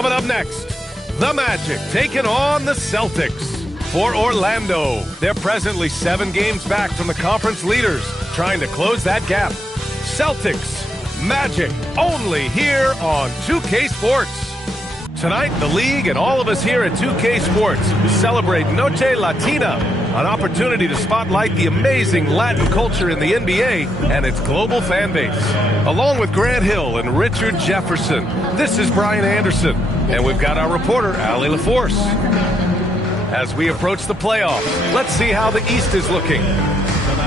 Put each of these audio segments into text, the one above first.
Coming up next, the Magic taking on the Celtics. For Orlando, they're presently 7 games back from the conference leaders, trying to close that gap. Celtics, Magic, only here on 2K Sports. Tonight, the league and all of us here at 2K Sports celebrate Noche Latina, an opportunity to spotlight the amazing Latin culture in the NBA and its global fan base. Along with Grant Hill and Richard Jefferson, this is Brian Anderson, and we've got our reporter, Allie LaForce. As we approach the playoffs, let's see how the East is looking.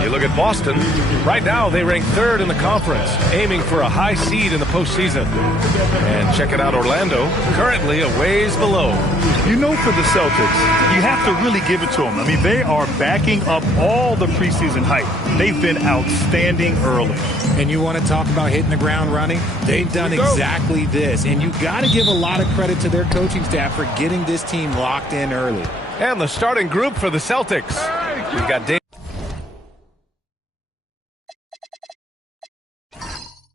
You look at Boston. Right now, they rank 3rd in the conference, aiming for a high seed in the postseason. And check it out, Orlando, currently a ways below. You know, for the Celtics, you have to really give it to them. I mean, they are backing up all the preseason hype. They've been outstanding early. And you want to talk about hitting the ground running? They've done exactly this. And you got to give a lot of credit to their coaching staff for getting this team locked in early. And the starting group for the Celtics. We've got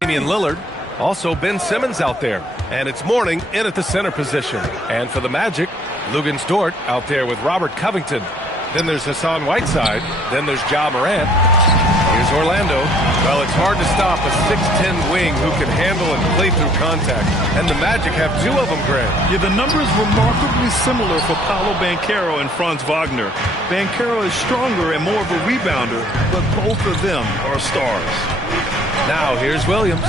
Damian Lillard, also Ben Simmons out there. And it's Mourning in at the center position. And for the Magic, Luguentz Dort out there with Robert Covington. Then there's Hassan Whiteside. Then there's Ja Morant. Here's Orlando. Well, it's hard to stop a 6'10 wing who can handle and play through contact. And the Magic have 2 of them, Grant. Yeah, the numbers remarkably similar for Paolo Banchero and Franz Wagner. Banchero is stronger and more of a rebounder, but both of them are stars. Now here's Williams.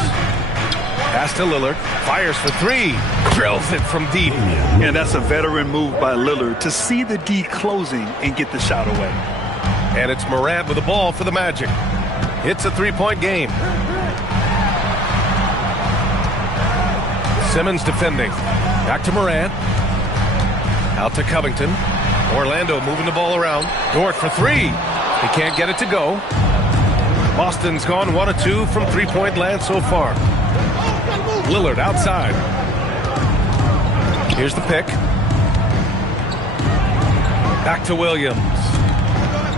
Pass to Lillard. Fires for 3. Drills it from deep. And that's a veteran move by Lillard to see the D closing and get the shot away. And it's Morant with the ball for the Magic. It's a 3-point game. Simmons defending. Back to Morant. Out to Covington. Orlando moving the ball around. Dort for 3. He can't get it to go. Boston's gone 1 of 2 from 3-point land so far. Lillard outside. Here's the pick. Back to Williams.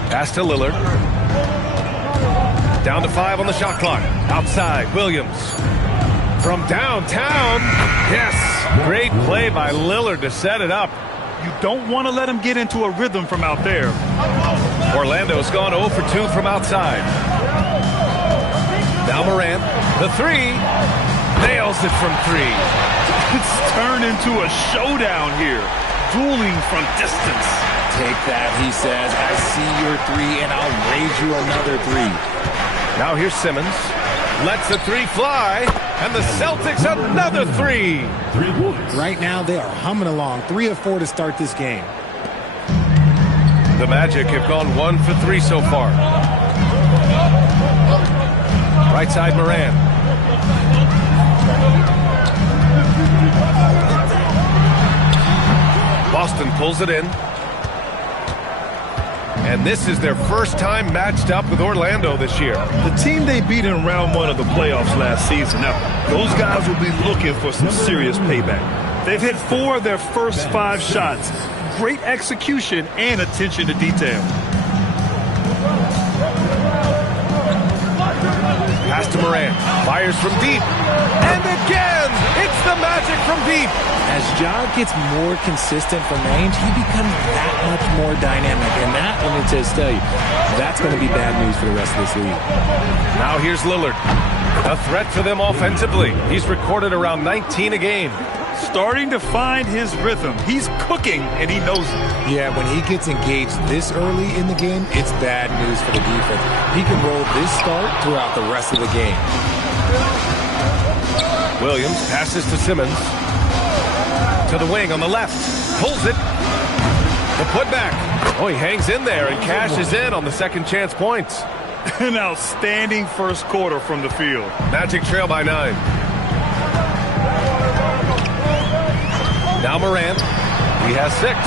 Pass to Lillard. Down to 5 on the shot clock. Outside, Williams. From downtown. Yes, great play by Lillard to set it up. You don't want to let him get into a rhythm from out there. Orlando's gone 0 for 2 from outside. Now Morant, the 3. Nails it from 3. It's turned into a showdown here. Dueling from distance. Take that, he says. I see your 3, and I'll raise you another 3. Now here's Simmons. Lets the 3 fly. And the Celtics another 3. Right now, they are humming along. 3 of 4 to start this game. The Magic have gone 1 for 3 so far. Right side, Morant. Boston pulls it in. And this is their first time matched up with Orlando this year. The team they beat in round 1 of the playoffs last season. Now, those guys will be looking for some serious payback. They've hit 4 of their first 5 shots. Great execution and attention to detail. Pass to Morant. Fires from deep. And again, it's the Magic from deep. As Ja gets more consistent from range, he becomes that much more dynamic. And that, let me just tell you, that's going to be bad news for the rest of this league. Now here's Lillard. A threat for them offensively. He's recorded around 19 a game. Starting to find his rhythm. He's cooking, and he knows it. Yeah, when he gets engaged this early in the game, it's bad news for the defense. He can roll this start throughout the rest of the game. Williams passes to Simmons. To the wing on the left. Pulls it. The putback. Oh, he hangs in there and cashes in on the second chance points. An outstanding first quarter from the field. Magic trail by 9. Now Morant. He has 6.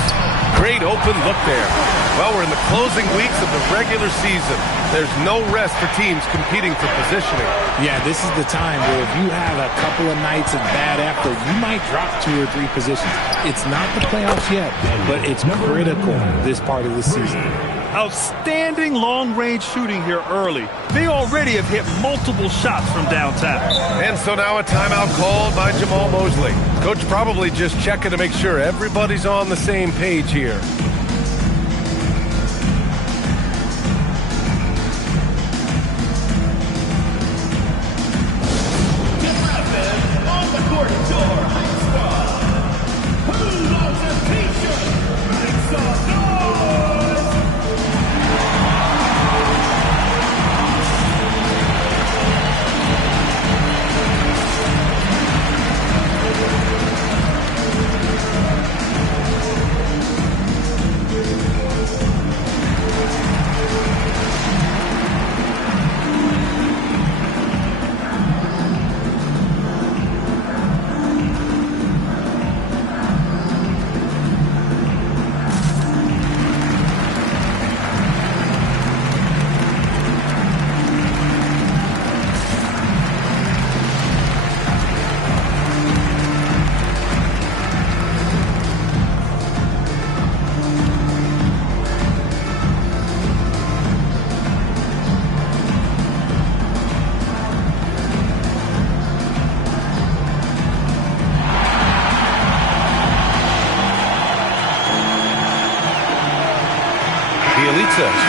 Great open look there. Well, we're in the closing weeks of the regular season. There's no rest for teams competing for positioning. Yeah, this is the time where if you have a couple of nights of bad effort, you might drop 2 or 3 positions. It's not the playoffs yet, but it's critical this part of the season. Outstanding long-range shooting here early. They already have hit multiple shots from downtown. And so now a timeout called by Jamal Mosley. Coach probably just checking to make sure everybody's on the same page here.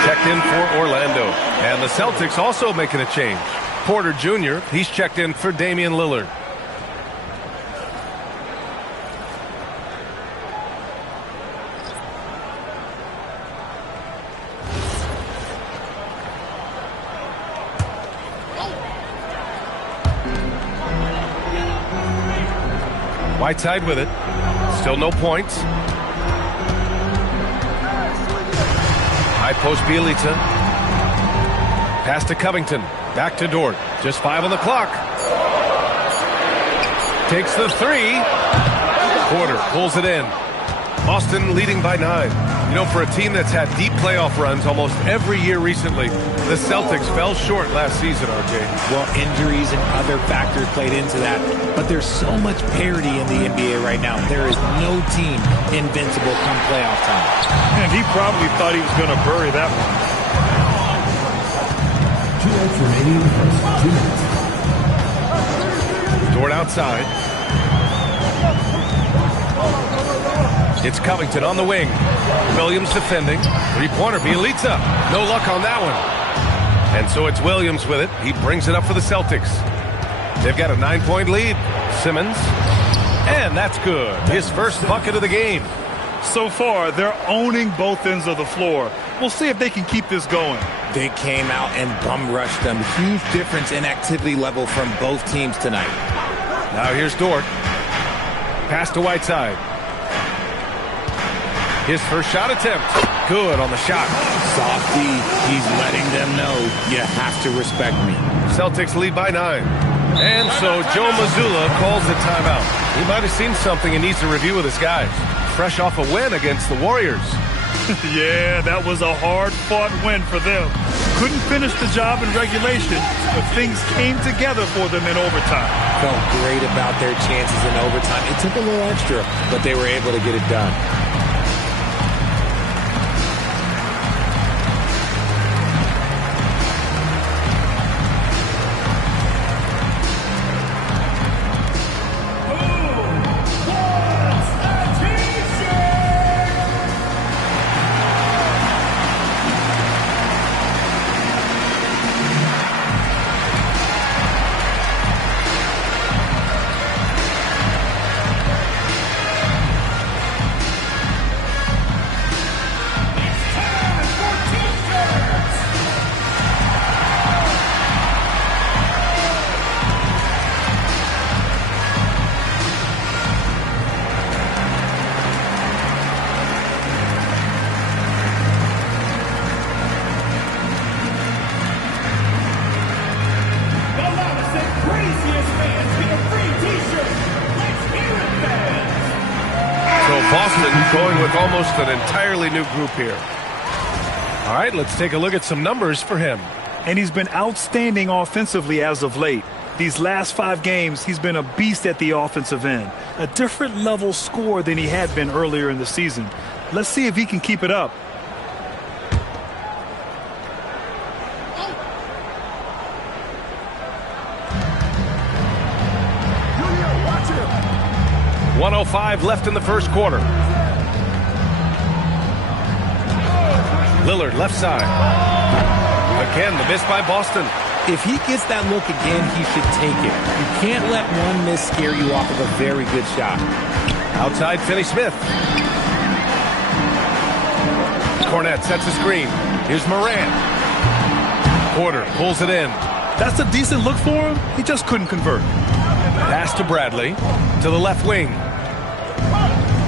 Checked in for Orlando. And the Celtics also making a change. Porter Jr., he's checked in for Damian Lillard. Whiteside with it. Still no points. High post Bielitsa. Pass to Covington. Back to Dort. Just 5 on the clock. Takes the 3. Porter pulls it in. Boston leading by 9. You know, for a team that's had deep playoff runs almost every year recently, the Celtics fell short last season, RJ. Well, injuries and other factors played into that. But there's so much parity in the NBA right now. There is no team invincible come playoff time. And he probably thought he was going to bury that one. 2 minutes remaining. 2 minutes. Dort outside. It's Covington on the wing. Williams defending. Three-pointer, Bielitsa. No luck on that one. And so it's Williams with it. He brings it up for the Celtics. They've got a 9-point lead. Simmons. And that's good. His first bucket of the game. So far, they're owning both ends of the floor. We'll see if they can keep this going. They came out and bum rushed them. Huge difference in activity level from both teams tonight. Now here's Dort. Pass to Whiteside. His first shot attempt. Good on the shot. Softy, he's letting them know you have to respect me. Celtics lead by 9. And so Joe Mazzulla calls the timeout. He might have seen something and needs to review with his guys. Fresh off a win against the Warriors. Yeah, that was a hard-fought win for them. Couldn't finish the job in regulation, but things came together for them in overtime. Felt great about their chances in overtime. It took a little extra, but they were able to get it done. Boston going with almost an entirely new group here. All right, let's take a look at some numbers for him. And he's been outstanding offensively as of late. These last 5 games, he's been a beast at the offensive end. A different level score than he had been earlier in the season. Let's see if he can keep it up. 1:05 left in the first quarter. Lillard left side. Again, the miss by Boston. If he gets that look again, he should take it. You can't let one miss scare you off of a very good shot. Outside, Finney-Smith. Cornette sets a screen. Here's Morant. Porter pulls it in. That's a decent look for him. He just couldn't convert. Pass to Bradley. To the left wing.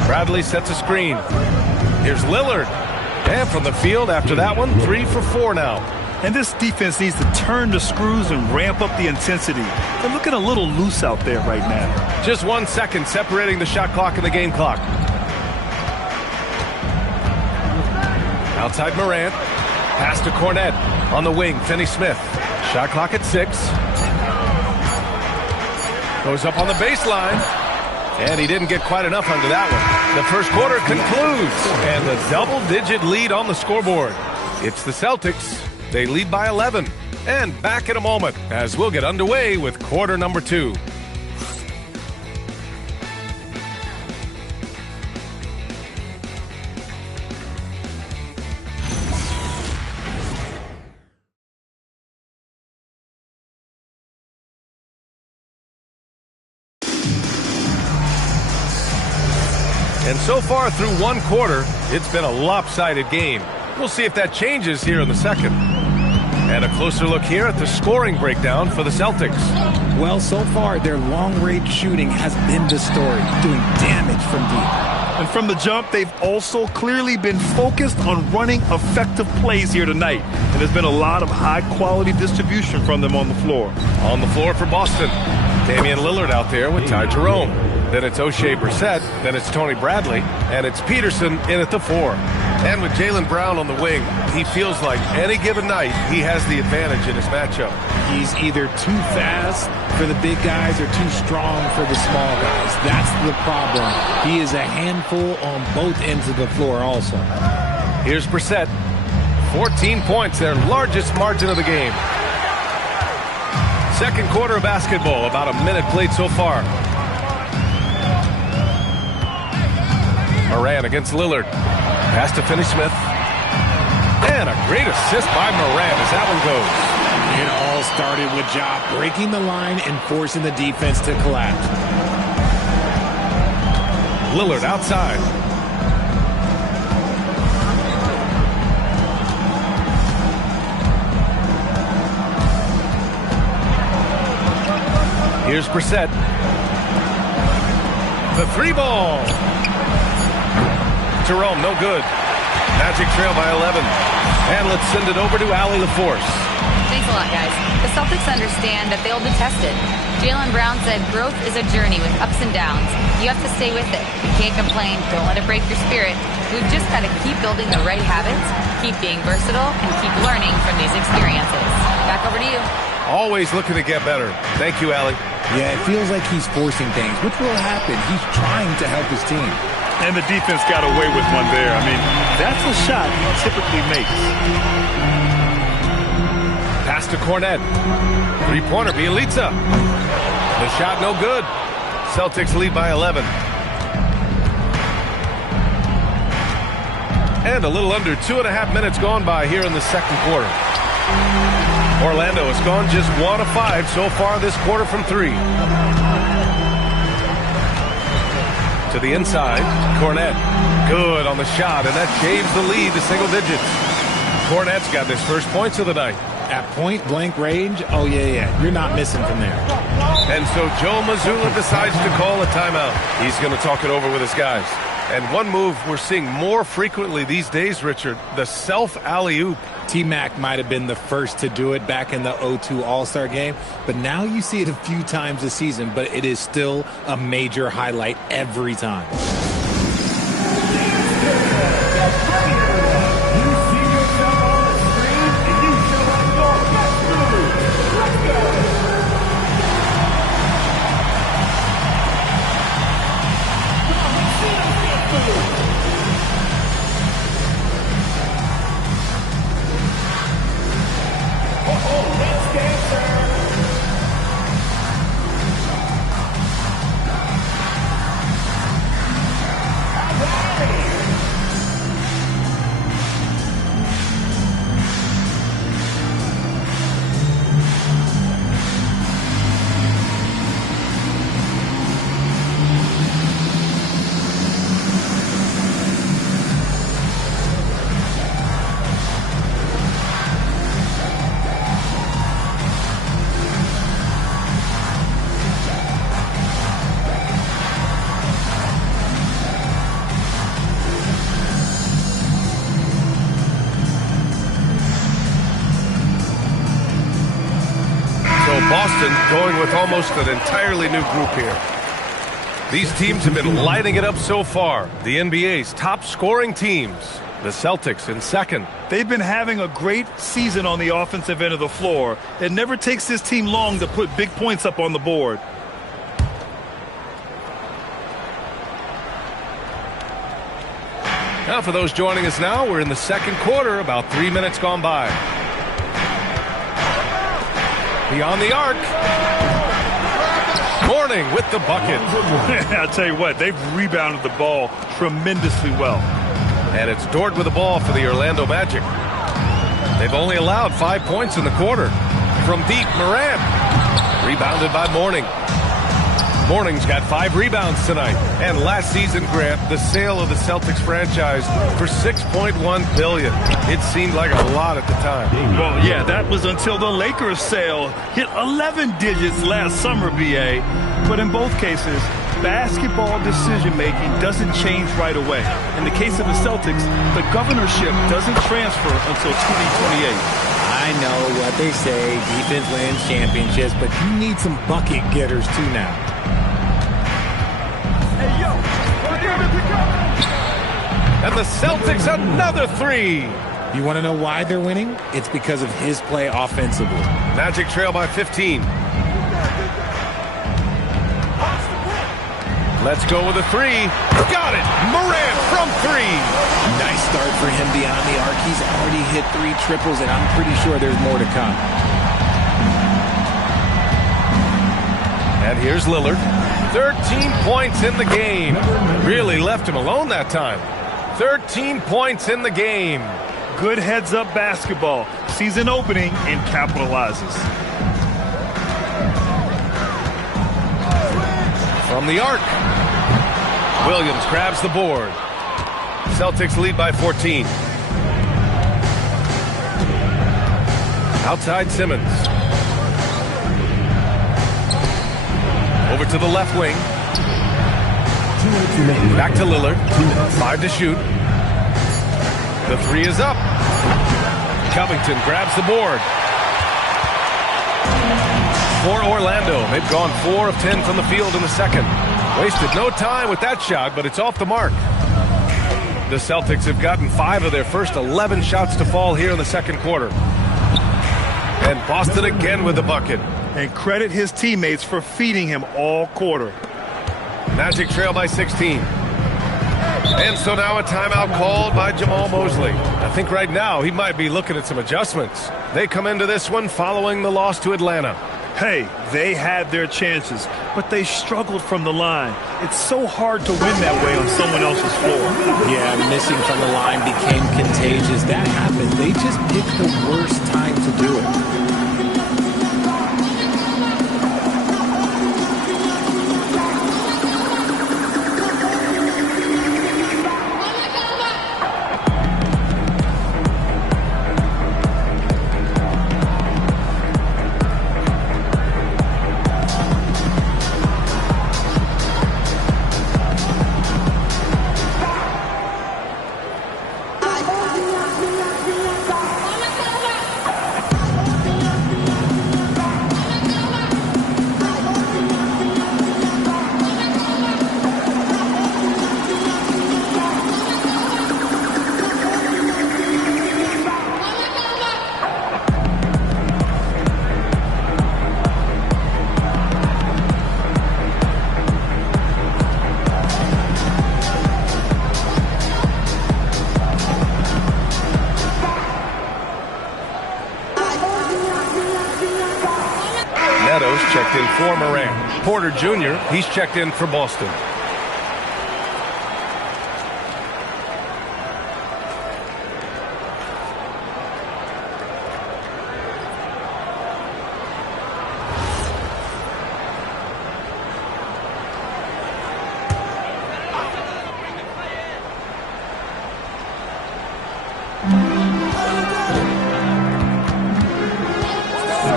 Bradley sets a screen. Here's Lillard. And from the field after that one, 3 for 4 now. And this defense needs to turn the screws and ramp up the intensity. They're looking a little loose out there right now. Just 1 second separating the shot clock and the game clock. Outside Morant. Pass to Cornette. On the wing, Finney-Smith. Shot clock at 6. Goes up on the baseline. And he didn't get quite enough under that one. The first quarter concludes. And the double-digit lead on the scoreboard. It's the Celtics. They lead by 11. And back in a moment as we'll get underway with quarter number 2. And so far through 1 quarter, it's been a lopsided game. We'll see if that changes here in the second. And a closer look here at the scoring breakdown for the Celtics. Well, so far, their long-range shooting has been the story, doing damage from deep. And from the jump, they've also clearly been focused on running effective plays here tonight. And there's been a lot of high-quality distribution from them on the floor. On the floor for Boston, Damian Lillard out there with Ty Jerome. Then it's O'Shea Brissett, then it's Tony Bradley, and it's Peterson in at the 4. And with Jaylen Brown on the wing, he feels like any given night he has the advantage in his matchup. He's either too fast for the big guys or too strong for the small guys. That's the problem. He is a handful on both ends of the floor also. Here's Brissett. 14 points, their largest margin of the game. Second quarter of basketball, about a minute played so far. Morant against Lillard. Pass to Finney-Smith. And a great assist by Morant as that one goes. It all started with Ja breaking the line and forcing the defense to collapse. Lillard outside. Here's Brissett. The 3 ball. Jerome, no good. Magic trail by 11. And let's send it over to Allie LaForce. Thanks a lot, guys. The Celtics understand that they'll be tested. Jaylen Brown said growth is a journey with ups and downs. You have to stay with it. You can't complain. Don't let it break your spirit. We've just got to keep building the right habits, keep being versatile, and keep learning from these experiences. Back over to you. Always looking to get better. Thank you, Allie. Yeah, it feels like he's forcing things, which will happen. He's trying to help his team. And the defense got away with one there. I mean, that's a shot he typically makes. Pass to Cornette. 3-pointer, Bielitsa. The shot no good. Celtics lead by 11. And a little under 2.5 minutes gone by here in the second quarter. Orlando has gone just 1 of 5 so far this quarter from 3. To the inside, Cornette. Good on the shot, and that shaves the lead to single digits. Cornette's got his first points of the night. At point-blank range, oh, yeah. You're not missing from there. And so Joe Mazzulla decides to call a timeout. He's going to talk it over with his guys. And one move we're seeing more frequently these days, Richard, the self-alley-oop. T-Mac might have been the first to do it back in the 0-2 All-Star game, but now you see it a few times this season, but it is still a major highlight every time. Boston going with almost an entirely new group here. These teams have been lighting it up so far. The NBA's top scoring teams. The Celtics in second. They've been having a great season on the offensive end of the floor. It never takes this team long to put big points up on the board. Now for those joining us now, we're in the second quarter, about 3 minutes gone by. Beyond the arc. Mourning with the bucket. I'll tell you what, they've rebounded the ball tremendously well. And it's Dort with the ball for the Orlando Magic. They've only allowed 5 points in the quarter. From deep, Morant. Rebounded by Mourning. Mourning's got 5 rebounds tonight. And last season, Grant, the sale of the Celtics franchise for $6.1 billion. It seemed like a lot at the time. Well, yeah, that was until the Lakers sale hit 11 digits last summer, BA. But in both cases, basketball decision-making doesn't change right away. In the case of the Celtics, the governorship doesn't transfer until 2028. I know what they say, defense wins championships, but you need some bucket getters too now. And the Celtics another 3. You want to know why they're winning? It's because of his play offensively. Magic trail by 15. Let's go with a 3. Got it! Morant from 3. Nice start for him beyond the arc. He's already hit 3 triples, and I'm pretty sure there's more to come. And here's Lillard. 13 points in the game. Really left him alone that time. 13 points in the game. Good heads-up basketball. Season opening and capitalizes. From the arc. Williams grabs the board. Celtics lead by 14. Outside Simmons. Over to the left wing. Back to Lillard. 5 to shoot. The 3 is up. Covington grabs the board. For Orlando, they've gone 4 of 10 from the field in the second. Wasted no time with that shot, but it's off the mark. The Celtics have gotten 5 of their first 11 shots to fall here in the second quarter. And Boston again with the bucket. And credit his teammates for feeding him all quarter. Magic trail by 16. And so now a timeout called by Jamal Mosley. I think right now he might be looking at some adjustments. They come into this one following the loss to Atlanta. Hey, they had their chances, but they struggled from the line. It's so hard to win that way on someone else's floor. Yeah, missing from the line became contagious. That happened. They just picked the worst time to do it. Checked in for Morant. Porter Jr., he's checked in for Boston.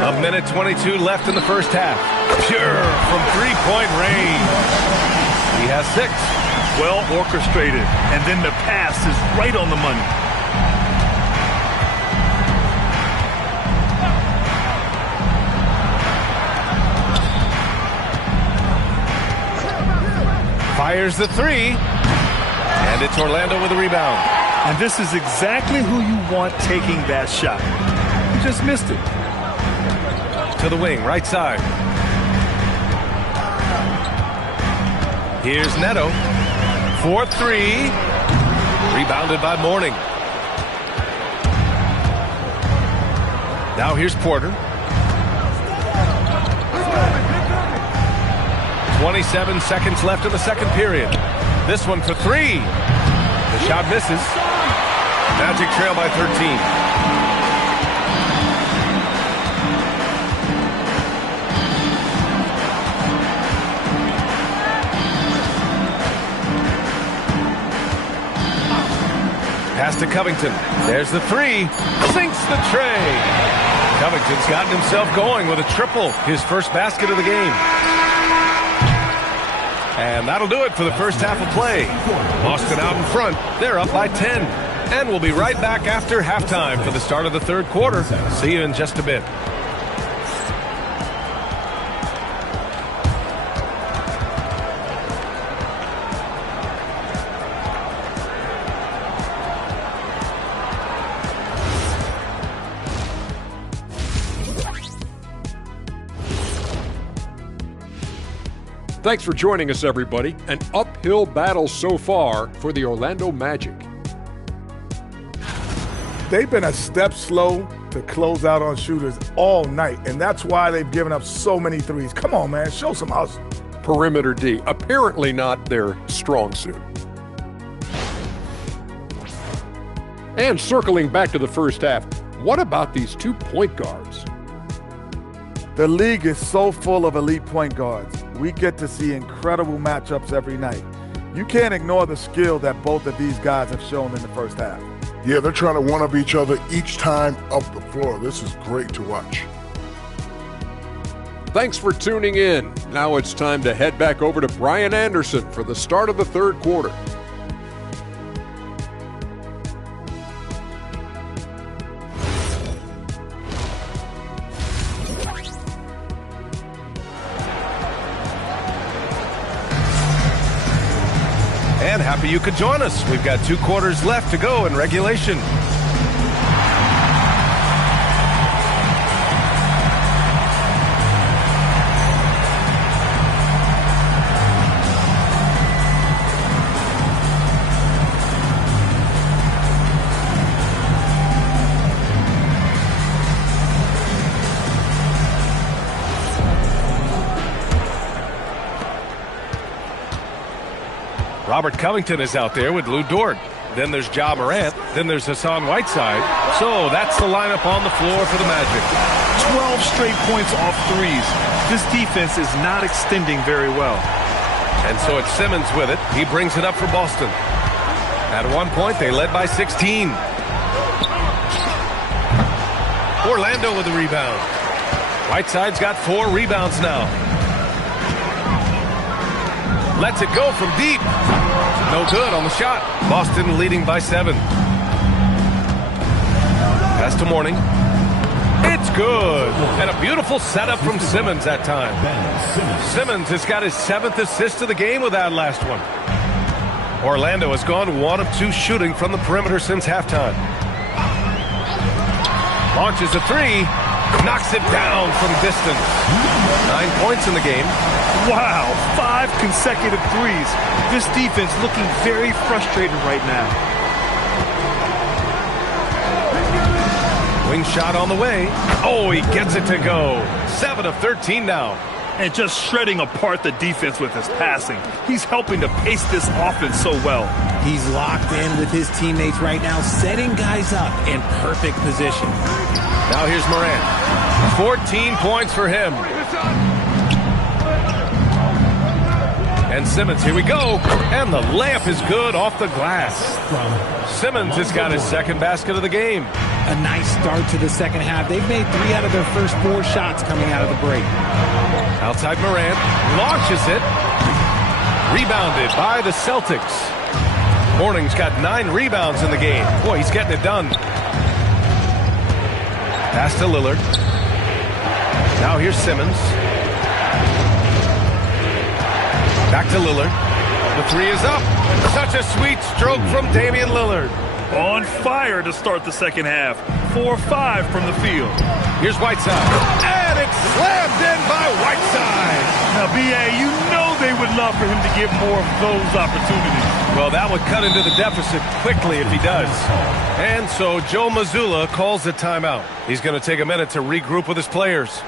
A minute 22 left in the first half. Pure from three-point range. He has 6. Well orchestrated, and then the pass is right on the money. Fires the three. And it's Orlando with a rebound. And this is exactly who you want taking that shot. You just missed it. To the wing, right side. Here's Neto. 4-3. Rebounded by Mourning. Now here's Porter. 27 seconds left in the second period. This one for three. The shot misses. Magic trail by 13. Pass to Covington. There's the three. Sinks the tray. Covington's gotten himself going with a triple. His first basket of the game. And that'll do it for the first half of play. Boston out in front. They're up by 10. And we'll be right back after halftime for the start of the third quarter. See you in just a bit. Thanks for joining us, everybody. An uphill battle so far for the Orlando Magic. They've been a step slow to close out on shooters all night, and that's why they've given up so many threes. Come on, man, show some hustle. Perimeter D, apparently not their strong suit. And circling back to the first half, what about these 2 point guards? The league is so full of elite point guards. We get to see incredible matchups every night. You can't ignore the skill that both of these guys have shown in the first half. Yeah, they're trying to one-up each other each time up the floor. This is great to watch. Thanks for tuning in. Now it's time to head back over to Brian Anderson for the start of the third quarter. And happy you could join us. We've got 2 quarters left to go in regulation. Robert Covington is out there with Lou Dort. Then there's Ja Morant. Then there's Hassan Whiteside. So that's the lineup on the floor for the Magic. 12 straight points off threes. This defense is not extending very well. And so it's Simmons with it. He brings it up for Boston. At one point, they led by 16. Orlando with the rebound. Whiteside's got 4 rebounds now. Lets it go from deep. No good on the shot. Boston leading by 7. Pass to Mourning. It's good. And a beautiful setup from Simmons that time. Simmons has got his 7th assist of the game with that last one. Orlando has gone 1 of 2 shooting from the perimeter since halftime. Launches a 3. Knocks it down from distance. 9 points in the game. Wow, 5 consecutive threes. This defense looking very frustrated right now. Wing shot on the way. Oh, he gets it to go. 7 of 13 now. And just shredding apart the defense with his passing. He's helping to pace this offense so well. He's locked in with his teammates right now, setting guys up in perfect position. Now here's Morant. 14 points for him. And Simmons, here we go. And the layup is good off the glass. Simmons has got his 2nd basket of the game. A nice start to the second half. They've made 3 out of their first 4 shots coming out of the break. Outside Morant. Launches it. Rebounded by the Celtics. Mourning's got 9 rebounds in the game. Boy, he's getting it done. Pass to Lillard. Now here's Simmons. Back to Lillard. The three is up. Such a sweet stroke from Damian Lillard. On fire to start the second half. 4-5 from the field. Here's Whiteside. And it's slammed in by Whiteside. Now, B.A., you know they would love for him to get more of those opportunities. Well, that would cut into the deficit quickly if he does. And so Joe Mazzulla calls a timeout. He's going to take a minute to regroup with his players.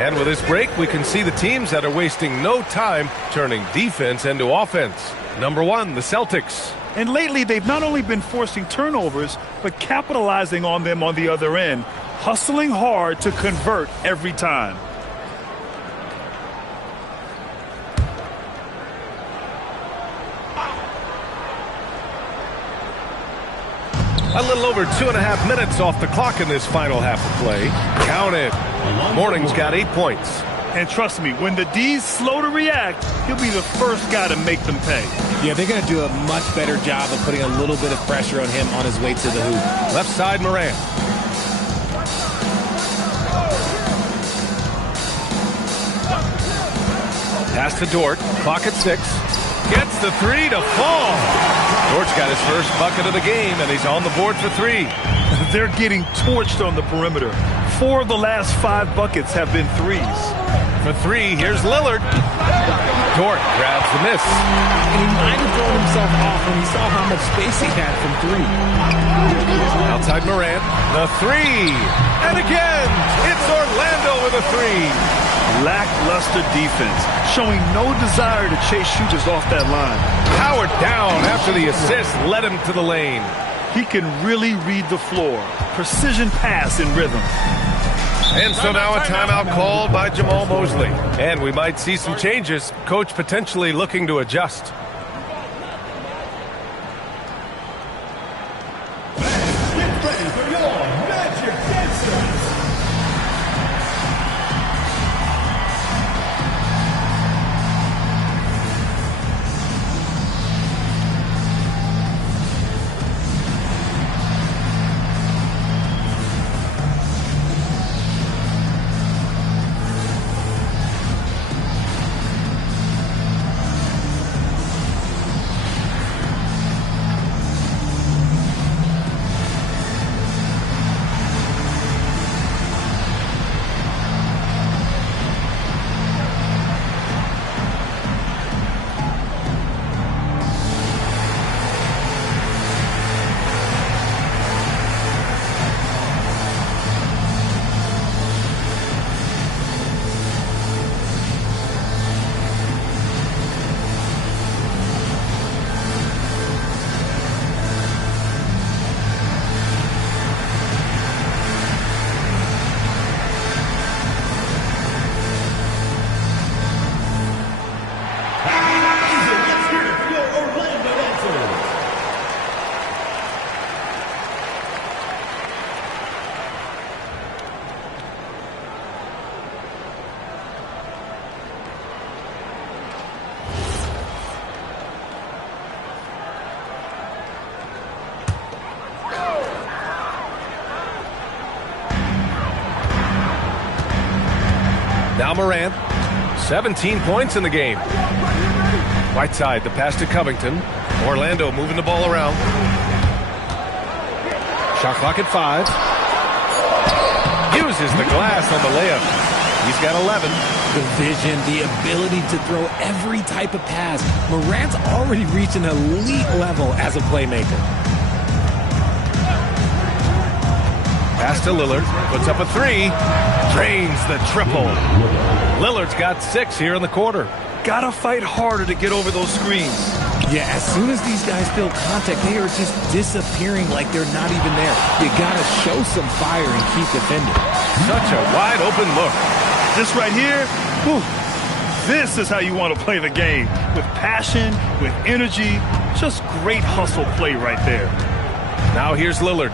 And with this break, we can see the teams that are wasting no time turning defense into offense. Number one, the Celtics. And lately, they've not only been forcing turnovers, but capitalizing on them on the other end, hustling hard to convert every time. A little over 2.5 minutes off the clock in this final half of play. Count it. Morning's got 8 points. And trust me, when the D's slow to react, he'll be the first guy to make them pay. Yeah, they're going to do a much better job of putting a little bit of pressure on him on his way to the hoop. Left side, Morant. Pass to Dort. Clock at 6. Gets the three to fall. Dort's got his first bucket of the game, and he's on the board for 3. They're getting torched on the perimeter. 4 of the last 5 buckets have been threes. For 3, here's Lillard. Dort grabs the miss. And he might have thrown himself off when he saw how much space he had from 3. Outside Morant. The 3. And again, it's Orlando with a 3. Lackluster defense, showing no desire to chase shooters off that line. Powered down after the assist led him to the lane. He can really read the floor. Precision pass in rhythm. And so now a timeout called by Jamal Mosley. And we might see some changes. Coach potentially looking to adjust. Get ready for your Magic Dancers. Now Morant. 17 points in the game. Right side, the pass to Covington. Orlando moving the ball around. Shot clock at 5. Uses the glass on the layup. He's got 11. The vision, the ability to throw every type of pass. Morant's already reached an elite level as a playmaker. Pass to Lillard. Puts up a 3. Drains the triple. Lillard's got 6 here in the quarter. Gotta fight harder to get over those screens. Yeah, as soon as these guys feel contact, they are just disappearing like they're not even there. You gotta show some fire and keep defending. Such a wide open look. This right here, whew, this is how you want to play the game. With passion, with energy, just great hustle play right there. Now here's Lillard.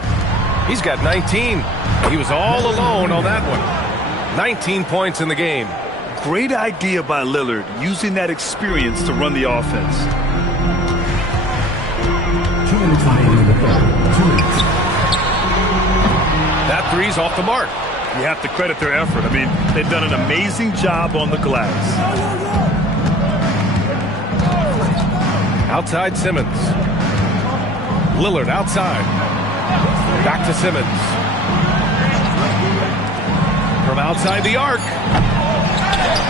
He's got 19. He was all alone on that one. 19 points in the game. Great idea by Lillard, using that experience to run the offense. 2 minutes remaining in the third. 2 minutes. That 3's off the mark. You have to credit their effort. I mean, they've done an amazing job on the glass. Outside Simmons. Lillard outside. Back to Simmons. From outside the arc.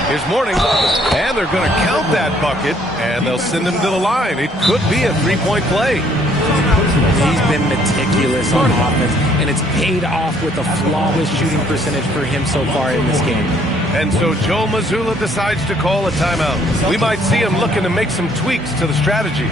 Here's Mourning. And they're going to count that bucket, and they'll send him to the line. It could be a 3-point play. He's been meticulous on offense, and it's paid off with a flawless shooting percentage for him so far in this game. And so Joe Mazzulla decides to call a timeout. We might see him looking to make some tweaks to the strategy.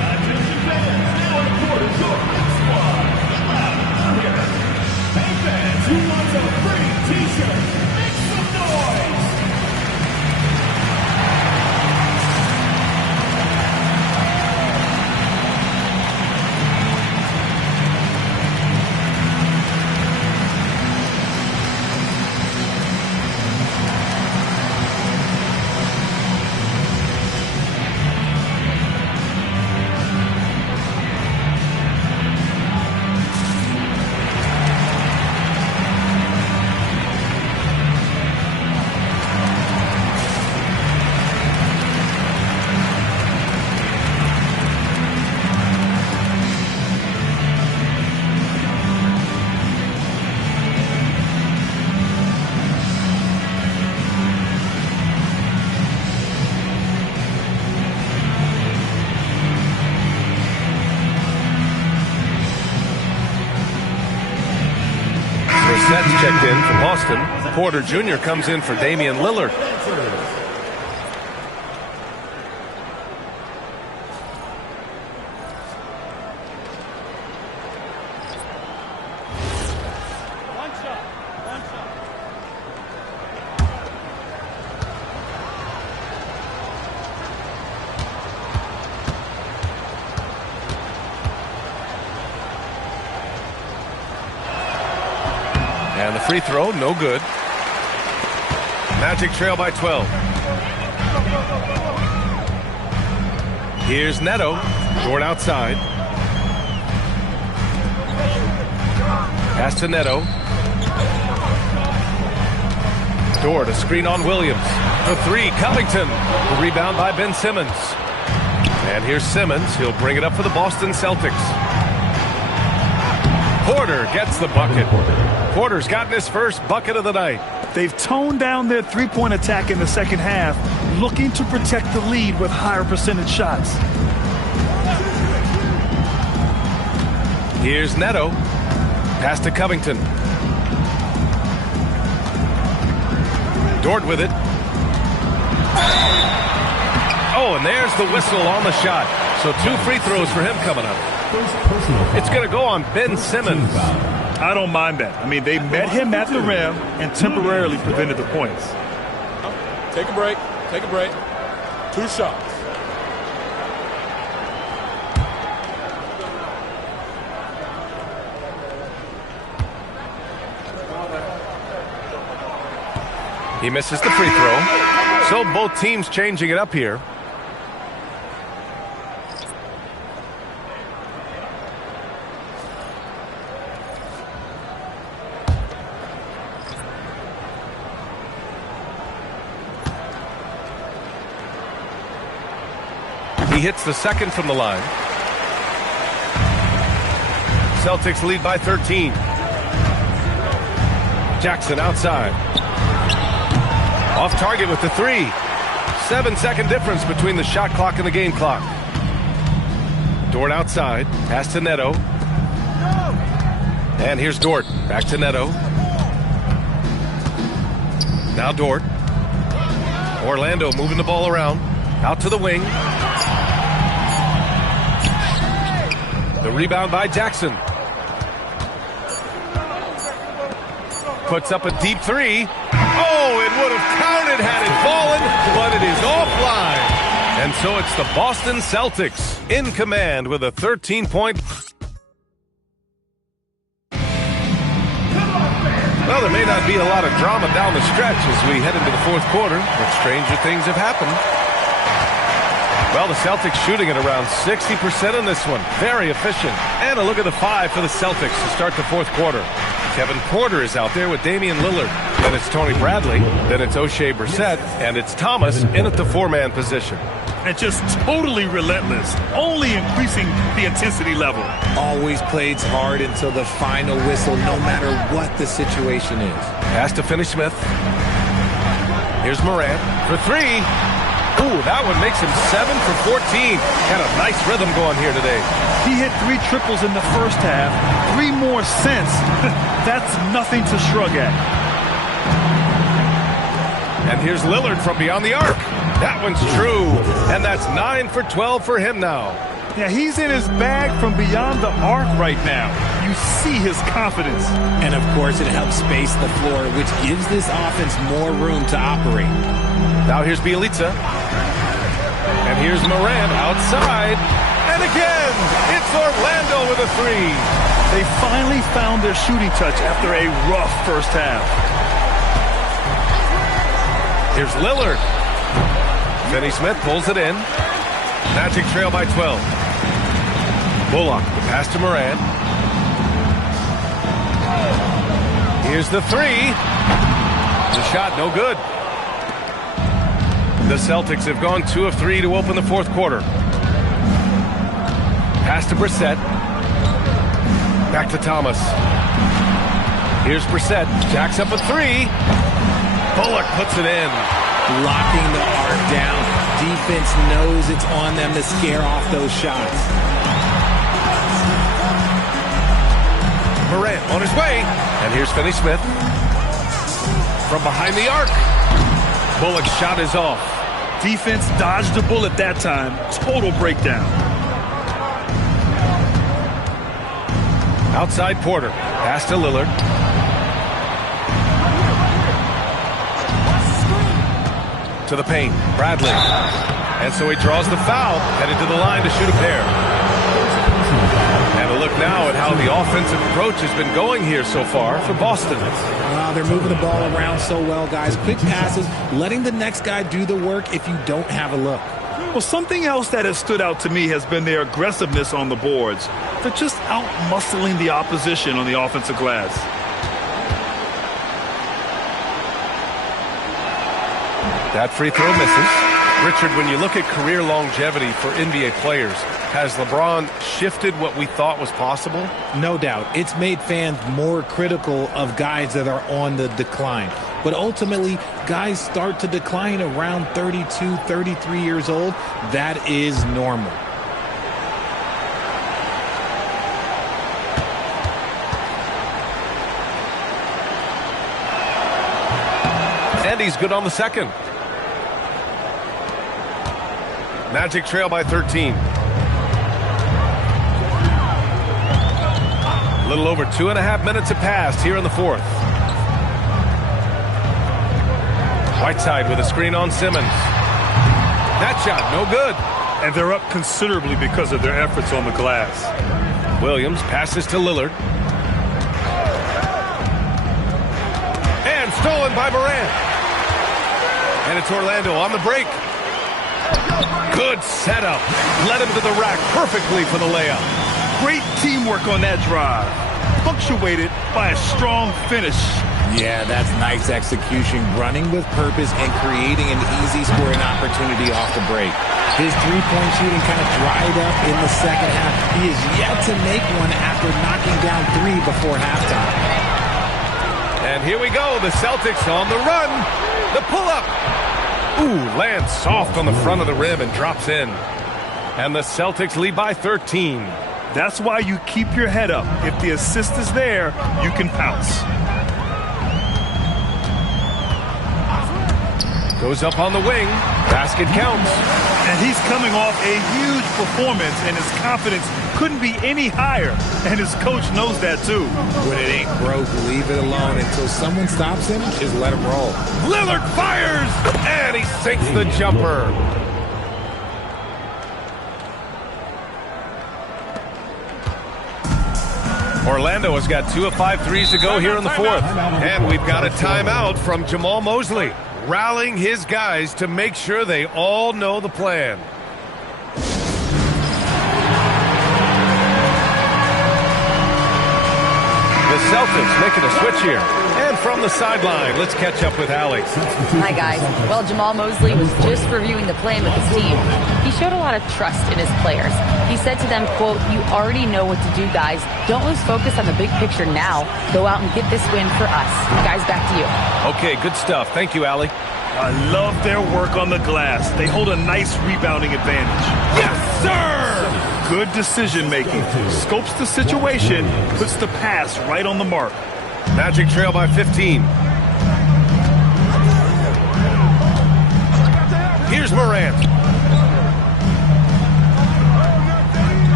That's checked in from Boston. Porter Jr. comes in for Damian Lillard. And the free throw, no good. Magic trail by 12. Here's Neto. Dort outside. Pass to Neto. Dort, a screen on Williams. The 3, Covington. The rebound by Ben Simmons. And here's Simmons. He'll bring it up for the Boston Celtics. Porter gets the bucket. Porter's gotten his first bucket of the night. They've toned down their three-point attack in the second half, looking to protect the lead with higher percentage shots. Here's Neto. Pass to Covington. Dort with it. Oh, and there's the whistle on the shot. So 2 free throws for him coming up. It's going to go on Ben Simmons. I don't mind that. I mean, they met him at the rim and temporarily prevented the points. Take a break. Take a break. 2 shots. He misses the free throw. So both teams changing it up here. He hits the second from the line. Celtics lead by 13. Jackson outside. Off target with the 3. 7-second difference between the shot clock and the game clock. Dort outside. Pass to Neto. And here's Dort. Back to Neto. Now Dort. Orlando moving the ball around. Out to the wing. The rebound by Jackson. Puts up a deep 3. Oh, it would have counted had it fallen, but it is offline. And so it's the Boston Celtics in command with a 13-point. Well, there may not be a lot of drama down the stretch as we head into the fourth quarter, but stranger things have happened. Well, the Celtics shooting at around 60% in this one. Very efficient. And a look at the 5 for the Celtics to start the fourth quarter. Kevin Porter is out there with Damian Lillard. Then it's Tony Bradley. Then it's O'Shea Brissett. And it's Thomas in at the 4-man position. And just totally relentless, only increasing the intensity level. Always plays hard until the final whistle, no matter what the situation is. Pass to Finney-Smith. Here's Morant for 3. Ooh, that one makes him 7 for 14. Got a nice rhythm going here today. He hit 3 triples in the first half, 3 more since. That's nothing to shrug at. And here's Lillard from beyond the arc. That one's true. And that's 9 for 12 for him now. Yeah, he's in his bag from beyond the arc right now. You see his confidence. And, of course, it helps space the floor, which gives this offense more room to operate. Now here's Bielitsa. And here's Morant outside. And again, it's Orlando with a 3. They finally found their shooting touch after a rough first half. Here's Lillard. Finney-Smith pulls it in. Magic trail by 12. Bullock, the pass to Morant. Here's the 3. The shot, no good. The Celtics have gone 2 of 3 to open the fourth quarter. Pass to Brissett. Back to Thomas. Here's Brissett. Jacks up a 3. Bullock puts it in. Locking the arc down. Defense knows it's on them to scare off those shots. Morant on his way. And here's Finney-Smith. From behind the arc. Bullock's shot is off. Defense dodged a bullet that time. Total breakdown. Outside Porter. Pass to Lillard. To the paint. Bradley. And so he draws the foul. Headed to the line to shoot a pair. And a look now at how the offensive approach has been going here so far for Boston. Wow, they're moving the ball around so well, guys. Quick passes, letting the next guy do the work if you don't have a look. Well, something else that has stood out to me has been their aggressiveness on the boards. They're just out-muscling the opposition on the offensive glass. That free throw misses. Richard, when you look at career longevity for NBA players, has LeBron shifted what we thought was possible? No doubt. It's made fans more critical of guys that are on the decline. But ultimately, guys start to decline around 32, 33 years old. That is normal. And he's good on the second. Magic trail by 13. A little over 2.5 minutes have passed here in the fourth. Whiteside with a screen on Simmons. That shot, no good. And they're up considerably because of their efforts on the glass. Williams passes to Lillard. And stolen by Morant. And it's Orlando on the break. Good setup. Led him to the rack perfectly for the layup. Great teamwork on that drive. Punctuated by a strong finish Yeah, that's nice execution, running with purpose and creating an easy scoring opportunity off the break. His three-point shooting kind of dried up in the second half. He is yet to make one after knocking down 3 before halftime. And here we go, the Celtics on the run. The pull-up. Ooh, lands soft on the front of the rim and drops in. And the Celtics lead by 13. That's why you keep your head up. If the assist is there, you can pounce. Goes up on the wing. Basket counts. And he's coming off a huge performance, and his confidence couldn't be any higher. And his coach knows that, too. When it ain't broke, leave it alone until someone stops him. Just let him roll. Lillard fires, and he sinks the jumper. Orlando has got 2 of 5 threes to go here in the fourth. And we've got a timeout from Jamal Mosley, rallying his guys to make sure they all know the plan. The Celtics making a switch here. And from the sideline, let's catch up with Allie. Hi, guys. Well, Jamal Mosley was just reviewing the plan with his team. He showed a lot of trust in his players. He said to them, quote, "You already know what to do, guys. Don't lose focus on the big picture now. Go out and get this win for us." Guys, back to you. Okay, good stuff. Thank you, Allie. I love their work on the glass. They hold a nice rebounding advantage. Yes, sir! Good decision-making. Scopes the situation, puts the pass right on the mark. Magic trail by 15. Here's Morant.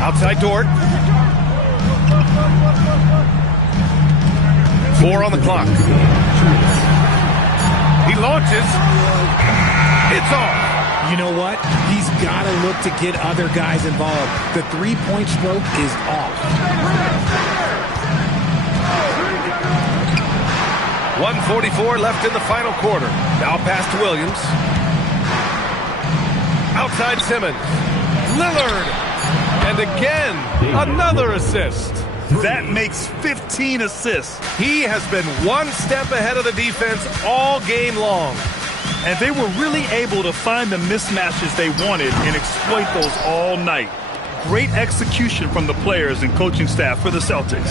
Outside Dort. 4 on the clock. He launches. It's off. You know what? He's got to look to get other guys involved. The three-point stroke is off. 1:44 left in the final quarter. Now pass to Williams. Outside Simmons. Lillard. And again, another assist. That makes 15 assists. He has been one step ahead of the defense all game long. And they were really able to find the mismatches they wanted and exploit those all night. Great execution from the players and coaching staff for the Celtics.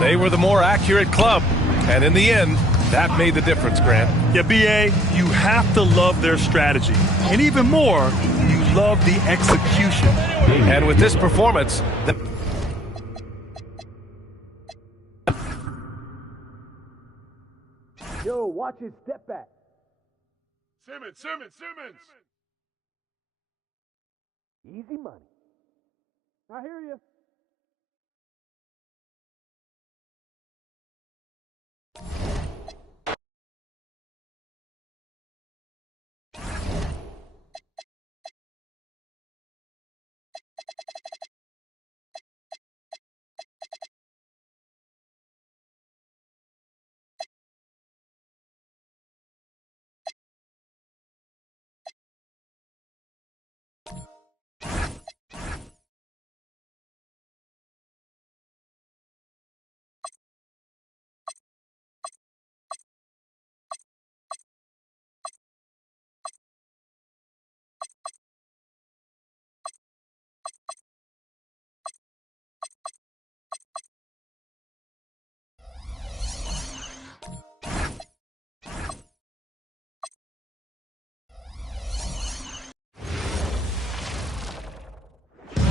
They were the more accurate club. And in the end, that made the difference, Grant. Yeah, B.A., you have to love their strategy. And even more, you love the execution. And with this performance, Yo, watch his step back. Simmons. Easy money. I hear you.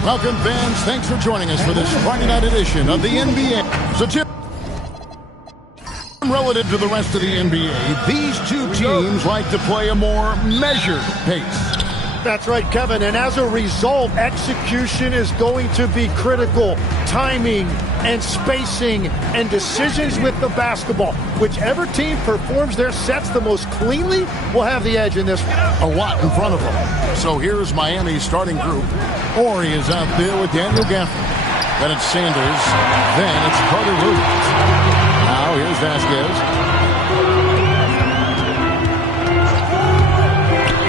Welcome, fans. Thanks for joining us for this Friday night edition of the NBA. So, Jim, relative to the rest of the NBA, these two teams like to play a more measured pace. That's right, Kevin. And as a result, execution is going to be critical. Timing and spacing and decisions with the basketball. Whichever team performs their sets the most cleanly will have the edge in this one. A lot in front of them. So here's Miami's starting group. Horry is out there with Daniel Gafford. Then it's Sanders. Then it's Carter Williams. Now here's Vasquez.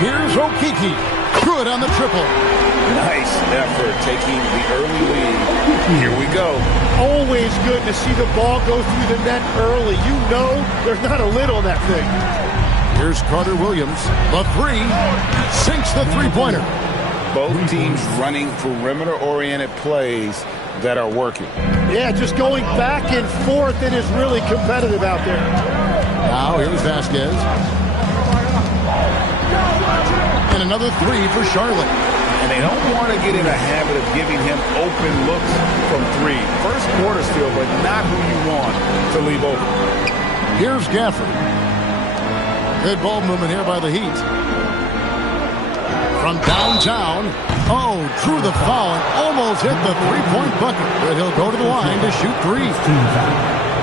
Here's Okeke. Good on the triple. Nice effort taking the early lead Here we go. Always good to see the ball go through the net early. You know there's not a lid on that thing. Here's Carter Williams. The three. Sinks the three-pointer. Both teams running perimeter-oriented plays that are working. Yeah, just going back and forth. It is really competitive out there. Now here's Vasquez. And another three for Charlotte. And they don't want to get in a habit of giving him open looks from three. First quarter still, but not who you want to leave open. Here's Gafford. Good ball movement here by the Heat. From downtown. Oh, drew the foul and almost hit the three-point bucket. But he'll go to the line to shoot three.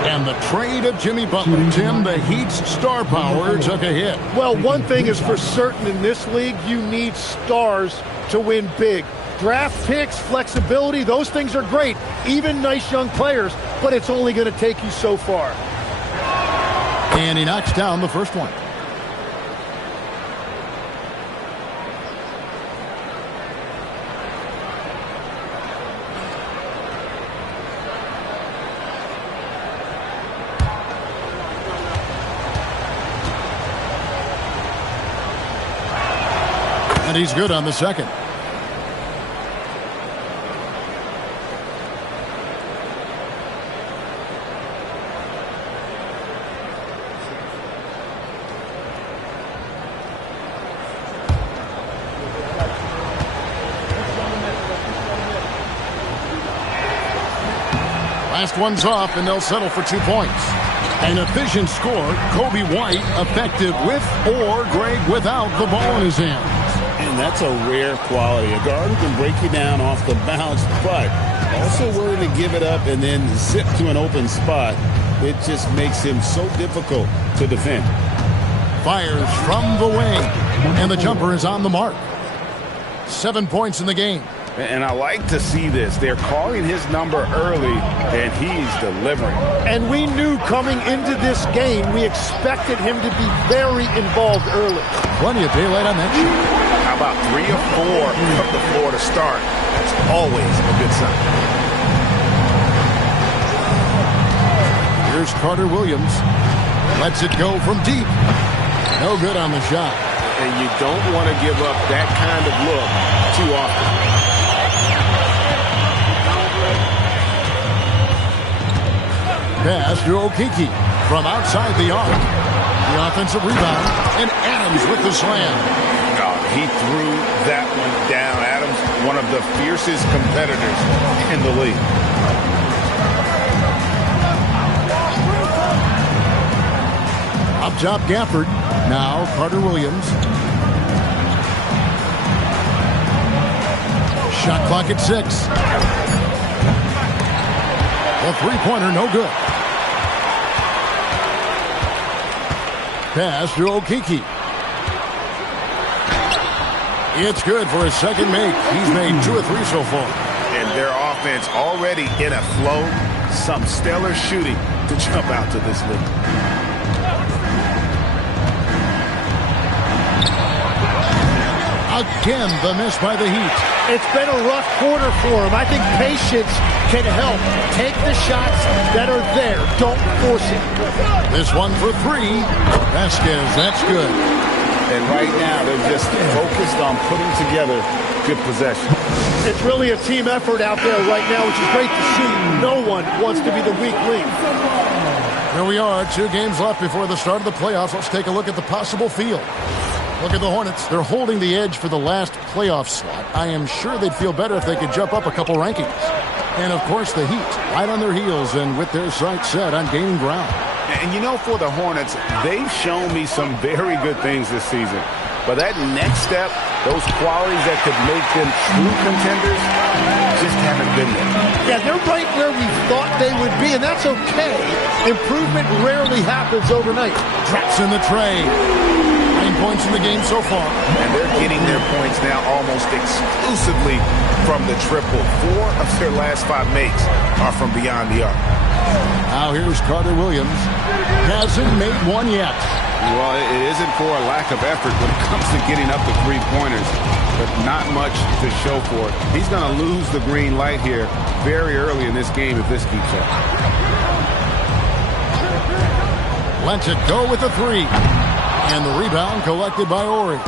And the trade of Jimmy Butler. Tim, the Heat's star power took a hit. Well, one thing is for certain in this league, you need stars to win big. Draft picks, flexibility, those things are great. Even nice young players, but it's only going to take you so far. And he knocks down the first one. And he's good on the second. Last one's off, and they'll settle for 2 points. An efficient score, Kobe White effective with or Greg without the ball in his hands. And that's a rare quality. A guard who can break you down off the bounce, but also willing to give it up and then zip to an open spot. It just makes him so difficult to defend. Fires from the wing, and the jumper is on the mark. 7 points in the game. And I like to see this. They're calling his number early, and he's delivering. And we knew coming into this game, we expected him to be very involved early. Plenty of daylight on that shot. How about 3 or 4 from the floor to start? That's always a good sign. Here's Carter Williams. Lets it go from deep. No good on the shot. And you don't want to give up that kind of look too often. Pass to Okeke from outside the arc. The offensive rebound, and Adams with the slam. Oh, he threw that one down. Adams, one of the fiercest competitors in the league. Up top, Gafford. Now Carter Williams. Shot clock at 6. A three-pointer, no good. Pass to Okeke. It's good for his second make. He's made 2 or 3 so far. And their offense already in a flow. Some stellar shooting to jump out to this league. Again, the miss by the Heat. It's been a rough quarter for him. I think patience can help. Take the shots that are there. Don't force it. This one for 3. Vasquez, that's good. And right now, they're just focused on putting together good possession. It's really a team effort out there right now, which is great to see. No one wants to be the weak link. Here we are, 2 games left before the start of the playoffs. Let's take a look at the possible field. Look at the Hornets. They're holding the edge for the last playoff slot. I am sure they'd feel better if they could jump up a couple rankings. And, of course, the Heat, right on their heels and with their sights set on gaining ground. And, you know, for the Hornets, they've shown me some very good things this season. But that next step, those qualities that could make them true contenders, just haven't been there. Yeah, they're right where we thought they would be, and that's okay. Improvement rarely happens overnight. Drops in the tray. 9 points in the game so far. And they're getting their points now almost exclusively from the triple. 4 of their last 5 makes are from beyond the arc. Now here's Carter Williams. Hasn't made one yet. Well, it isn't for a lack of effort when it comes to getting up the three-pointers, but not much to show for it. He's going to lose the green light here very early in this game if this keeps up. Lets it go with a three. And the rebound collected by Ori.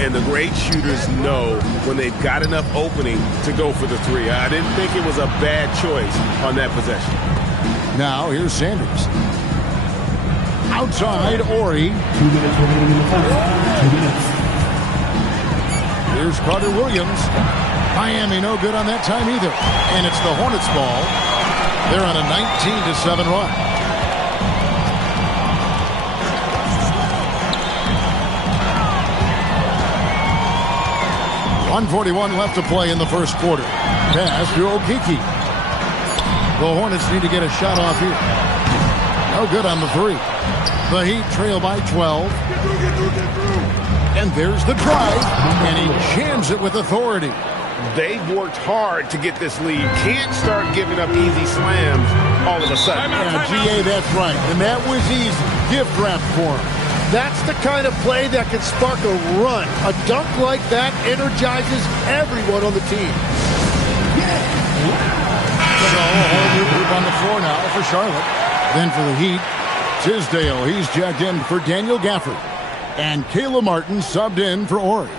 And the great shooters know when they've got enough opening to go for the three. I didn't think it was a bad choice on that possession. Now here's Sanders. Outside, Ori. 2 minutes remaining in the final. 2 minutes. Here's Carter Williams. Miami no good on that time either. And it's the Hornets ball. They're on a 19-7 run. 1:41 left to play in the first quarter. Pass to Okeke. The Hornets need to get a shot off here. No good on the three. The Heat trail by 12. And there's the drive. And he jams it with authority. They've worked hard to get this lead. Can't start giving up easy slams all of a sudden. Yeah, GA, that's right. And that was easy. Gift wrap for him. That's the kind of play that can spark a run. A dunk like that energizes everyone on the team. So a whole new group on the floor now for Charlotte. Then for the Heat, Tisdale, he's jacked in for Daniel Gafford. And Kayla Martin subbed in for Ori.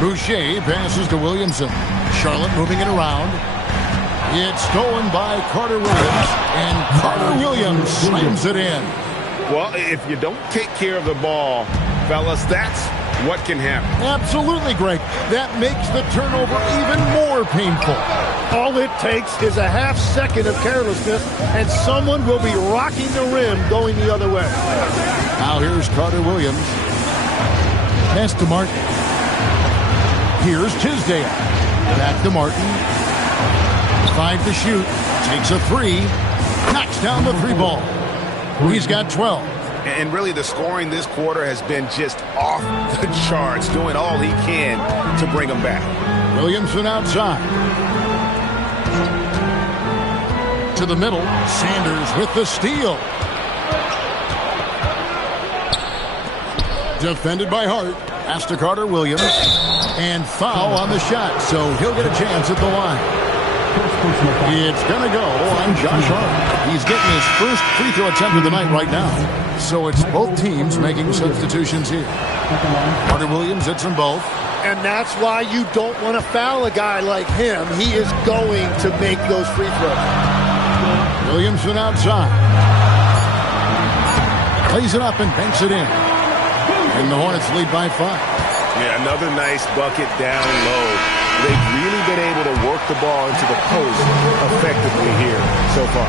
Boucher passes to Williamson. Charlotte moving it around. It's stolen by Carter Williams, and Carter Williams slams it in. Well, if you don't take care of the ball, fellas, that's what can happen. Absolutely, Greg. That makes the turnover even more painful. All it takes is a half second of carelessness, and someone will be rocking the rim going the other way. Now here's Carter Williams. Pass to Martin. Here's Tisdale. Back to Martin. 5 to shoot. Takes a three. Knocks down the three ball. He's got 12. And really the scoring this quarter has been just off the charts, doing all he can to bring them back. Williamson outside. To the middle. Sanders with the steal. Defended by Hart. Pass to Carter Williams. And foul on the shot, so he'll get a chance at the line. It's going to go on Josh Hart. He's getting his first free throw attempt of the night right now. So it's both teams making substitutions here. Carter Williams hits them both. And that's why you don't want to foul a guy like him. He is going to make those free throws. Williamson outside. Plays it up and banks it in. And the Hornets lead by 5. Yeah, another nice bucket down low. They've really been able to work the ball into the post effectively here so far.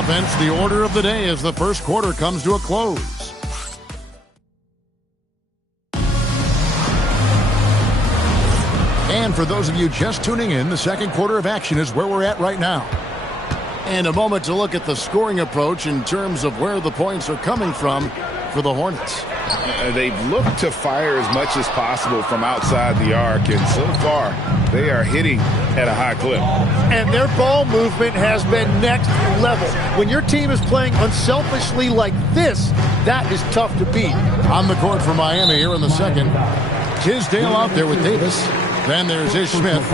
Offense, the order of the day as the first quarter comes to a close. And for those of you just tuning in, the second quarter of action is where we're at right now. And a moment to look at the scoring approach in terms of where the points are coming from for the Hornets. They've looked to fire as much as possible from outside the arc, and so far they are hitting at a high clip. And their ball movement has been next level. When your team is playing unselfishly like this, that is tough to beat. On the court for Miami here in the second. Tisdale out there with Davis. Then there's Ish Smith.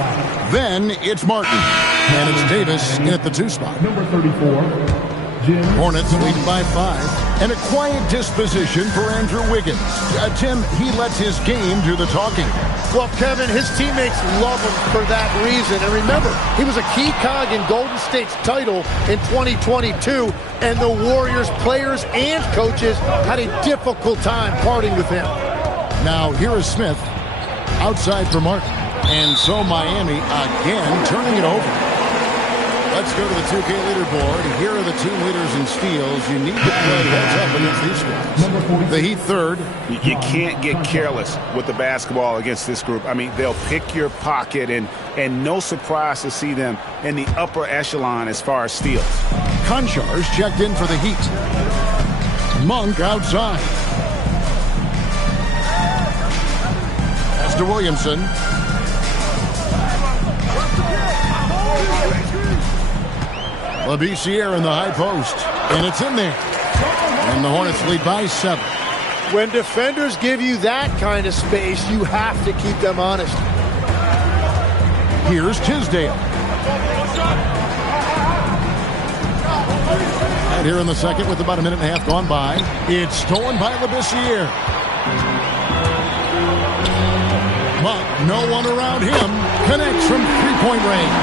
Then it's Martin. And it's Davis in at the 2 spot. Number 34. Hornets lead by 5. And a quiet disposition for Andrew Wiggins. Tim, he lets his game do the talking. Well, Kevin, his teammates love him for that reason. And remember, he was a key cog in Golden State's title in 2022. And the Warriors players and coaches had a difficult time parting with him. Now, here is Smith. Outside for Martin. And so Miami again turning it over. Let's go to the 2K leaderboard. Here are the team leaders in steals. You need to play heads up against these guys. The Heat third. You can't get careless with the basketball against this group. I mean, they'll pick your pocket, and no surprise to see them in the upper echelon as far as steals. Konchar's checked in for the Heat. Monk outside. Pass to Williamson. Jskr in the high post. And it's in there. And the Hornets lead by 7. When defenders give you that kind of space, you have to keep them honest. Here's Tisdale. And here in the second with about a minute and a half gone by. It's stolen by Jskr. But no one around him connects from three-point range.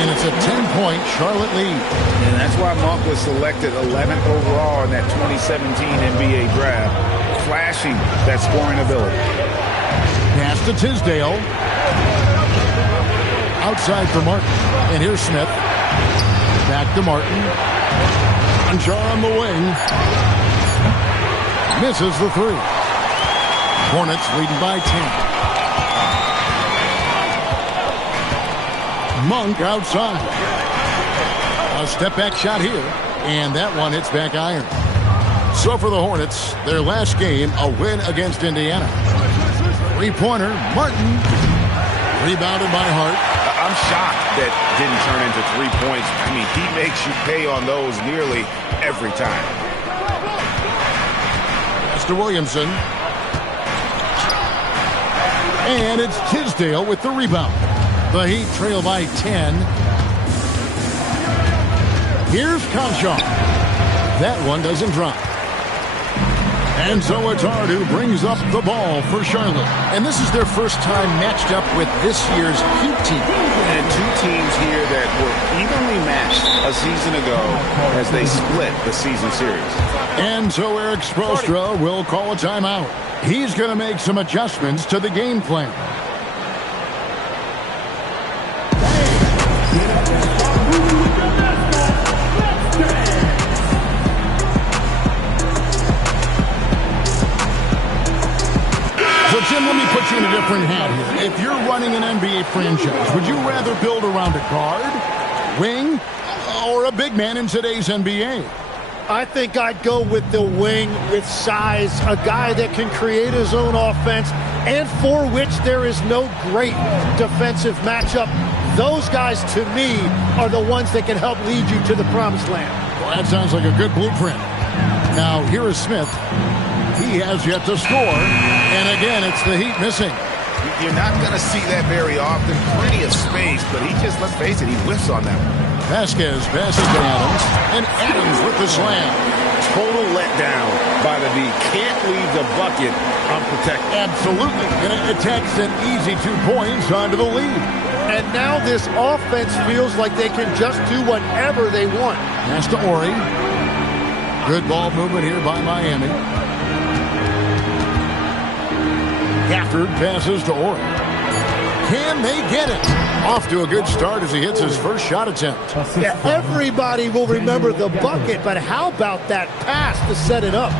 And it's a 10-point Charlotte lead. And that's why Monk was selected 11th overall in that 2017 NBA draft, flashing that scoring ability. Pass to Tisdale. Outside for Martin. And here's Smith. Back to Martin. Anjar on the wing. Misses the three. Hornets leading by 10. Monk outside. A step-back shot here. And that one hits back iron. So for the Hornets, their last game, a win against Indiana. Three-pointer, Martin. Rebounded by Hart. I'm shocked that didn't turn into 3 points. I mean, he makes you pay on those nearly every time. That's to Williamson. And it's Tisdale with the rebound. The Heat trail by 10. Here's Conchar. That one doesn't drop. And so it's Hart who brings up the ball for Charlotte. And this is their first time matched up with this year's Heat team. And two teams here that were evenly matched a season ago as they split the season series. And so Eric Spoelstra will call a timeout. He's going to make some adjustments to the game plan. Tim, let me put you in a different hat here. If you're running an NBA franchise, would you rather build around a guard, wing, or a big man in today's NBA? I think I'd go with the wing with size, a guy that can create his own offense and for which there is no great defensive matchup. Those guys, to me, are the ones that can help lead you to the promised land. Well, that sounds like a good blueprint. Now, here is Smith. He has yet to score. And again, it's the Heat missing. You're not going to see that very often. Plenty of space, but he just, let's face it, he whiffs on that one. Vasquez passes to Adams. And Adams with the slam. Total letdown by the D. Can't leave the bucket unprotected. Absolutely. And it attacks an easy 2 points onto the lead. And now this offense feels like they can just do whatever they want. Pass to Ori. Good ball movement here by Miami. Gafford passes to Ori. Can they get it? Off to a good start as he hits his first shot attempt. Yeah, everybody will remember the bucket, but how about that pass to set it up?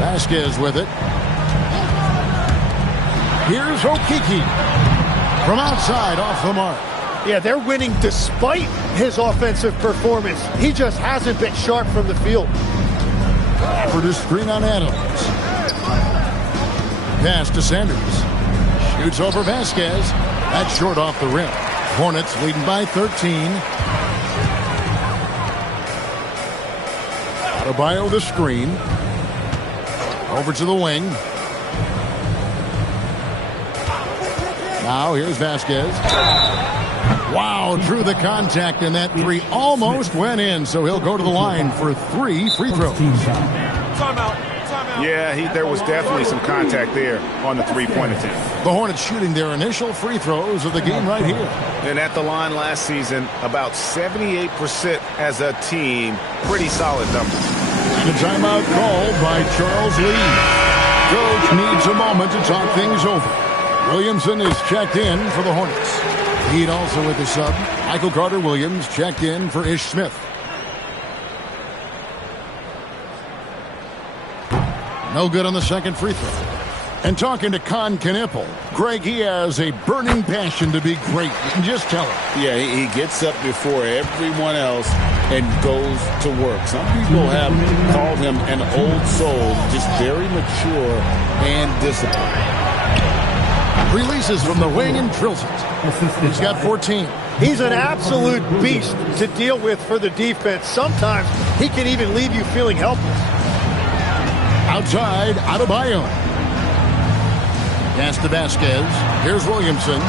Vasquez with it. Here's Okeke. From outside, off the mark. Yeah, they're winning despite his offensive performance. He just hasn't been sharp from the field. For the screen on Adams. Pass to Sanders. Shoots over Vasquez. That's short off the rim. Hornets leading by 13. Adebayo the screen. Over to the wing. Now here's Vasquez. Wow, drew the contact, and that three almost went in, so he'll go to the line for 3 free throws. Yeah, there was definitely some contact there on the three-point attempt. The Hornets shooting their initial free throws of the game right here. And at the line last season, about 78% as a team. Pretty solid numbers. And a timeout called by Charles Lee. Coach needs a moment to talk things over. Williamson is checked in for the Hornets. Heat also with the sub. Michael Carter-Williams checked in for Ish Smith. No good on the second free throw. And talking to Con Knippel, Greg, he has a burning passion to be great. You can just tell him. Yeah, he gets up before everyone else and goes to work. Some people have called him an old soul, just very mature and disciplined. Releases from the wing and drills it. He's got 14. He's an absolute beast to deal with for the defense. Sometimes he can even leave you feeling helpless. Outside, Adebayo. Pass to Vasquez. Here's Williamson.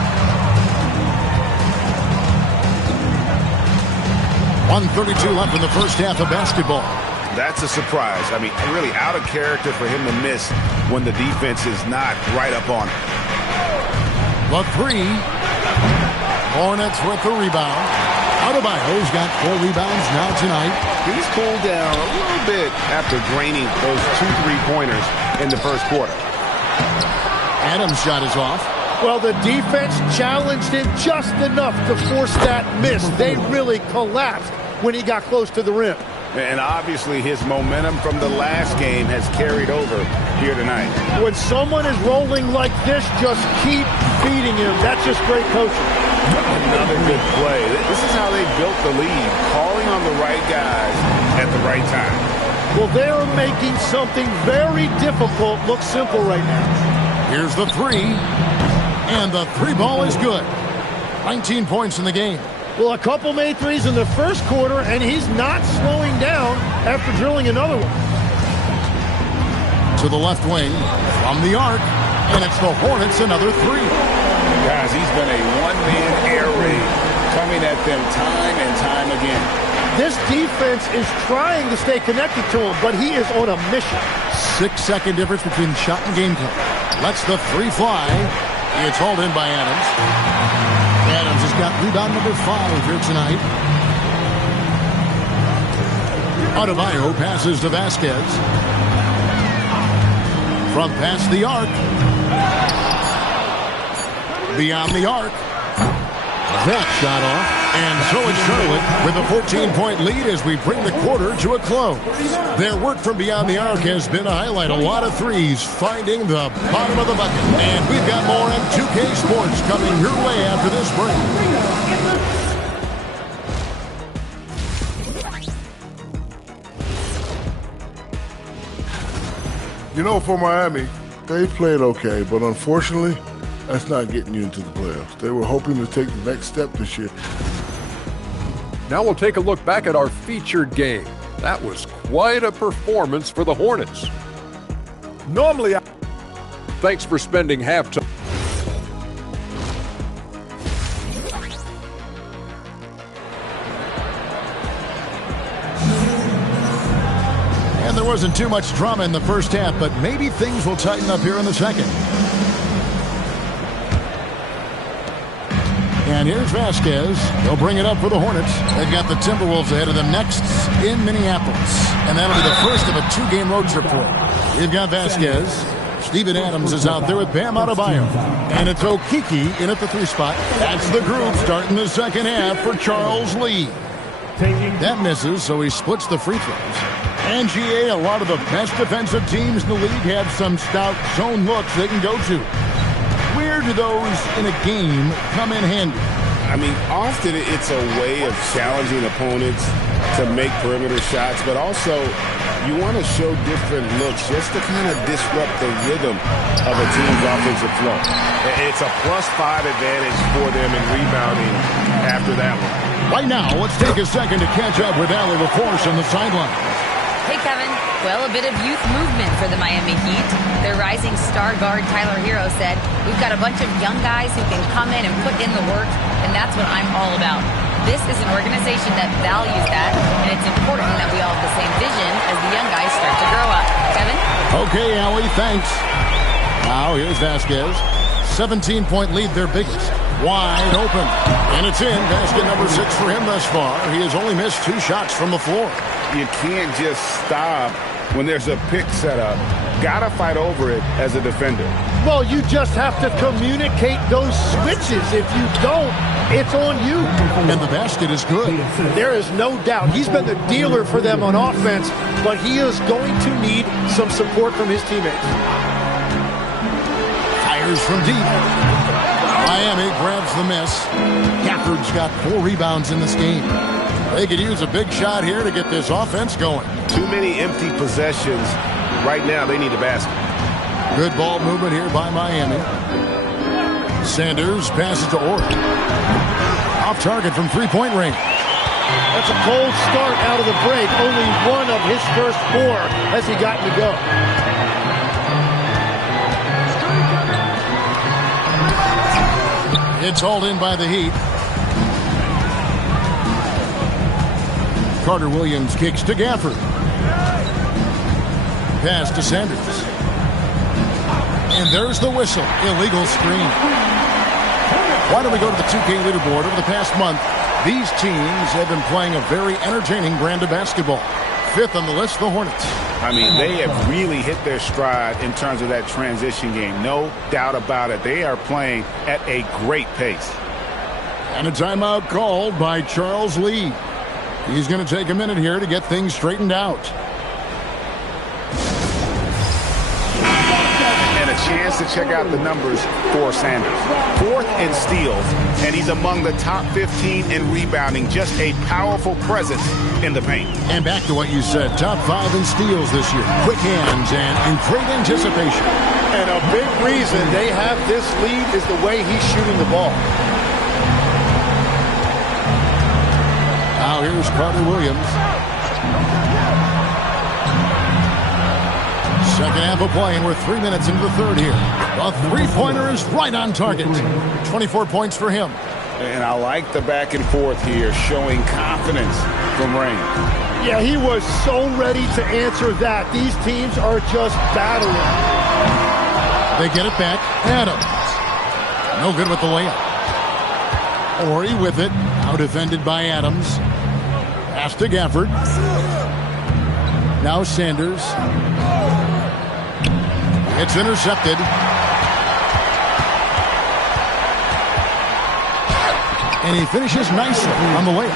1:32 left in the first half of basketball. That's a surprise. I mean, really out of character for him to miss when the defense is not right up on him. The three. Hornets with the rebound. Adebayo's got 4 rebounds now tonight. He's cooled down a little bit after draining those 2 3-pointers in the first quarter. Adams' shot is off. Well, the defense challenged him just enough to force that miss. They really collapsed when he got close to the rim. And obviously his momentum from the last game has carried over here tonight. When someone is rolling like this, just keep feeding him. That's just great coaching. Another good play. This is how they built the lead, calling on the right guys at the right time. Well, they are making something very difficult look simple right now. Here's the three. And the 3 ball is good. 19 points in the game. Well, a couple made threes in the first quarter, and he's not slowing down after drilling another one. To the left wing, from the arc, and it's the Hornets, another 3. Guys, he's been a one-man air raid, coming at them time and time again. This defense is trying to stay connected to him, but he is on a mission. 6-second difference between shot and game clock. Lets the 3 fly. It's hauled in by Adams. Adams has got rebound number 5 here tonight. Adebayo passes to Vasquez. From past the arc. Beyond the arc. That shot off. And so it's Charlotte with a 14-point lead as we bring the quarter to a close. Their work from beyond the arc has been a highlight. A lot of threes finding the bottom of the bucket. And we've got more on 2K Sports coming your way after this break. You know, for Miami, they played okay, but unfortunately, that's not getting you into the playoffs. They were hoping to take the next step this year. Now we'll take a look back at our featured game. That was quite a performance for the Hornets. Normally, Thanks for spending halftime. And there wasn't too much drama in the first half, but maybe things will tighten up here in the second. And here's Vasquez. He'll bring it up for the Hornets. They've got the Timberwolves ahead of them next in Minneapolis. And that'll be the first of a 2-game road trip for them. We've got Vasquez. Steven Adams is out there with Bam Adebayo. And it's Okeke in at the 3 spot. That's the group starting the second half for Charles Lee. That misses, so he splits the free throws. And GA, a lot of the best defensive teams in the league have some stout zone looks they can go to. Where do those in a game come in handy? I mean, often it's a way of challenging opponents to make perimeter shots, but also you want to show different looks just to kind of disrupt the rhythm of a team's offensive flow. It's a +5 advantage for them in rebounding after that one. Right now, let's take a second to catch up with Allie LaForce on the sideline. Hey, Kevin. Well, a bit of youth movement for the Miami Heat. Their rising star guard, Tyler Hero, said, "We've got a bunch of young guys who can come in and put in the work, and that's what I'm all about." This is an organization that values that, and it's important that we all have the same vision as the young guys start to grow up. Kevin? Okay, Allie, thanks. Now, here's Vasquez. 17-point lead, their biggest. Wide open. And it's in. Basket number 6 for him thus far. He has only missed 2 shots from the floor. You can't just stop when there's a pick set up. Gotta fight over it as a defender. Well, you just have to communicate those switches. If you don't, it's on you. And the basket is good. There is no doubt. He's been the dealer for them on offense, but he is going to need some support from his teammates. Fires from deep. Miami grabs the miss. Gafford's got 4 rebounds in this game. They could use a big shot here to get this offense going. Too many empty possessions. Right now, they need a basket. Good ball movement here by Miami. Sanders passes to Orr. Off target from three-point range. That's a cold start out of the break. Only one of his first 4 has he gotten to go. It's hauled in by the Heat. Carter Williams kicks to Gafford. Pass to Sanders. And there's the whistle. Illegal screen. Why don't we go to the 2K leaderboard? Over the past month, these teams have been playing a very entertaining brand of basketball. 5th on the list, the Hornets. I mean, they have really hit their stride in terms of that transition game. No doubt about it. They are playing at a great pace. And a timeout called by Charles Lee. He's going to take a minute here to get things straightened out. And a chance to check out the numbers for Sanders. 4th in steals, and he's among the top 15 in rebounding. Just a powerful presence in the paint. And back to what you said, top 5 in steals this year. Quick hands and great anticipation. And a big reason they have this lead is the way he's shooting the ball. Now here's Carter Williams. Second half of play, and we're 3 minutes into the third here. A three-pointer is right on target. 24 points for him. And I like the back and forth here, showing confidence from Rain. Yeah, he was so ready to answer that. These teams are just battling. They get it back. Adams. No good with the layup. Horry with it. Now defended by Adams. Pass to Gafford. Now Sanders. It's intercepted. And he finishes nicely on the layup.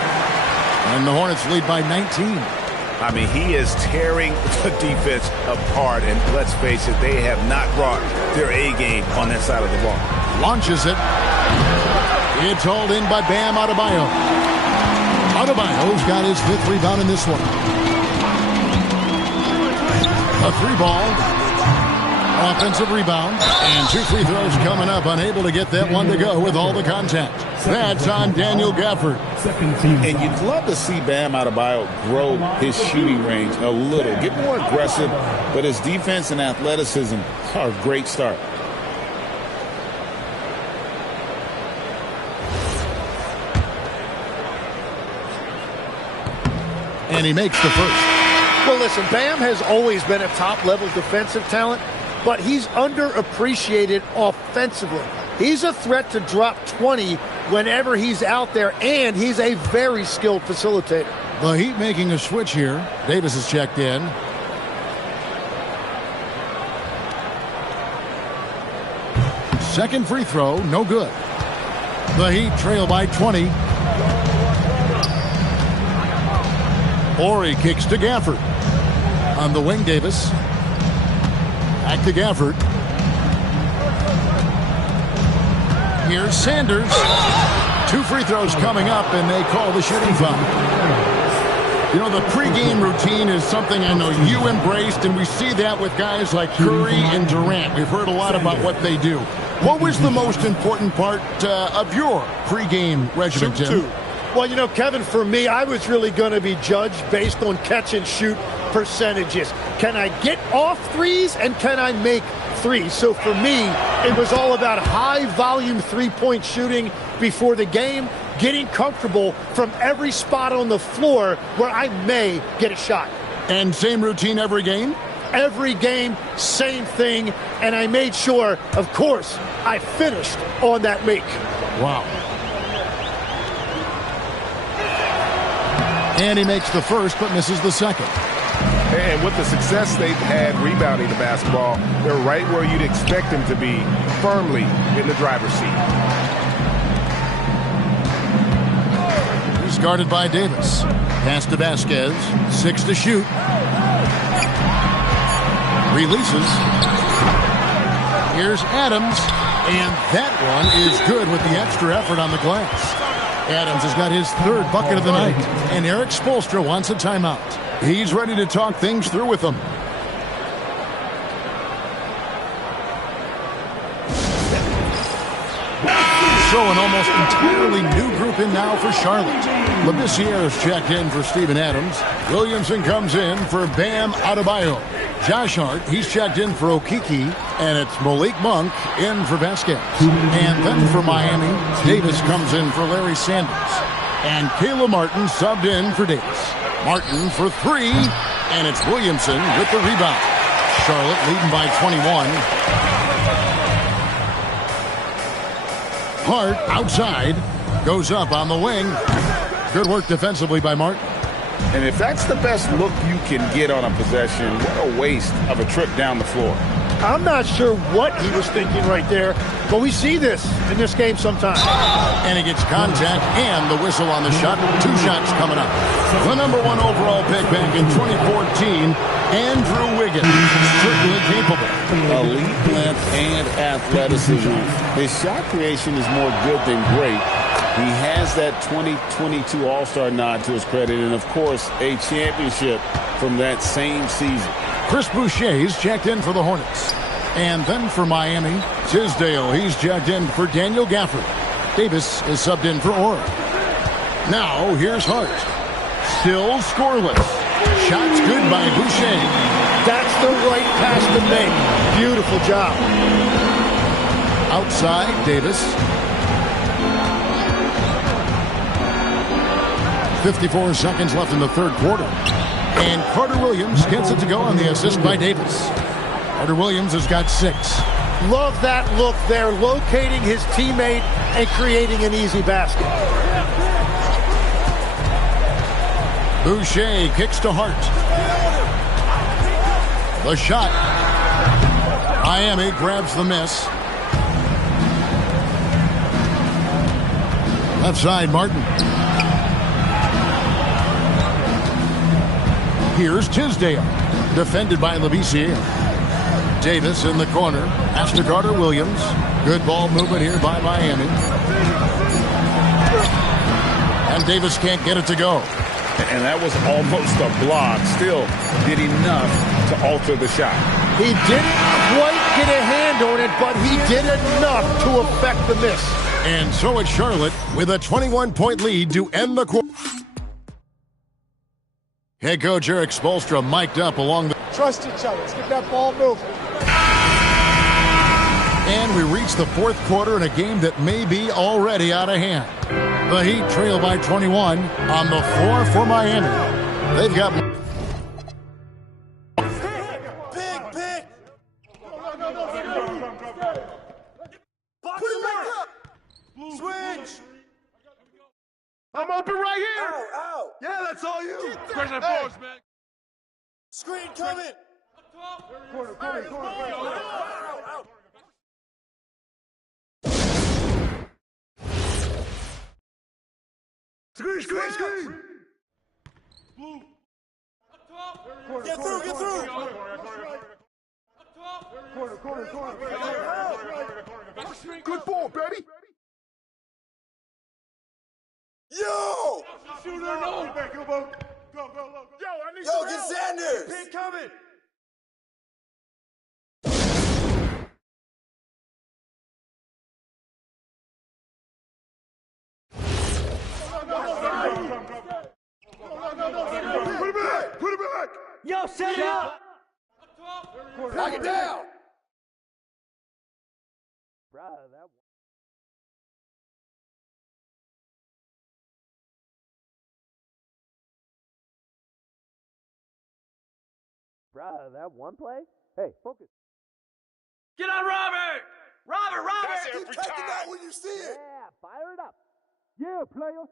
And the Hornets lead by 19. I mean, he is tearing the defense apart. And let's face it, they have not brought their A game on that side of the ball. Launches it. It's hauled in by Bam Adebayo. Adebayo's got his 5th rebound in this one. A 3-ball. Offensive rebound. And 2 free throws coming up. Unable to get that one to go with all the contact. That's on Daniel Gafford. And you'd love to see Bam Adebayo grow his shooting range a little. Get more aggressive. But his defense and athleticism are a great start. And he makes the first. Well, listen, Bam has always been a top-level defensive talent, but he's underappreciated offensively. He's a threat to drop 20 whenever he's out there, and he's a very skilled facilitator. The Heat making a switch here. Davis is checked in. Second free throw, no good. The Heat trail by 20. Horry kicks to Gafford. On the wing, Davis. Back to Gafford. Here's Sanders. 2 free throws coming up, and they call the shooting foul. You know, the pregame routine is something I know you embraced, and we see that with guys like Curry and Durant. We've heard a lot about what they do. What was the most important part of your pregame regimen, Tim? Well, you know, Kevin, for me, I was really going to be judged based on catch-and-shoot percentages. Can I get off threes, and can I make threes? So for me, it was all about high-volume three-point shooting before the game, getting comfortable from every spot on the floor where I may get a shot. And same routine every game? Every game, same thing, and I made sure, of course, I finished on that make. Wow. And he makes the first, but misses the second. And with the success they've had rebounding the basketball, they're right where you'd expect them to be, firmly in the driver's seat. He's guarded by Davis. Pass to Vasquez. 6 to shoot. Releases. Here's Adams. And that one is good with the extra effort on the glass. Adams has got his 3rd bucket of the night. And Eric Spoelstra wants a timeout. He's ready to talk things through with them. So an almost entirely new group in now for Charlotte. Labissiere is checked in for Steven Adams. Williamson comes in for Bam Adebayo. Josh Hart, he's checked in for Okiki. And it's Malik Monk in for Vasquez. And then for Miami, Davis comes in for Larry Sanders. And Kayla Martin subbed in for Davis. Martin for 3. And it's Williamson with the rebound. Charlotte leading by 21. Hart outside. Goes up on the wing. Good work defensively by Martin. And if that's the best look you can get on a possession, what a waste of a trip down the floor. I'm not sure what he was thinking right there, but we see this in this game sometimes. And he gets contact and the whistle on the shot. 2 shots coming up. The number 1 overall pick back in 2014, Andrew Wiggins. Certainly capable. Elite length and athleticism. His shot creation is more good than great. He has that 2022 All-Star nod to his credit, and of course, a championship from that same season. Chris Boucher's checked in for the Hornets. And then for Miami, Tisdale, he's checked in for Daniel Gafford. Davis is subbed in for Orr. Now, here's Hart. Still scoreless. Shots good by Boucher. That's the right pass to make. Beautiful job. Outside, Davis. 54 seconds left in the third quarter. And Carter Williams gets it to go on the assist by Davis. Carter Williams has got 6. Love that look there, locating his teammate and creating an easy basket. Boucher kicks to Hart. The shot. Miami grabs the miss. Left side, Martin. Here's Tisdale. Defended by Labissiere. Davis in the corner. Pass to Carter Williams. Good ball movement here by Miami. And Davis can't get it to go. And that was almost a block. Still did enough to alter the shot. He didn't quite get a hand on it, but he did enough to affect the miss. And so it's Charlotte with a 21-point lead to end the quarter. Head coach Eric Spoelstra mic'd up along the... Trust each other. Let's get that ball moving. And we reach the fourth quarter in a game that may be already out of hand. The Heat trail by 21 on the floor for Miami. They've got... Big. Box him up. Switch. I'm open right here. Out. Yeah, that's all you. Pressure force, man. Screen coming. Corner. Out. Screen. Blue. Get through. Corner. Good ball, baby. Yo! Shooter, no. Go. Yo, get Sanders. Pin coming. Put it back. Yo, set it up. Knock it down. That one play? Hey, focus. Get on Robert. Keep taking that when you see it. Yeah, fire it up. Yeah, player.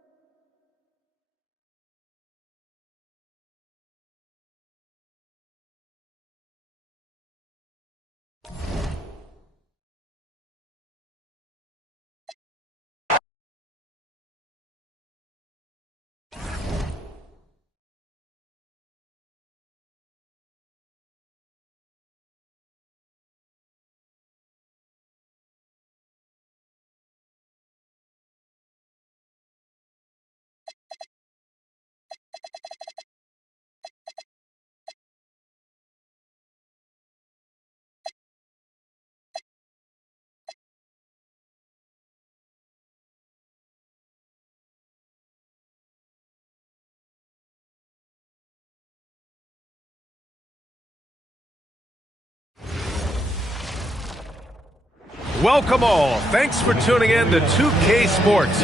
Welcome all. Thanks for tuning in to 2K Sports.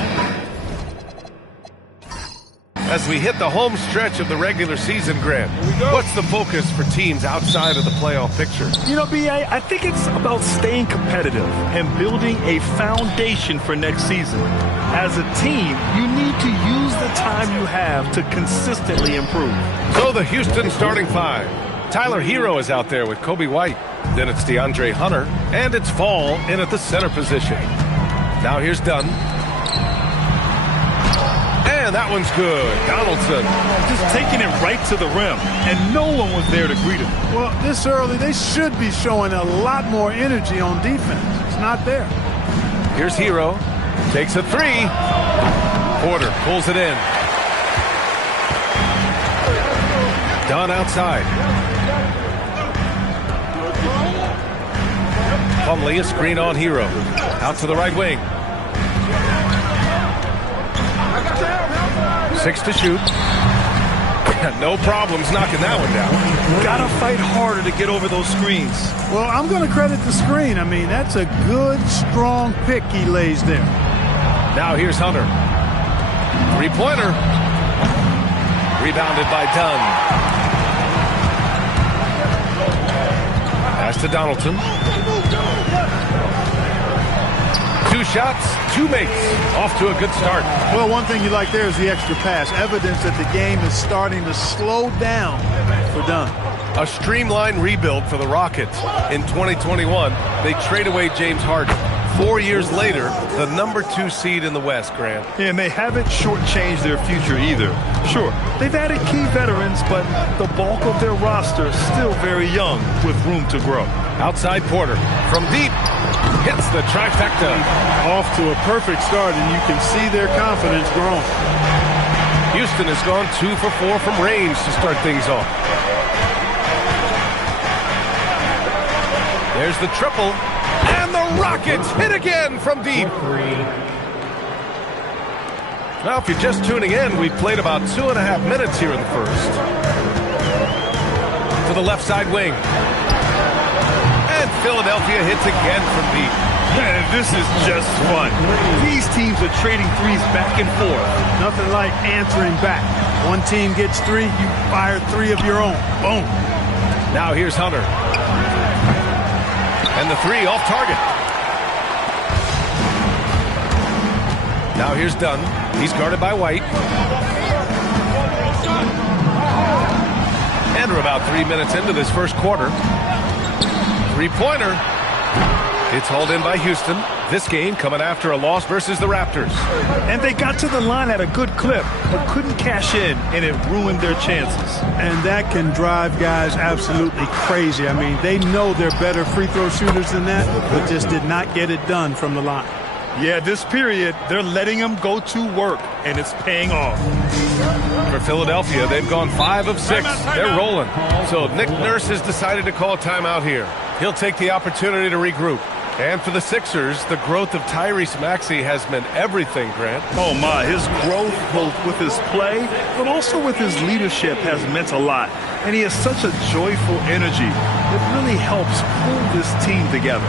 As we hit the home stretch of the regular season, Grant, what's the focus for teams outside of the playoff picture? You know, B.A., I think it's about staying competitive and building a foundation for next season. As a team, you need to use the time you have to consistently improve. So the Houston starting five. Tyler Hero is out there with Kobe White. Then it's DeAndre Hunter, and it's Fall in at the center position. Now here's Dunn. And that one's good. Donaldson. Just taking it right to the rim, and no one was there to greet him. Well, this early, they should be showing a lot more energy on defense. It's not there. Here's Hero. Takes a three. Porter pulls it in. Dunn outside. Plumlee, a screen on Hero. Out to the right wing. 6 to shoot. No problems knocking that one down. Gotta fight harder to get over those screens. Well, I'm going to credit the screen. I mean, that's a good, strong pick he lays there. Now here's Hunter. Three-pointer. Rebounded by Dunn. Pass to Donaldson. 2 shots, 2 makes. Off to a good start. Well, one thing you like there is the extra pass. Evidence that the game is starting to slow down for Dunn. A streamlined rebuild for the Rockets. In 2021, they trade away James Harden. 4 years later, the number 2 seed in the West, Grant. Yeah, and they haven't shortchanged their future either. Sure, they've added key veterans, but the bulk of their roster is still very young with room to grow. Outside Porter from deep. Hits the trifecta. Off to a perfect start, and you can see their confidence growing. Houston has gone 2 for 4 from range to start things off. There's the triple. And the Rockets hit again from deep. Now, if you're just tuning in, we've played about 2.5 minutes here in the first. To the left side wing. And Philadelphia hits again from deep. Man, this is just fun. These teams are trading threes back and forth. Nothing like answering back. One team gets 3, you fire 3 of your own. Boom. Now here's Hunter. And the 3 off target. Now here's Dunn. He's guarded by White. And we're about 3 minutes into this first quarter. Three-pointer. It's hauled in by Houston. This game coming after a loss versus the Raptors. And they got to the line at a good clip, but couldn't cash in, and it ruined their chances. And that can drive guys absolutely crazy. I mean, they know they're better free throw shooters than that, but just did not get it done from the line. Yeah, this period, they're letting them go to work, and it's paying off. For Philadelphia, they've gone 5 of 6. They're rolling. So Nick Nurse has decided to call a timeout here. He'll take the opportunity to regroup. And for the Sixers, the growth of Tyrese Maxey has meant everything, Grant. Oh, my. His growth, both with his play, but also with his leadership, has meant a lot. And he has such a joyful energy. It really helps pull this team together.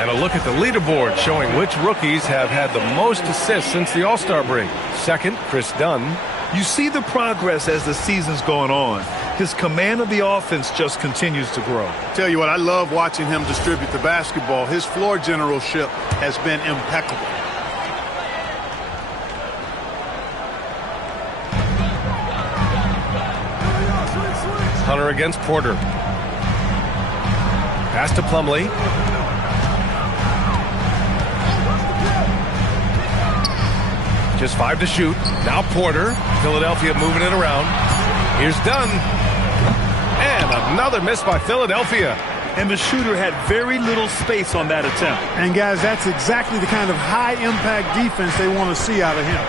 And a look at the leaderboard showing which rookies have had the most assists since the All-Star break. Second, Chris Dunn. You see the progress as the season's going on. His command of the offense just continues to grow. Tell you what, I love watching him distribute the basketball. His floor generalship has been impeccable. Hunter against Porter. Pass to Plumlee. Just 5 to shoot. Now Porter. Philadelphia moving it around. Here's Dunn. And another miss by Philadelphia. And the shooter had very little space on that attempt. And, guys, that's exactly the kind of high-impact defense they want to see out of him.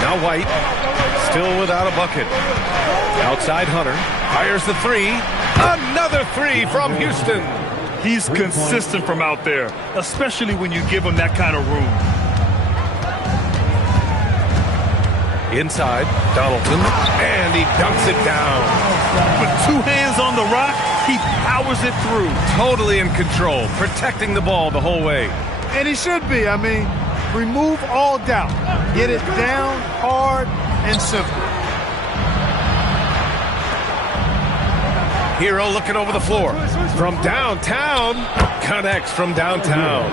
Now White. Still without a bucket. Outside Hunter. Fires the 3. Another 3 from Houston. He's consistent from out there, especially when you give him that kind of room. Inside, Donaldson, and he dunks it down. With 2 hands on the rock, he powers it through. Totally in control, protecting the ball the whole way. And he should be. I mean, remove all doubt. Get it down, hard, and simple. Hero looking over the floor. From downtown, connects from downtown.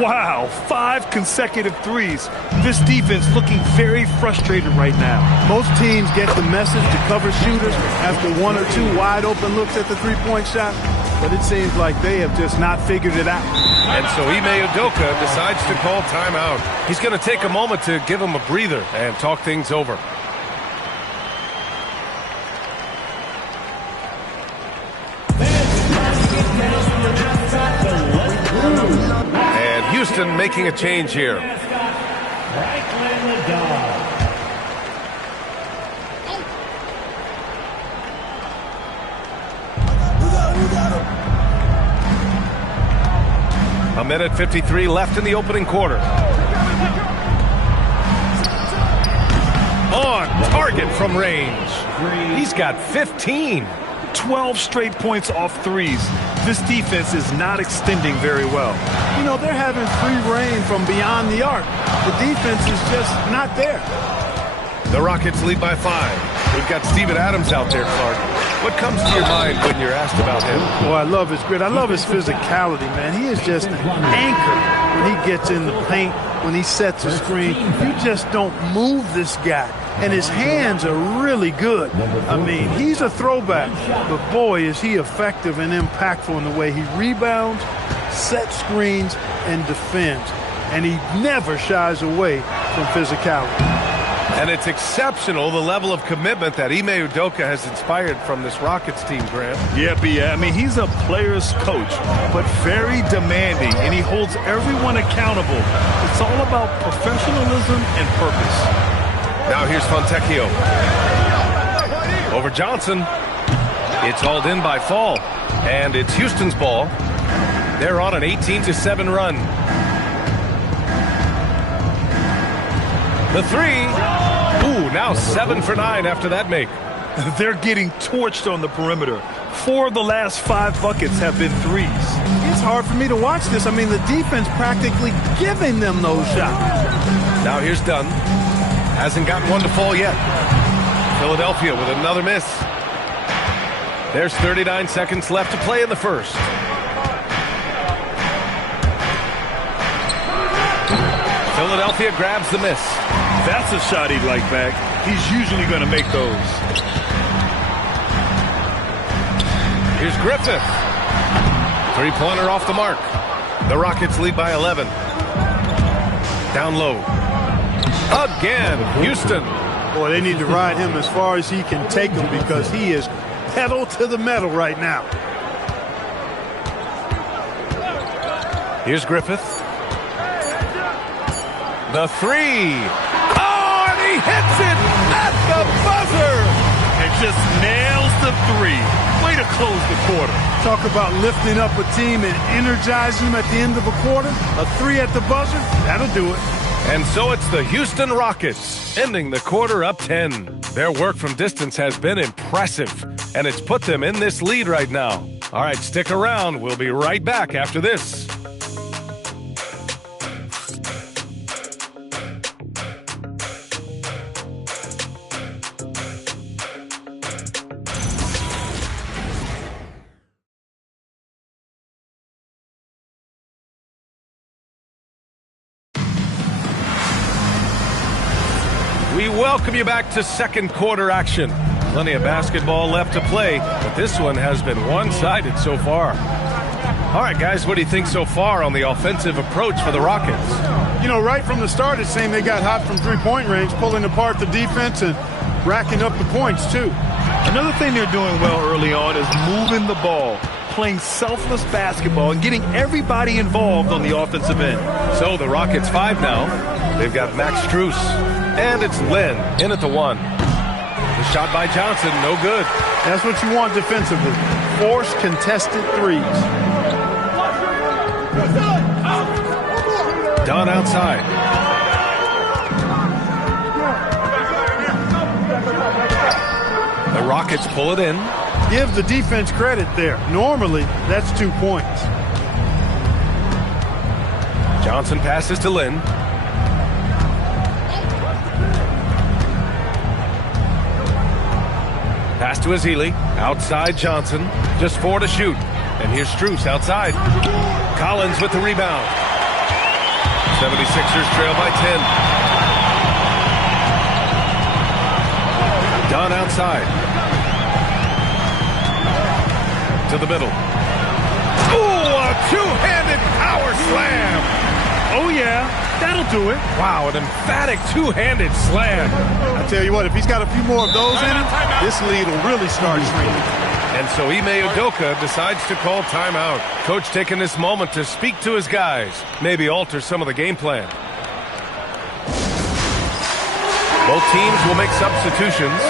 Wow, 5 consecutive threes. This defense looking very frustrated right now. Most teams get the message to cover shooters after 1 or 2 wide open looks at the three-point shot, but it seems like they have just not figured it out. And so Ime Udoka decides to call timeout. He's going to take a moment to give him a breather and talk things over. Houston making a change here. A minute 53 left in the opening quarter. On target from range. He's got 15. 12 straight points off threes. This defense is not extending very well. You know, they're having free reign from beyond the arc. The defense is just not there. The Rockets lead by 5. We've got Steven Adams out there, Clark. What comes to your mind when you're asked about him? Oh, I love his grit. I love his physicality, man. He is just an anchor when he gets in the paint, when he sets a screen. You just don't move this guy. And his hands are really good. I mean, he's a throwback, but boy, is he effective and impactful in the way he rebounds, sets screens, and defends. And he never shies away from physicality. And it's exceptional, the level of commitment that Ime Udoka has inspired from this Rockets team, Grant. Yeah, I mean, he's a player's coach, but very demanding, and he holds everyone accountable. It's all about professionalism and purpose. Now here's Fontecchio. Over Johnson. It's hauled in by Fall. And it's Houston's ball. They're on an 18-7 run. The 3. Ooh, now 7 for 9 after that make. They're getting torched on the perimeter. 4 of the last 5 buckets have been threes. It's hard for me to watch this. I mean, the defense practically giving them those shots. Now here's Dunn. Hasn't gotten one to fall yet. Philadelphia with another miss. There's 39 seconds left to play in the first. Philadelphia grabs the miss. That's a shot he'd like back. He's usually going to make those. Here's Griffith. 3-pointer off the mark. The Rockets lead by 11. Down low. Again, Houston. Boy, they need to ride him as far as he can take him because he is pedal to the metal right now. Here's Griffith. The 3. Oh, and he hits it at the buzzer. And just nails the 3. Way to close the quarter. Talk about lifting up a team and energizing them at the end of a quarter. A 3 at the buzzer, that'll do it. And so it's the Houston Rockets, ending the quarter up 10. Their work from distance has been impressive, and it's put them in this lead right now. All right, stick around. We'll be right back after this. We welcome you back to second quarter action. Plenty of basketball left to play, but this one has been one-sided so far. All right, guys, what do you think so far on the offensive approach for the Rockets? You know, right from the start, it seemed they got hot from three-point range, pulling apart the defense and racking up the points, too. Another thing they're doing well early on is moving the ball, playing selfless basketball, and getting everybody involved on the offensive end. So the Rockets 5 now. They've got Max Strus, and it's Lynn in at the 1. The shot by Johnson, no good. That's what you want defensively. Force contested threes. Dunn outside. The Rockets pull it in. Give the defense credit there. Normally, that's 2 points. Johnson passes to Lynn. Pass to Azili. Outside Johnson. Just 4 to shoot. And here's Strus outside. Collins with the rebound. 76ers trail by 10. Dunn outside. To the middle. Ooh, a two-handed power slam. Oh, yeah, that'll do it. Wow, an emphatic two-handed slam. I tell you what, if he's got a few more of those in him, this lead will really start shrinking. And so Ime Udoka decides to call timeout. Coach taking this moment to speak to his guys, maybe alter some of the game plan. Both teams will make substitutions.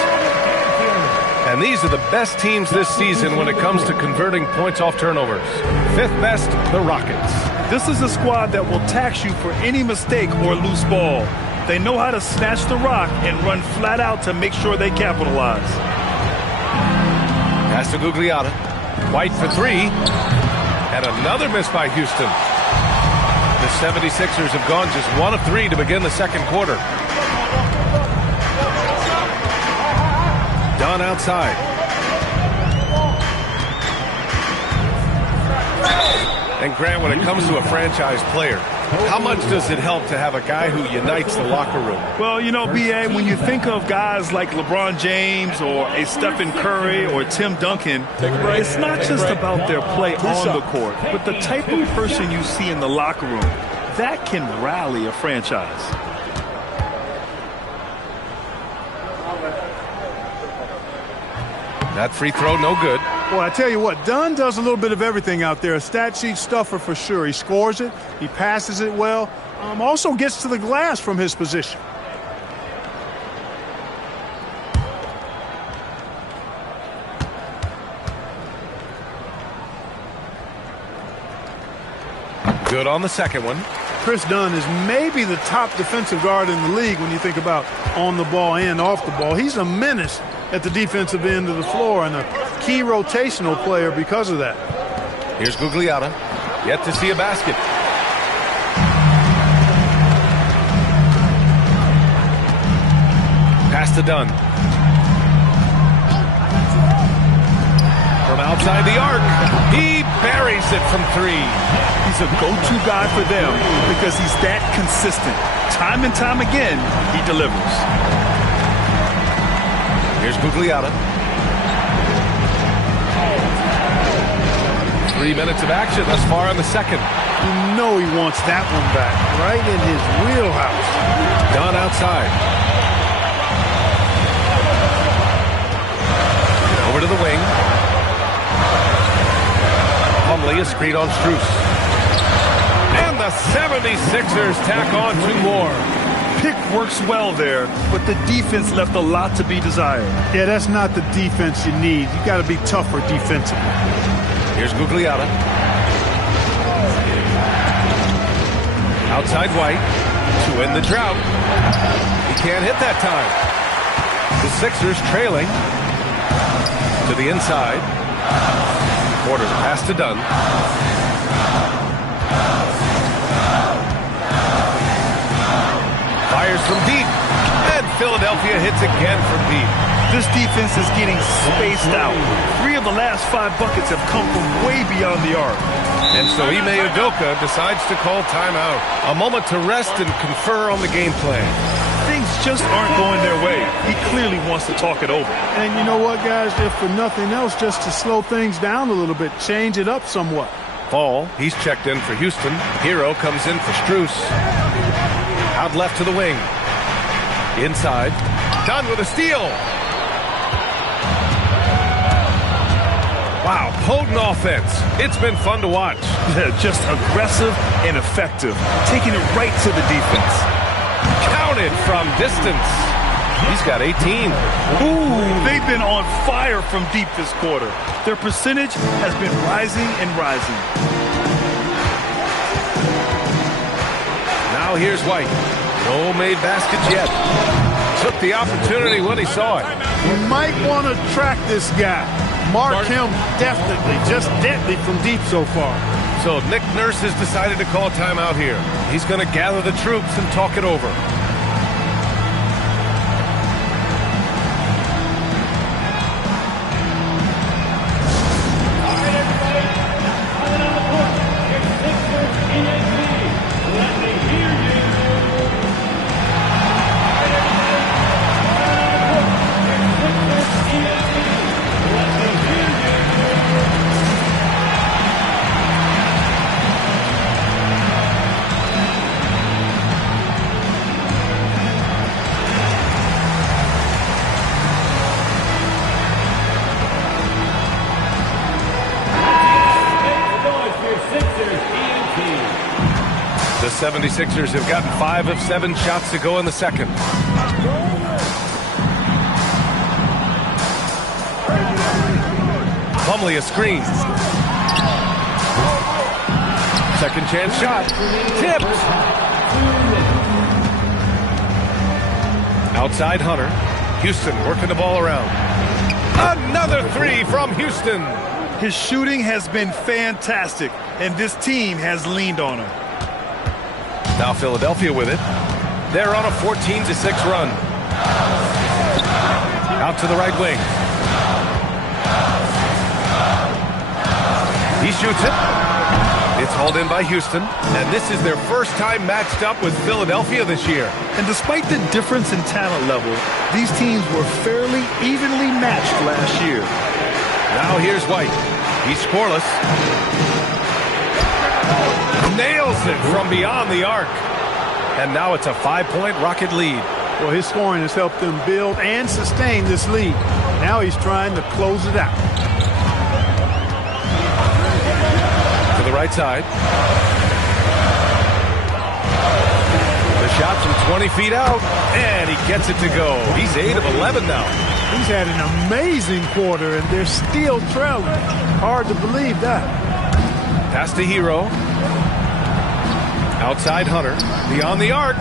And these are the best teams this season when it comes to converting points off turnovers. 5th best, the Rockets. This is a squad that will tax you for any mistake or loose ball. They know how to snatch the rock and run flat out to make sure they capitalize. Pass to Gugliotta. White for 3. And another miss by Houston. The 76ers have gone just 1 of 3 to begin the second quarter. Dunn outside. And Grant, when it comes to a franchise player, how much does it help to have a guy who unites the locker room? Well, you know, B.A., when you think of guys like LeBron James or a Stephen Curry or Tim Duncan, it's not just about their play on the court, but the type of person you see in the locker room. That can rally a franchise. That free throw, no good. Well, I tell you what, Dunn does a little bit of everything out there. A stat sheet stuffer for sure. He scores it. He passes it well. Also gets to the glass from his position. Good on the second one. Chris Dunn is maybe the top defensive guard in the league when you think about on the ball and off the ball. He's a menace at the defensive end of the floor and a key rotational player because of that. Here's Gugliotta. Yet to see a basket. Pass to Dunn. From outside the arc, he buries it from 3. He's a go-to guy for them because he's that consistent. Time and time again, he delivers. Here's Gugliotta. 3 minutes of action thus far in the second. You know he wants that one back, right in his wheelhouse. Dunn outside. Over to the wing. Plumlee, a screen on Strus. And the 76ers tack on 2 more. Pick works well there, but the defense left a lot to be desired. Yeah, that's not the defense you need. You got to be tougher defensively. Here's Gugliotta. Outside White to end the drought. He can't hit that time. The Sixers trailing to the inside. Porter pass to Dunn. Fires from deep. And Philadelphia hits again from deep. This defense is getting spaced out. 3 of the last 5 buckets have come from way beyond the arc. And so Ime Udoka decides to call timeout. A moment to rest and confer on the game plan. Things just aren't going their way. He clearly wants to talk it over. And you know what, guys? If for nothing else, just to slow things down a little bit, change it up somewhat. Fall, he's checked in for Houston. Hero comes in for Strus. Out left to the wing. Inside. Dunn with a steal. Wow, potent offense. It's been fun to watch. Just aggressive and effective. Taking it right to the defense. Counted from distance. He's got 18. Ooh, they've been on fire from deep this quarter. Their percentage has been rising and rising. Now here's White. No made baskets yet. Took the opportunity when he saw it. You might want to track this guy. Mark him definitely, just deadly from deep so far. So Nick Nurse has decided to call timeout here. He's going to gather the troops and talk it over. The 76ers have gotten 5 of 7 shots to go in the second. Plumlee a screen. Second chance shot. Tipped. Outside Hunter. Houston working the ball around. Another three from Houston. His shooting has been fantastic, and this team has leaned on him. Now Philadelphia with it. They're on a 14-6 run. Out to the right wing. He shoots it. It's hauled in by Houston, and this is their first time matched up with Philadelphia this year. And despite the difference in talent level, these teams were fairly evenly matched last year. Now here's White. He's scoreless. Nails it from beyond the arc. And now it's a 5-point Rocket lead. Well, his scoring has helped them build and sustain this lead. Now he's trying to close it out. To the right side. The shot from 20 feet out. And he gets it to go. He's 8 of 11 now. He's had an amazing quarter, and they're still trailing. Hard to believe that. Pass to Hero. Outside Hunter. Beyond the arc.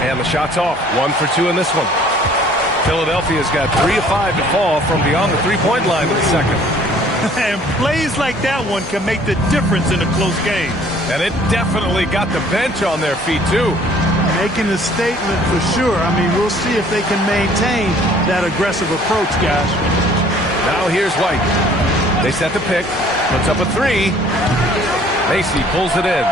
And the shot's off. 1 for 2 in this one. Philadelphia's got 3 of 5 to fall from beyond the three-point line in the second. And plays like that one can make the difference in a close game. And it definitely got the bench on their feet, too. Making a statement for sure. I mean, we'll see if they can maintain that aggressive approach, guys. Now here's White. They set the pick. Puts up a 3. Macy pulls it in.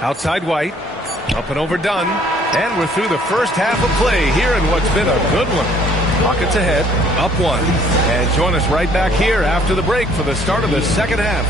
Outside White. Up and overdone. And we're through the first half of play here in what's been a good one. Rockets ahead, up 1. And join us right back here after the break for the start of the second half.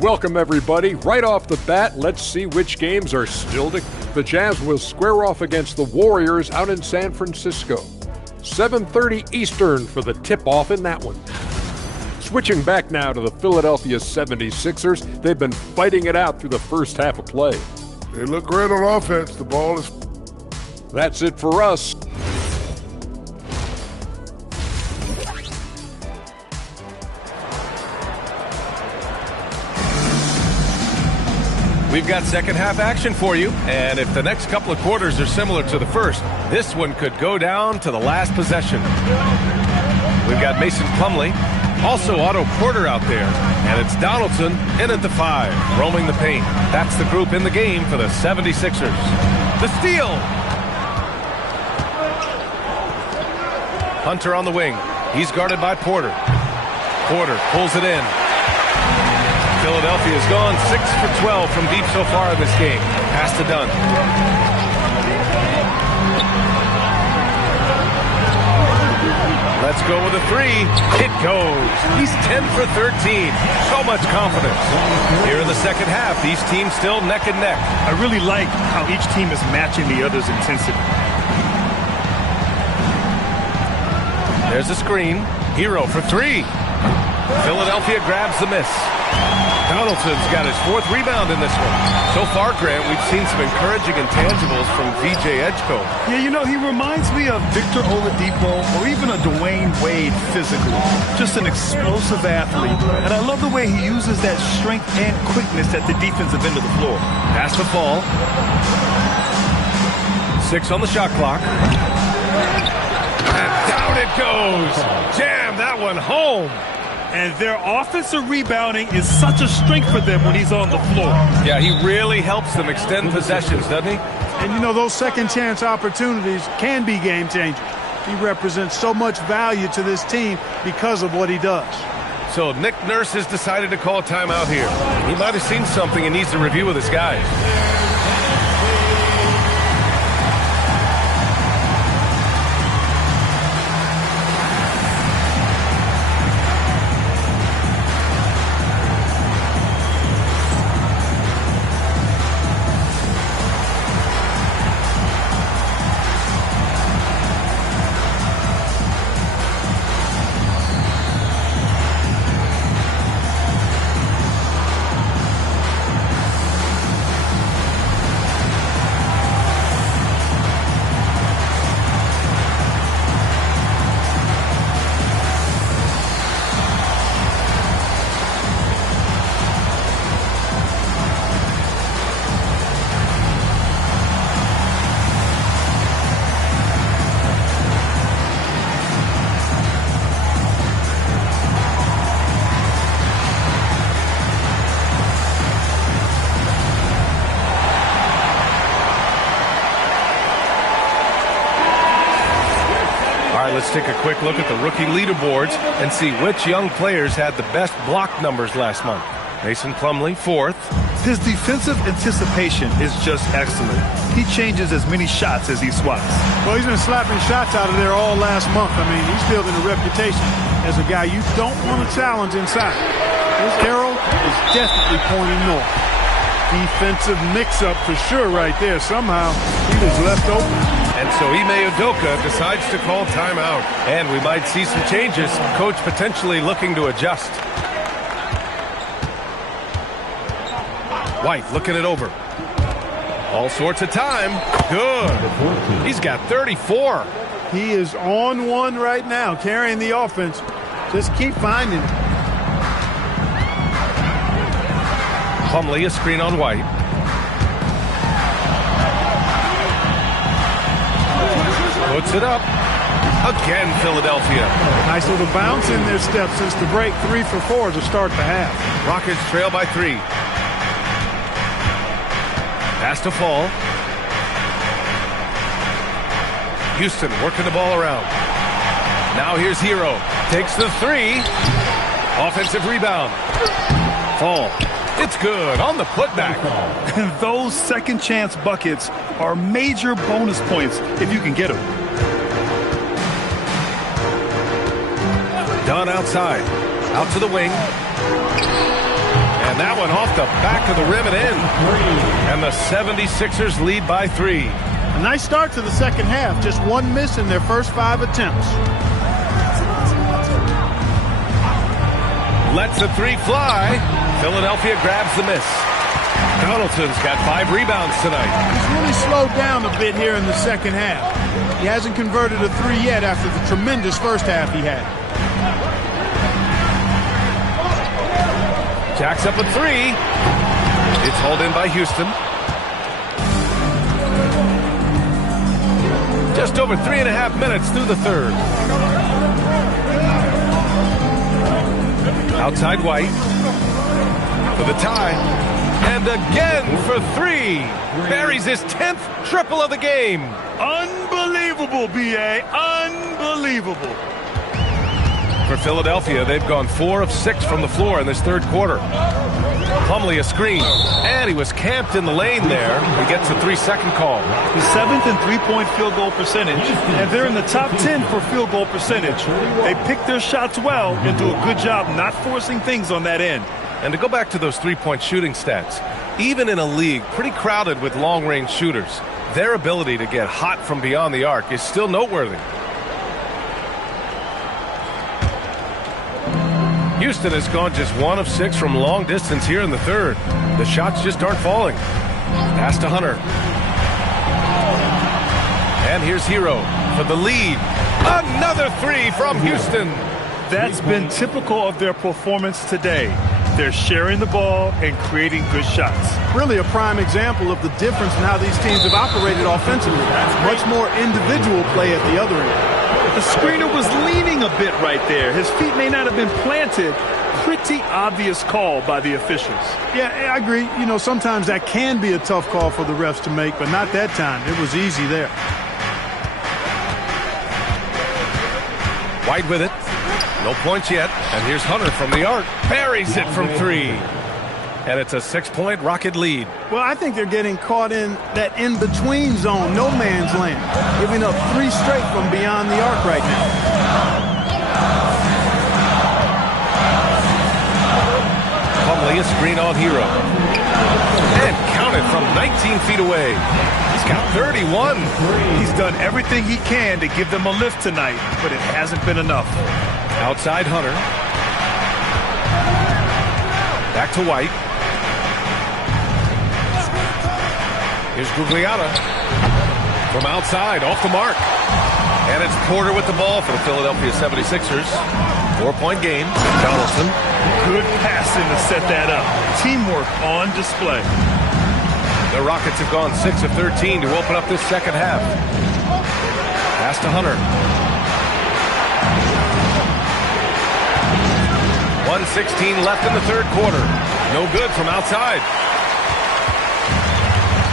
Welcome, everybody. Right off the bat, let's see which games are still to... The Jazz will square off against the Warriors out in San Francisco. 7:30 Eastern for the tip-off in that one. Switching back now to the Philadelphia 76ers, they've been fighting it out through the first half of play. They look great on offense. The ball is... That's it for us. We've got second half action for you, and if the next couple of quarters are similar to the first, this one could go down to the last possession. We've got Mason Plumlee, also Otto Porter out there, and it's Donaldson in at the 5, roaming the paint. That's the group in the game for the 76ers. The steal! Hunter on the wing. He's guarded by Porter. Porter pulls it in. Philadelphia's gone 6 for 12 from deep so far in this game. Pass to Dunn. Let's go with a three. It goes. He's 10 for 13. So much confidence. Here in the second half, these teams still neck and neck. I really like how each team is matching the other's intensity. There's a screen. Hero for three. Philadelphia grabs the miss. Donaldson's got his fourth rebound in this one. So far, Grant, we've seen some encouraging intangibles from VJ Edgecombe. Yeah, you know, he reminds me of Victor Oladipo or even a Dwayne Wade physically. Just an explosive athlete. And I love the way he uses that strength and quickness at the defensive end of the floor. Pass to Fall. 6 on the shot clock. And down it goes. Jam that one home. And their offensive rebounding is such a strength for them when he's on the floor. Yeah, he really helps them extend possessions, doesn't he? And, you know, those second chance opportunities can be game changers. He represents so much value to this team because of what he does. So Nick Nurse has decided to call timeout here. He might have seen something and needs to review with his guys. Let's take a quick look at the rookie leaderboards and see which young players had the best block numbers last month. Mason Plumlee, 4th. His defensive anticipation is just excellent. He changes as many shots as he swats. Well, he's been slapping shots out of there all last month. I mean, he's building a reputation as a guy you don't want to challenge inside. His arrow is definitely pointing north. Defensive mix-up for sure right there. Somehow, he was left open. And so Ime Udoka decides to call timeout. And we might see some changes. Coach potentially looking to adjust. White looking it over. All sorts of time. Good. He's got 34. He is on one right now, carrying the offense. Just keep finding it. Plumlee, a screen on White. Puts it up. Again, Philadelphia. Nice little bounce in their step since the break. 3 for 4 to start the half. Rockets trail by 3. Pass to Fall. Houston working the ball around. Now here's Hero. Takes the 3. Offensive rebound. Fall. It's good on the putback. And those second chance buckets are major bonus points if you can get them. Dunn outside. Out to the wing. And that one off the back of the rim and in. And the 76ers lead by 3. A nice start to the second half. Just one miss in their first 5 attempts. Lets the 3 fly. Philadelphia grabs the miss. Donaldson's got 5 rebounds tonight. He's really slowed down a bit here in the second half. He hasn't converted a 3 yet after the tremendous first half he had. Jacks up a 3. It's hauled in by Houston. Just over 3.5 minutes through the third. Outside White for the tie. And again for 3. Buries his 10th triple of the game. Unbelievable, B.A. Unbelievable. For Philadelphia, they've gone 4 of 6 from the floor in this third quarter. Plumlee a screen, and he was camped in the lane there. He gets a 3-second call. The 7th in three-point field goal percentage, and they're in the top 10 for field goal percentage. They pick their shots well and do a good job not forcing things on that end. And to go back to those three-point shooting stats, even in a league pretty crowded with long-range shooters, their ability to get hot from beyond the arc is still noteworthy. Houston has gone just 1 of 6 from long distance here in the third. The shots just aren't falling. Pass to Hunter. And here's Hero for the lead. Another 3 from Houston. That's been typical of their performance today. They're sharing the ball and creating good shots. Really a prime example of the difference in how these teams have operated offensively. Much more individual play at the other end. The screener was leaning a bit right there. His feet may not have been planted. Pretty obvious call by the officials. Yeah, I agree. You know, sometimes that can be a tough call for the refs to make, but not that time. It was easy there. White with it. No points yet. And here's Hunter from the arc. Buries it from 3. And it's a 6-point Rocket lead. Well, I think they're getting caught in that in-between zone, no man's land, giving up 3 straight from beyond the arc right now. Plumlee a screen on Hero. And counted from 19 feet away. He's got 31. He's done everything he can to give them a lift tonight, but it hasn't been enough. Outside Hunter. Back to White. Here's Gugliotta from outside, off the mark. And it's Porter with the ball for the Philadelphia 76ers. 4-point game. Donaldson. Good passing to set that up. Teamwork on display. The Rockets have gone 6 of 13 to open up this second half. Pass to Hunter. 1:16 left in the third quarter. No good from outside.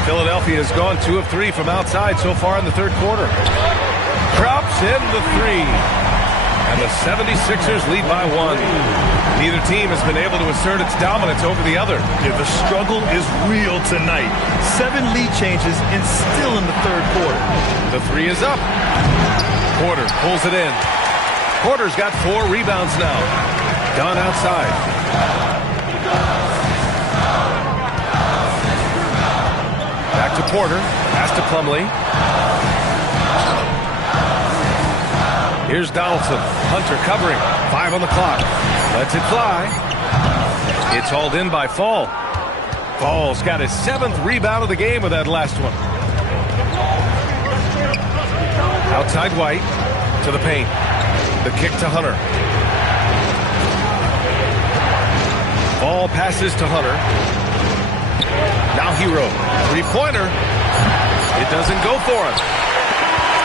Philadelphia has gone 2 of 3 from outside so far in the third quarter. Drops in the 3. And the 76ers lead by 1. Neither team has been able to assert its dominance over the other. Yeah, the struggle is real tonight. 7 lead changes and still in the third quarter. The 3 is up. Porter pulls it in. Porter's got 4 rebounds now. Dunn outside. Back to Porter. Pass to Plumlee. Here's Donaldson. Hunter covering. 5 on the clock. Lets it fly. It's hauled in by Fall. Fall's got his 7th rebound of the game with that last one. Outside White. To the paint. The kick to Hunter. Ball passes to Hunter. Now Hero. 3-pointer. It doesn't go for him.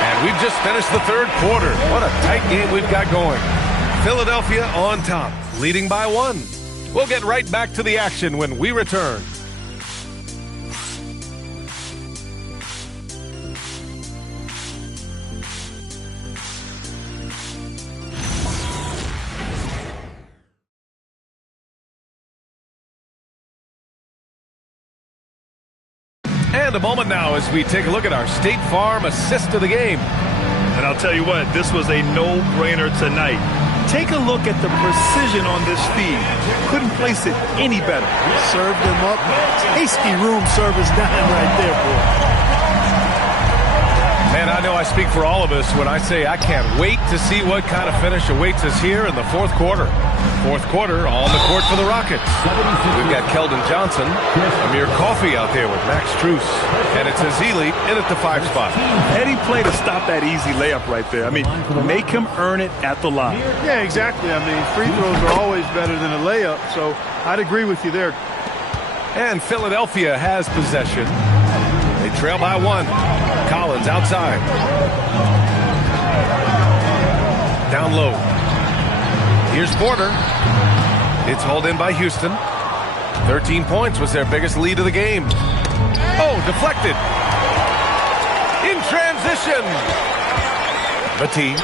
And we've just finished the third quarter. What a tight game we've got going. Philadelphia on top, leading by 1. We'll get right back to the action when we return. And a moment now as we take a look at our State Farm assist of the game. And I'll tell you what, this was a no-brainer tonight. Take a look at the precision on this feed. Couldn't place it any better. Served him up. Tasty room service dime right there, boy. Man, I know I speak for all of us when I say I can't wait to see what kind of finish awaits us here in the fourth quarter. Fourth quarter on the court for the Rockets. We've got Keldon Johnson, Amir Coffey out there with Max Strus, and it's Ezeli in at the 5 spot. Heady play to stop that easy layup right there. I mean, make him earn it at the line. Yeah, exactly. I mean, free throws are always better than a layup, so I'd agree with you there. And Philadelphia has possession. They trail by 1. Collins outside. Down low. Here's Porter. It's hauled in by Houston. 13 points was their biggest lead of the game. Oh, deflected. In transition. Bateen.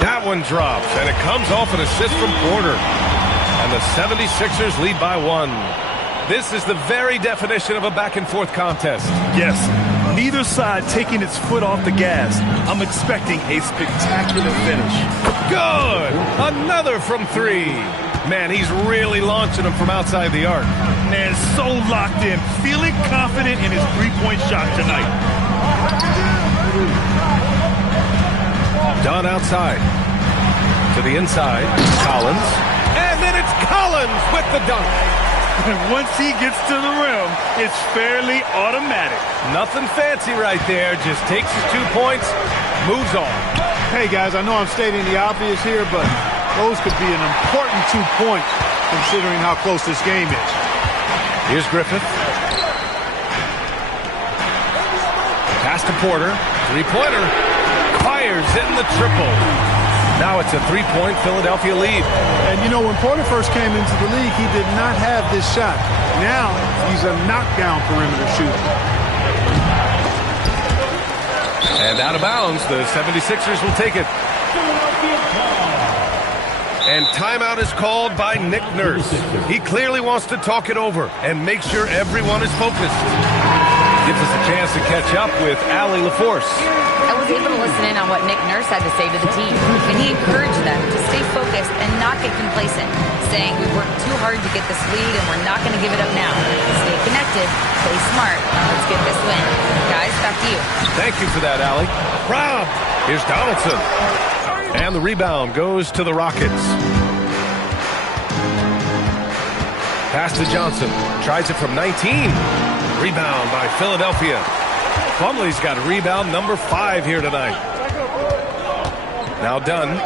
Down That one drops, and it comes off an assist from Porter. And the 76ers lead by 1. This is the very definition of a back-and-forth contest. Yes, neither side taking its foot off the gas. I'm expecting a spectacular finish. Good! Another from 3. Man, he's really launching them from outside the arc. Man, so locked in, feeling confident in his three-point shot tonight. Dunn outside. To the inside. Collins. And then it's Collins with the dunk. And once he gets to the rim, it's fairly automatic. Nothing fancy right there. Just takes his 2 points, moves on. Hey, guys, I know I'm stating the obvious here, but those could be an important 2 points considering how close this game is. Here's Griffith. Pass to Porter. Three-pointer. Fires in the triple. Now it's a 3-point Philadelphia lead. And you know, when Porter first came into the league, he did not have this shot. Now he's a knockdown perimeter shooter. And out of bounds, the 76ers will take it. And timeout is called by Nick Nurse. He clearly wants to talk it over and make sure everyone is focused. Gives us a chance to catch up with Allie LaForce. I was able to listen in on what Nick Nurse had to say to the team, and he encouraged them to stay focused and not get complacent, saying we worked too hard to get this lead and we're not going to give it up now. Stay connected, play smart, and let's get this win. Guys, back to you. Thank you for that, Allie. Rob, here's Donaldson. And the rebound goes to the Rockets. Pass to Johnson. Tries it from 19. Rebound by Philadelphia. Plumlee's got rebound number 5 here tonight. Now Dunn.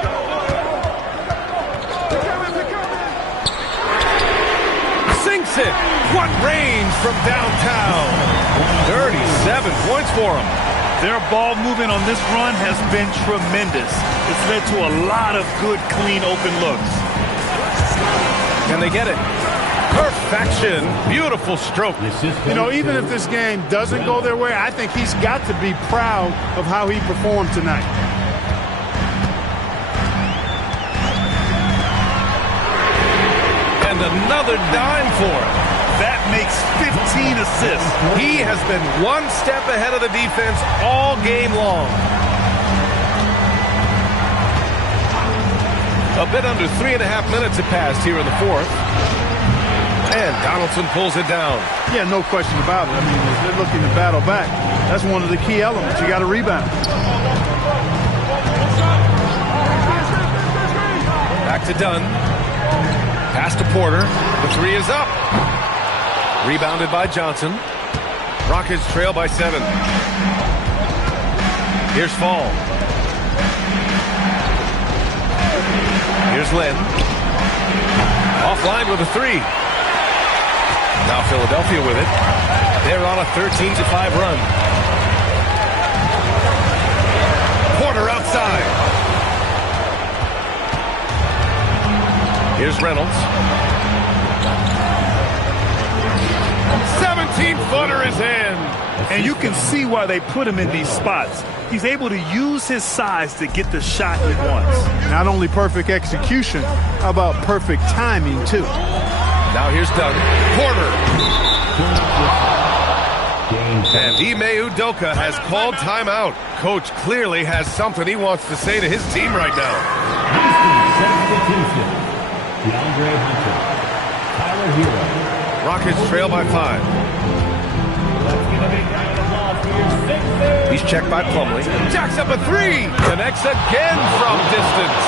Sinks it. What range from downtown. 37 points for him. Their ball movement on this run has been tremendous. It's led to a lot of good, clean, open looks. Can they get it? Perfection. Beautiful stroke. You know, even if this game doesn't go their way, I think he's got to be proud of how he performed tonight. And another dime for him. That makes 15 assists. He has been one step ahead of the defense all game long. A bit under 3.5 minutes have passed here in the fourth. And Donaldson pulls it down. Yeah, no question about it. I mean, if they're looking to battle back, that's one of the key elements. You got to rebound. Back to Dunn. Pass to Porter. The 3 is up. Rebounded by Johnson. Rockets trail by 7. Here's Fall. Here's Lynn. Offline with a 3. Now Philadelphia with it. They're on a 13-5 run. Porter outside. Here's Reynolds. 17-footer is in. And you can see why they put him in these spots. He's able to use his size to get the shot he wants. Not only perfect execution, how about perfect timing, too? Now here's Doug. Porter. And Ime Udoka has called timeout. Coach clearly has something he wants to say to his team right now. Rockets trail by 5. He's checked by Plumlee. Jacks up a 3. Connects again from distance.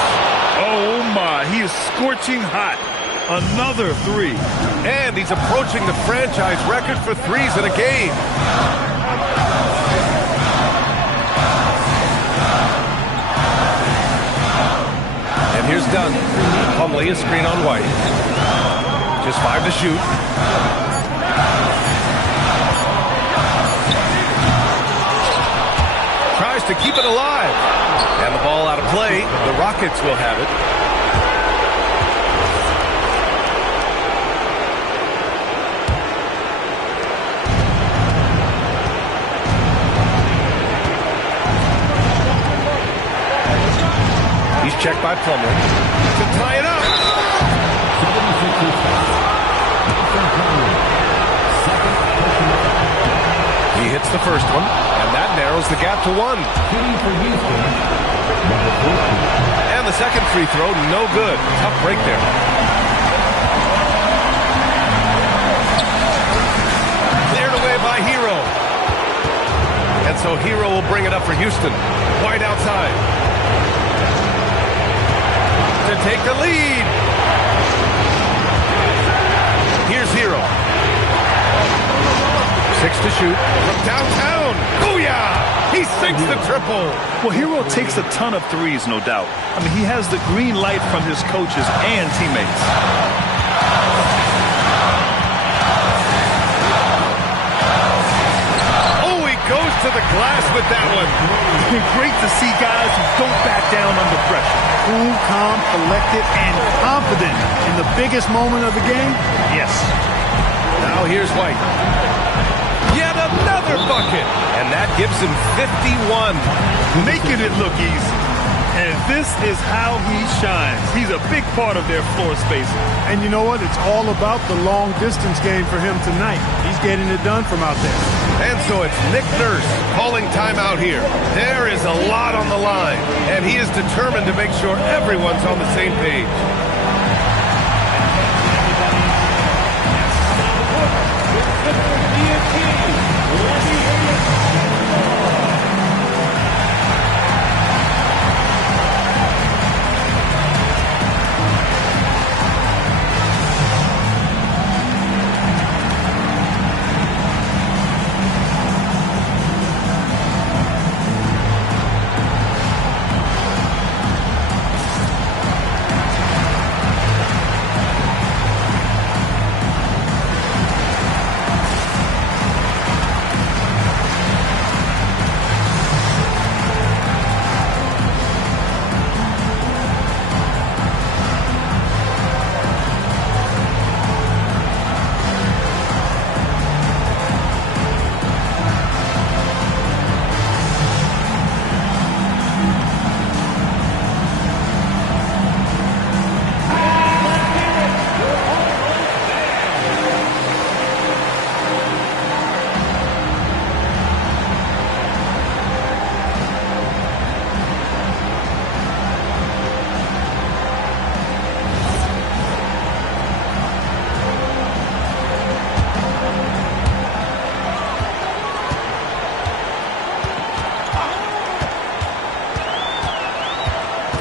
Oh my, he is scorching hot. Another 3. And he's approaching the franchise record for 3s in a game. And here's Dunn. Plumlee, a screen on White. Just 5 to shoot. Tries to keep it alive. And the ball out of play. The Rockets will have it. He's Nice check by Plumlee to tie it up. He hits the first one, and that narrows the gap to 1. And the second free throw, no good. Tough break there. Cleared away by Hero. And so Hero will bring it up for Houston. White outside. To take the lead. Here's Hero. 6 to shoot from downtown. Booyah! He sinks the triple. Well, Hero takes a ton of threes, no doubt. I mean, he has the green light from his coaches and teammates. Oh, he goes to the glass with that one. Great to see guys who don't back down under pressure. Cool, calm, collected, and confident in the biggest moment of the game. Yes. Now here's White. Yet another bucket. And that gives him 51. Making it look easy. And this is how he shines. He's a big part of their floor spacing. And you know what? It's all about the long distance game for him tonight. He's getting it done from out there. And so it's Nick Nurse calling timeout here. There is a lot on the line, and he is determined to make sure everyone's on the same page.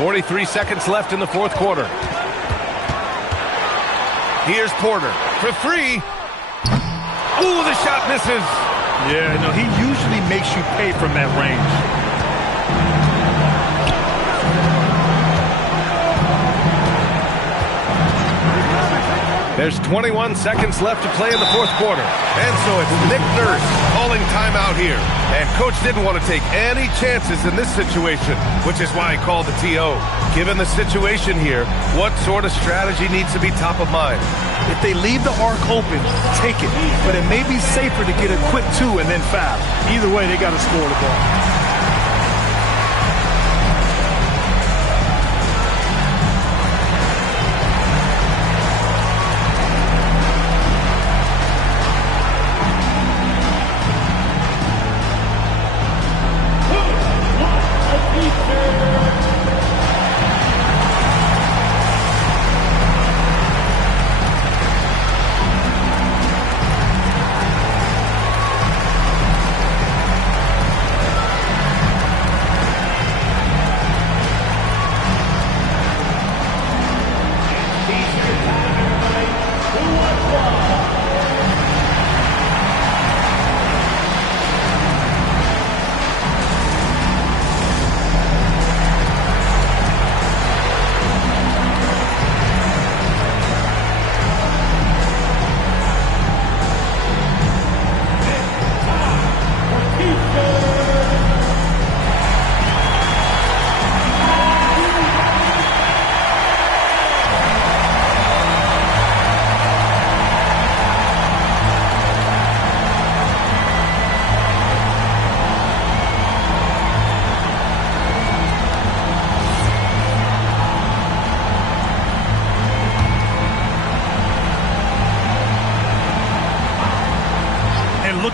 .43 seconds left in the fourth quarter. Here's Porter for 3. Ooh, the shot misses. Yeah, no, he usually makes you pay from that range. There's 21 seconds left to play in the fourth quarter. And so it's Nick Nurse calling timeout here. And Coach didn't want to take any chances in this situation, which is why he called the TO. Given the situation here, what sort of strategy needs to be top of mind? If they leave the arc open, take it. But it may be safer to get a quick 2 and then foul. Either way, they got to score the ball.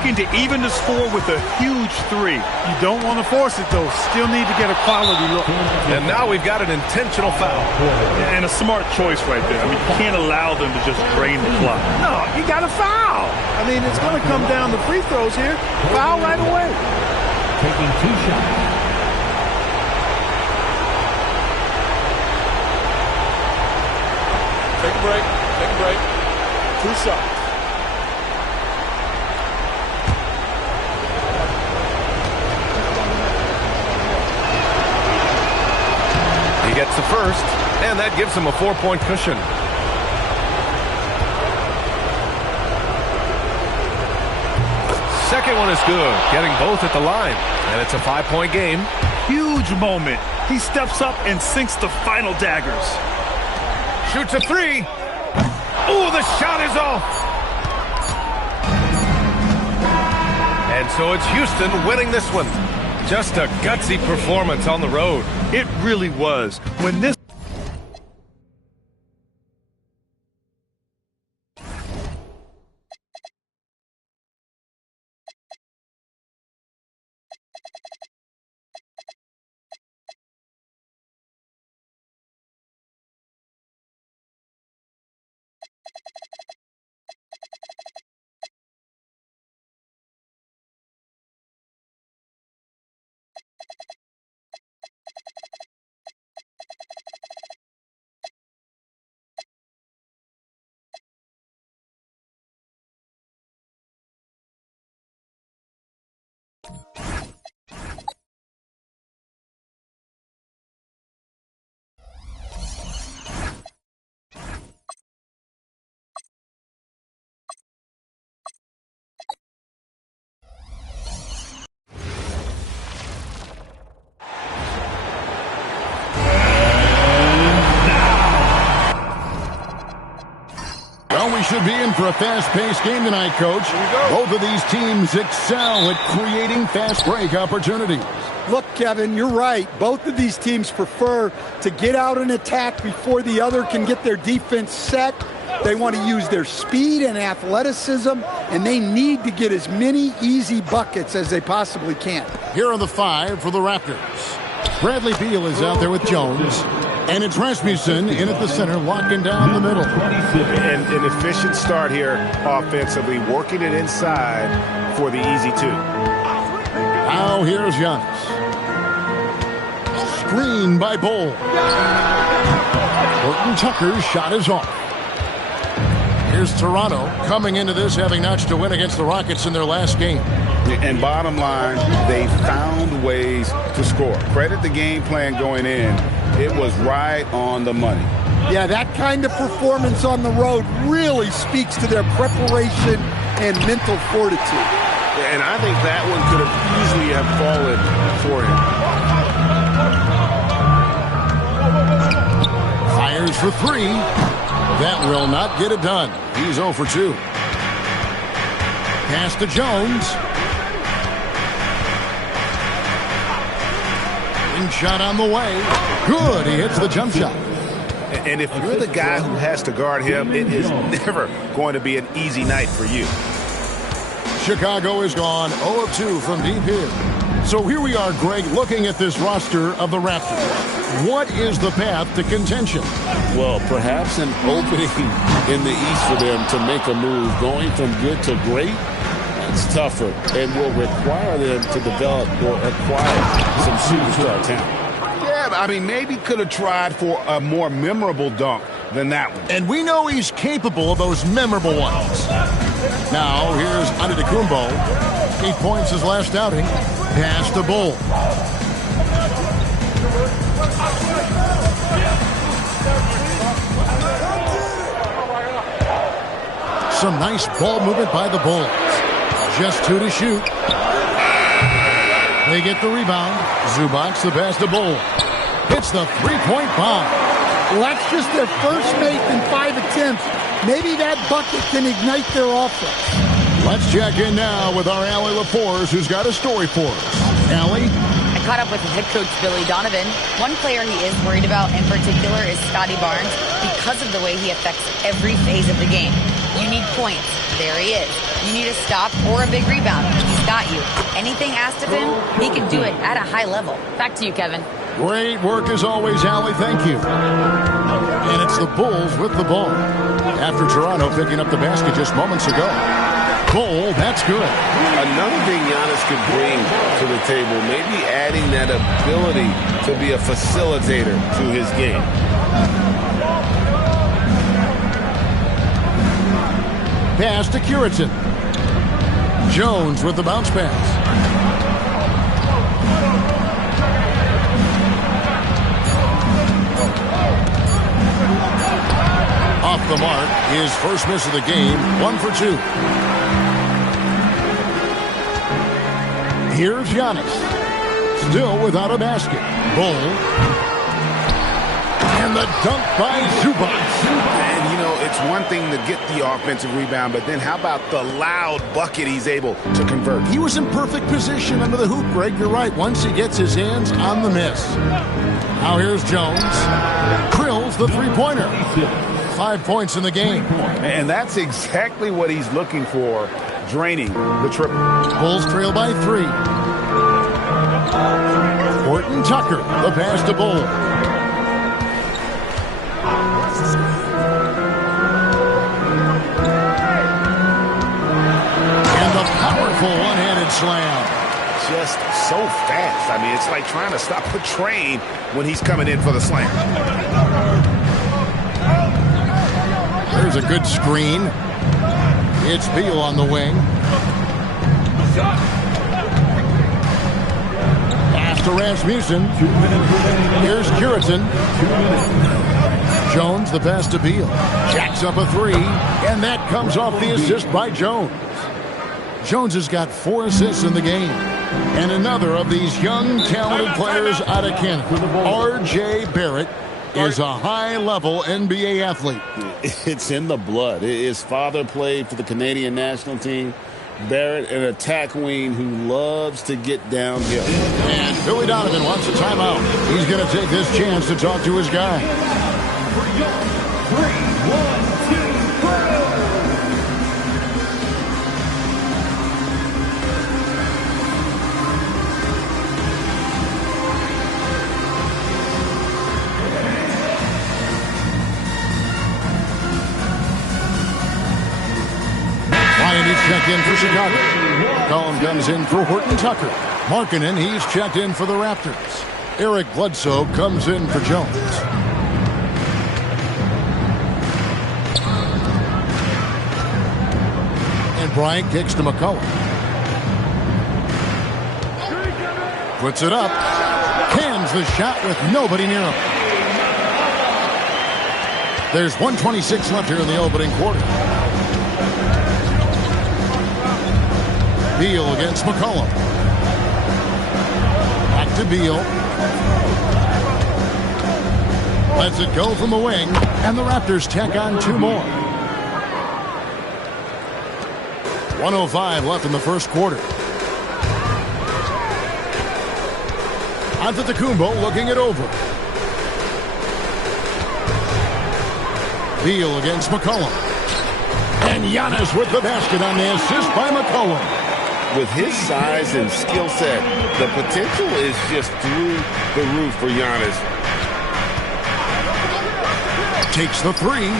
looking to even the score with a huge three. You don't want to force it, though. Still need to get a quality look. And now we've got an intentional foul. And a smart choice right there. I mean, you can't allow them to just drain the clock. No, you got to foul. I mean, it's going to come down to free throws here. Foul right away. Taking 2 shots. Take a break. Take a break. 2 shots. He gets the first, and that gives him a 4-point cushion. Second one is good, getting both at the line, and it's a 5-point game. Huge moment. He steps up and sinks the final daggers. Shoots a 3. Oh, the shot is off. And so it's Houston winning this one. Just a gutsy performance on the road. It really was. When this Well, we should be in for a fast-paced game tonight, Coach. Both of these teams excel at creating fast break opportunities. Look, Kevin, you're right. Both of these teams prefer to get out and attack before the other can get their defense set. They want to use their speed and athleticism, and they need to get as many easy buckets as they possibly can. Here are the 5 for the Raptors. Bradley Beal is out there with Jones. And it's Rasmussen in at the center, locking down the middle. And an efficient start here offensively, working it inside for the easy 2. Now here's Giannis. Screen by Bull. Horton Tucker's shot is off. Here's Toronto coming into this having notched a win against the Rockets in their last game. And bottom line, they found ways to score. Credit the game plan going in. It was right on the money. Yeah, that kind of performance on the road really speaks to their preparation and mental fortitude. And I think that one could have easily have fallen for him. Fires for 3. That will not get it done. He's 0 for 2. Pass to Jones. Shot on the way. Good. He hits the jump shot. And if you're the guy who has to guard him, it is never going to be an easy night for you. Chicago is gone 0 of 2 from deep here. So here we are, Greg, looking at this roster of the Raptors. What is the path to contention? Well, perhaps an opening in the East for them to make a move. Going from good to great, it's tougher and will require them to develop or acquire some superstar talent. Yeah, I mean, maybe could have tried for a more memorable dunk than that one. And we know he's capable of those memorable ones. Now, here's Antetokounmpo. 8 points his last outing. Pass to Bull. Some nice ball movement by the Bulls. Just 2 to shoot. They get the rebound. Zubac, the pass to Bull. Hits the 3-point bomb. Well, that's just their first make in 5 attempts. Maybe that bucket can ignite their offense. Let's check in now with our Allie LaForce, who's got a story for us. Allie? I caught up with head coach Billy Donovan. One player he is worried about in particular is Scotty Barnes because of the way he affects every phase of the game. You need points. there he is. You need a stop or a big rebound. He's got you. Anything asked of him, he can do it at a high level. Back to you, Kevin. Great work as always, Allie. Thank you. And it's the Bulls with the ball. After Toronto picking up the basket just moments ago. Bull, that's good. Another thing Giannis could bring to the table, maybe adding that ability to be a facilitator to his game. Pass to Curitan. Jones with the bounce pass. Off the mark, his first miss of the game, 1 for 2. Here's Giannis. Still without a basket. Bull. And the dunk by Zubac. And, you know, it's one thing to get the offensive rebound, but then how about the loud bucket he's able to convert? He was in perfect position under the hoop, Greg. You're right. Once he gets his hands on the miss. Now here's Jones. Drills the three-pointer. 5 points in the game. And that's exactly what he's looking for, draining the triple. Bulls trail by 3. Horton Tucker, the pass to Bull. And the powerful one-handed slam. Just so fast. I mean, it's like trying to stop a train when he's coming in for the slam. There's a good screen. It's Beal on the wing. Pass to Rasmussen. Here's Curitan. Jones, the pass to Beal. Jacks up a 3, and that comes off the assist by Jones. Jones has got 4 assists in the game. And another of these young, talented players out of Canada, R.J. Barrett, is a high-level NBA athlete. It's in the blood. His father played for the Canadian national team. Barrett, an attack wing who loves to get downhill. And Billy Donovan wants a timeout. He's going to take this chance to talk to his guy. 3, 1, 2. Checked in for Chicago. Collin comes in for Horton Tucker. Markkanen, he's checked in for the Raptors. Eric Bledsoe comes in for Jones. And Bryant kicks to McCollum. Puts it up. Cans the shot with nobody near him. There's 1:26 left here in the opening quarter. Beal against McCollum. Back to Beal. Lets it go from the wing, and the Raptors tack on 2 more. 1:05 left in the first quarter. Antetokounmpo looking it over. Beal against McCollum. And Giannis with the basket on the assist by McCollum. With his size and skill set, the potential is just through the roof for Giannis. Takes the 3,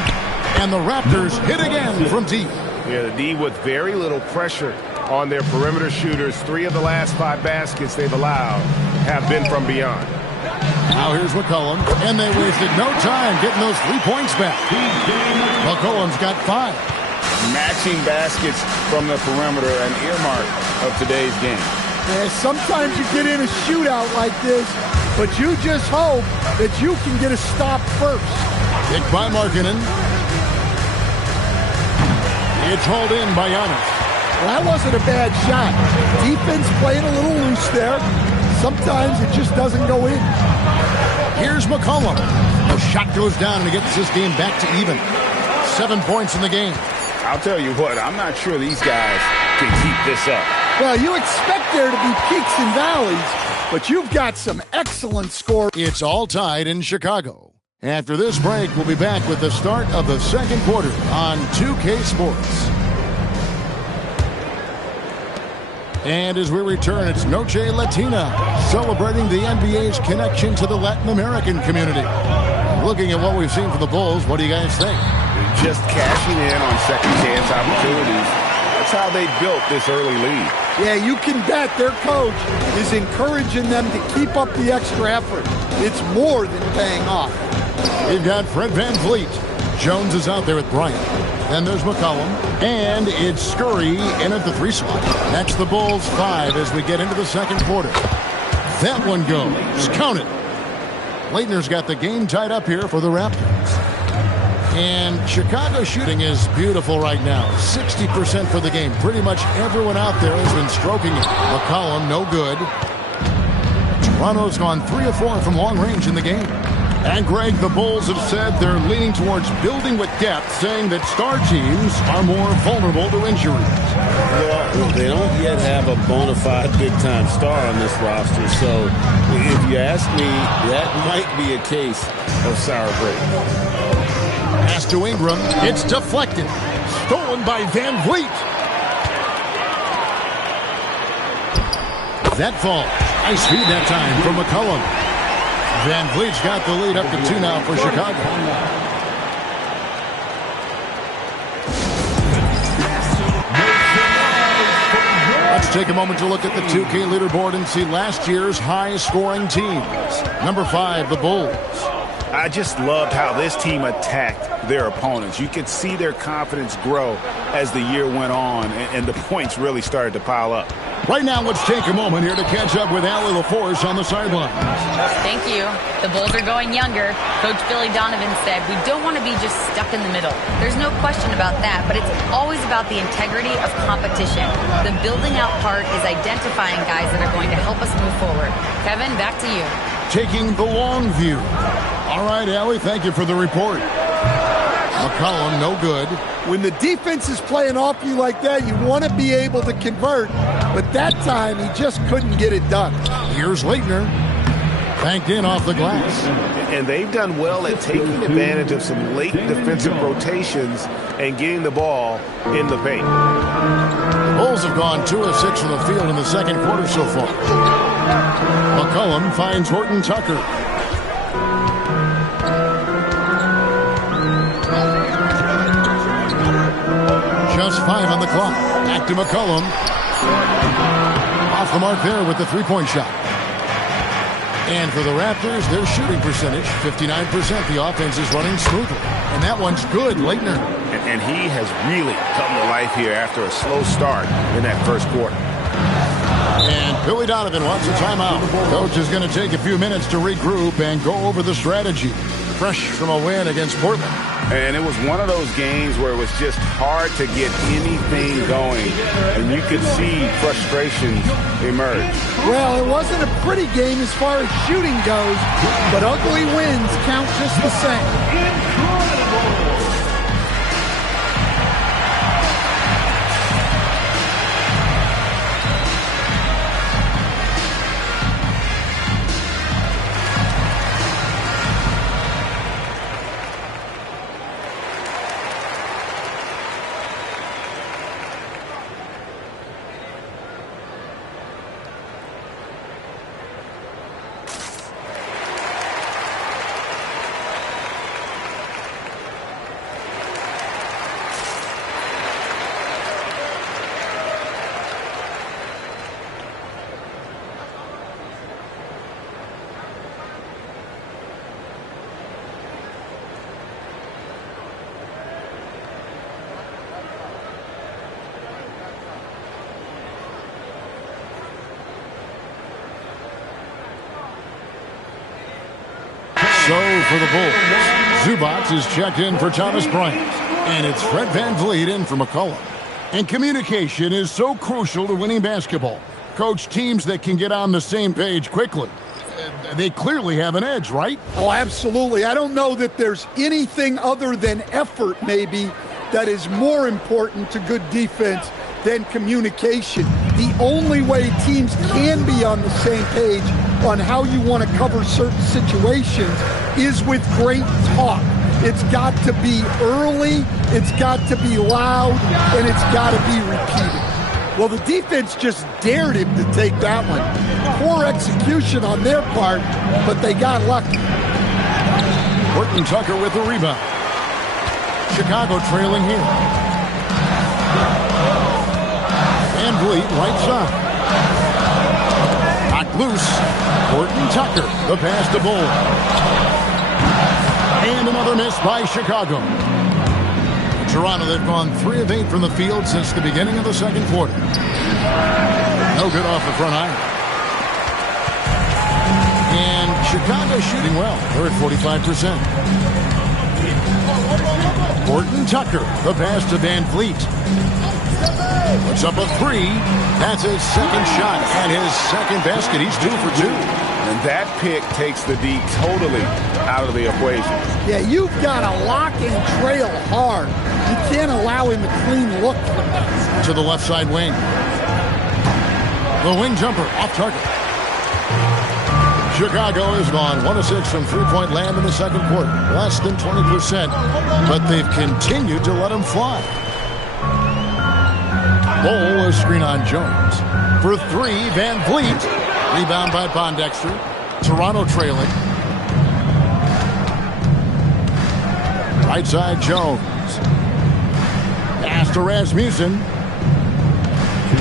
and the Raptors hit again from deep. Yeah, the D with very little pressure on their perimeter shooters. 3 of the last 5 baskets they've allowed have been from beyond. Now here's McCollum, and they wasted no time getting those 3 points back. McCollum's got 5. Matching baskets from the perimeter, an earmark of today's game. Yeah, sometimes you get in a shootout like this, but you just hope that you can get a stop first. Picked by Markkanen. It's hauled in by Giannis. Well, that wasn't a bad shot. Defense playing a little loose there. Sometimes it just doesn't go in. Here's McCollum. The shot goes down and it gets this game back to even. 7 points in the game. I'll tell you what, I'm not sure these guys can keep this up. Well, you expect there to be peaks and valleys, but you've got some excellent score. It's all tied in Chicago. After this break, we'll be back with the start of the second quarter on 2K Sports. And as we return, it's Noche Latina, celebrating the NBA's connection to the Latin American community. Looking at what we've seen from the Bulls, what do you guys think? Just cashing in on second chance opportunities. That's how they built this early lead. Yeah, you can bet their coach is encouraging them to keep up the extra effort. It's more than paying off. We've got Fred VanVleet. Jones is out there with Bryant. Then there's McCollum. And it's Scurry in at the 3 slot. That's the Bulls 5 as we get into the second quarter. That one goes. Count it. Leitner's got the game tied up here for the Raptors. And Chicago shooting is beautiful right now. 60% for the game. Pretty much everyone out there has been stroking it. McCollum, no good. Toronto's gone 3 of 4 from long range in the game. And Greg, the Bulls have said they're leaning towards building with depth, saying that star teams are more vulnerable to injuries. Well, they don't yet have a bona fide big-time star on this roster, so if you ask me, that might be a case of sour grapes. Pass to Ingram. It's deflected. Stolen by VanVleet. That falls. Nice feed that time from McCollum. VanVleet's got the lead up to 2 now for Chicago. Let's take a moment to look at the 2K leaderboard and see last year's high-scoring teams. Number 5, the Bulls. I just loved how this team attacked their opponents. You could see their confidence grow as the year went on, and the points really started to pile up. Right now, let's take a moment here to catch up with Allie LaForce on the sideline. Thank you. The Bulls are going younger. Coach Billy Donovan said, we don't want to be just stuck in the middle. There's no question about that, but it's always about the integrity of competition. The building out part is identifying guys that are going to help us move forward. Kevin, back to you. Taking the long view. All right, Allie, thank you for the report. McCollum, no good. When the defense is playing off you like that, you want to be able to convert. But that time, he just couldn't get it done. Here's Leitner. Banked in off the glass. And they've done well at taking advantage of some late defensive rotations and getting the ball in the paint. The Bulls have gone 2 of 6 from the field in the second quarter so far. McCollum finds Horton Tucker. Just 5 on the clock. Back to McCollum. Off the mark there with the 3-point shot. And for the Raptors, their shooting percentage, 59%. The offense is running smoothly. And that one's good, Leitner. And he has really come to life here after a slow start in that first quarter. And Billy Donovan wants a timeout. Coach is going to take a few minutes to regroup and go over the strategy. Fresh from a win against Portland. And it was one of those games where it was just hard to get anything going. And you could see frustration emerge. Well, it wasn't a pretty game as far as shooting goes, but ugly wins count just the same. So for the Bulls, Zubac is checked in for Thomas Bryant. And it's Fred VanVleet in for McCollum. And communication is so crucial to winning basketball. Coach, teams that can get on the same page quickly, they clearly have an edge, right? Oh, absolutely. I don't know that there's anything other than effort, maybe, that is more important to good defense than communication. The only way teams can be on the same page on how you want to cover certain situations is with great talk. It's got to be early, it's got to be loud, and it's got to be repeated. Well, the defense just dared him to take that one. Poor execution on their part, but they got lucky. Horton Tucker with the rebound. Chicago trailing here. Van Vliet right side. Knocked loose. Horton Tucker, the pass to Bull. And another miss by Chicago. Toronto, they've gone 3 of 8 from the field since the beginning of the second quarter. No good off the front iron. And Chicago shooting well. They're at 45%. Horton Tucker, the pass to Van Vliet. Puts up a 3. That's his second shot and his second basket. He's 2 for 2. And that pick takes the D totally out of the equation. Yeah, you've got to lock and trail hard. You can't allow him a clean look from that. To the left side wing. The wing jumper off target. Chicago has gone 1 of 6 from three-point land in the second quarter. Less than 20%, but they've continued to let him fly. Bull, a screen on Jones. For 3, Van Vliet. Rebound by Bondexter. Toronto trailing. Right side, Jones. Pass to Rasmussen. 2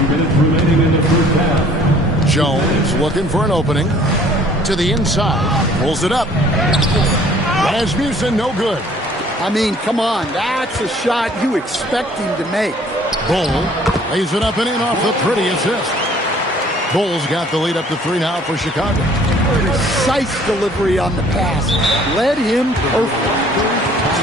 minutes remaining in the first half. Jones looking for an opening. To the inside. Pulls it up. Rasmussen, no good. I mean, come on. That's a shot you expect him to make. Bull lays it up and in off the pretty assist. Bull's got the lead up to 3 now for Chicago. Precise delivery on the pass. Led him perfect.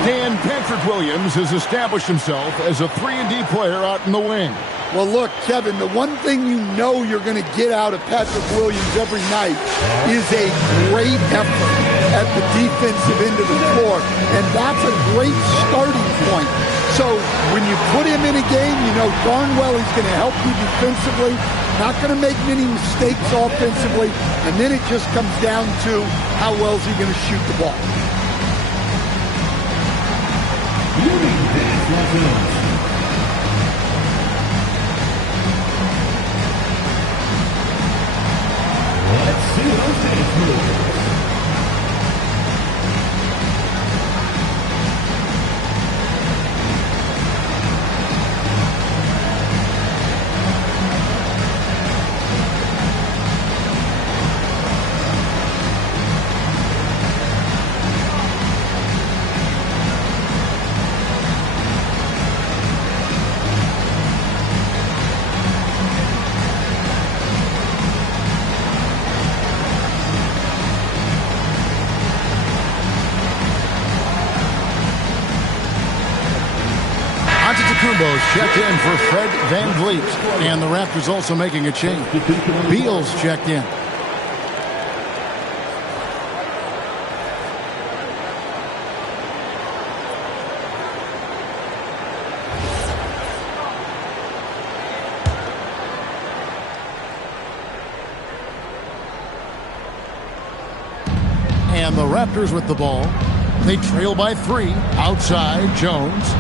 Stan Patrick Williams has established himself as a 3-and-D player out in the wing. Well, look, Kevin, the one thing you know you're going to get out of Patrick Williams every night is a great effort at the defensive end of the floor, and that's a great starting point. So when you put him in a game, you know darn well he's going to help you defensively, not going to make many mistakes offensively, and then it just comes down to how well is he going to shoot the ball. Let's see those dance moves. Kumbo's checked in for Fred Van Vliet. And the Raptors also making a change. Beal's checked in. And the Raptors with the ball. They trail by 3. Outside, Jones.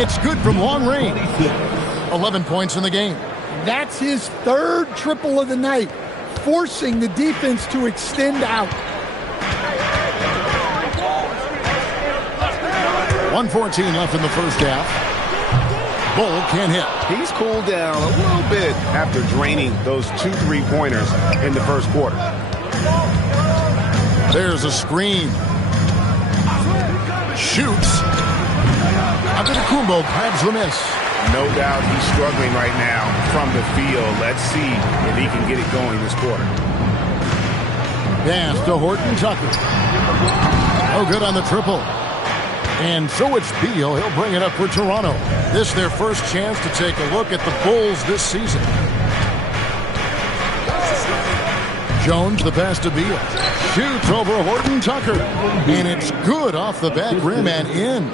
It's good from long range. 11 points in the game. That's his 3rd triple of the night, forcing the defense to extend out. 1:14 left in the first half. Bull can't hit. He's cooled down a little bit after draining those 2 3-pointers in the first quarter. There's a screen. Shoots. Antetokounmpo grabs the miss. No doubt he's struggling right now from the field. Let's see if he can get it going this quarter. Pass to Horton Tucker. No good on the triple. And so it's Beal. He'll bring it up for Toronto. This is their first chance to take a look at the Bulls this season. Jones, the pass to Beal. Shoots over Horton Tucker. And it's good off the back rim and in.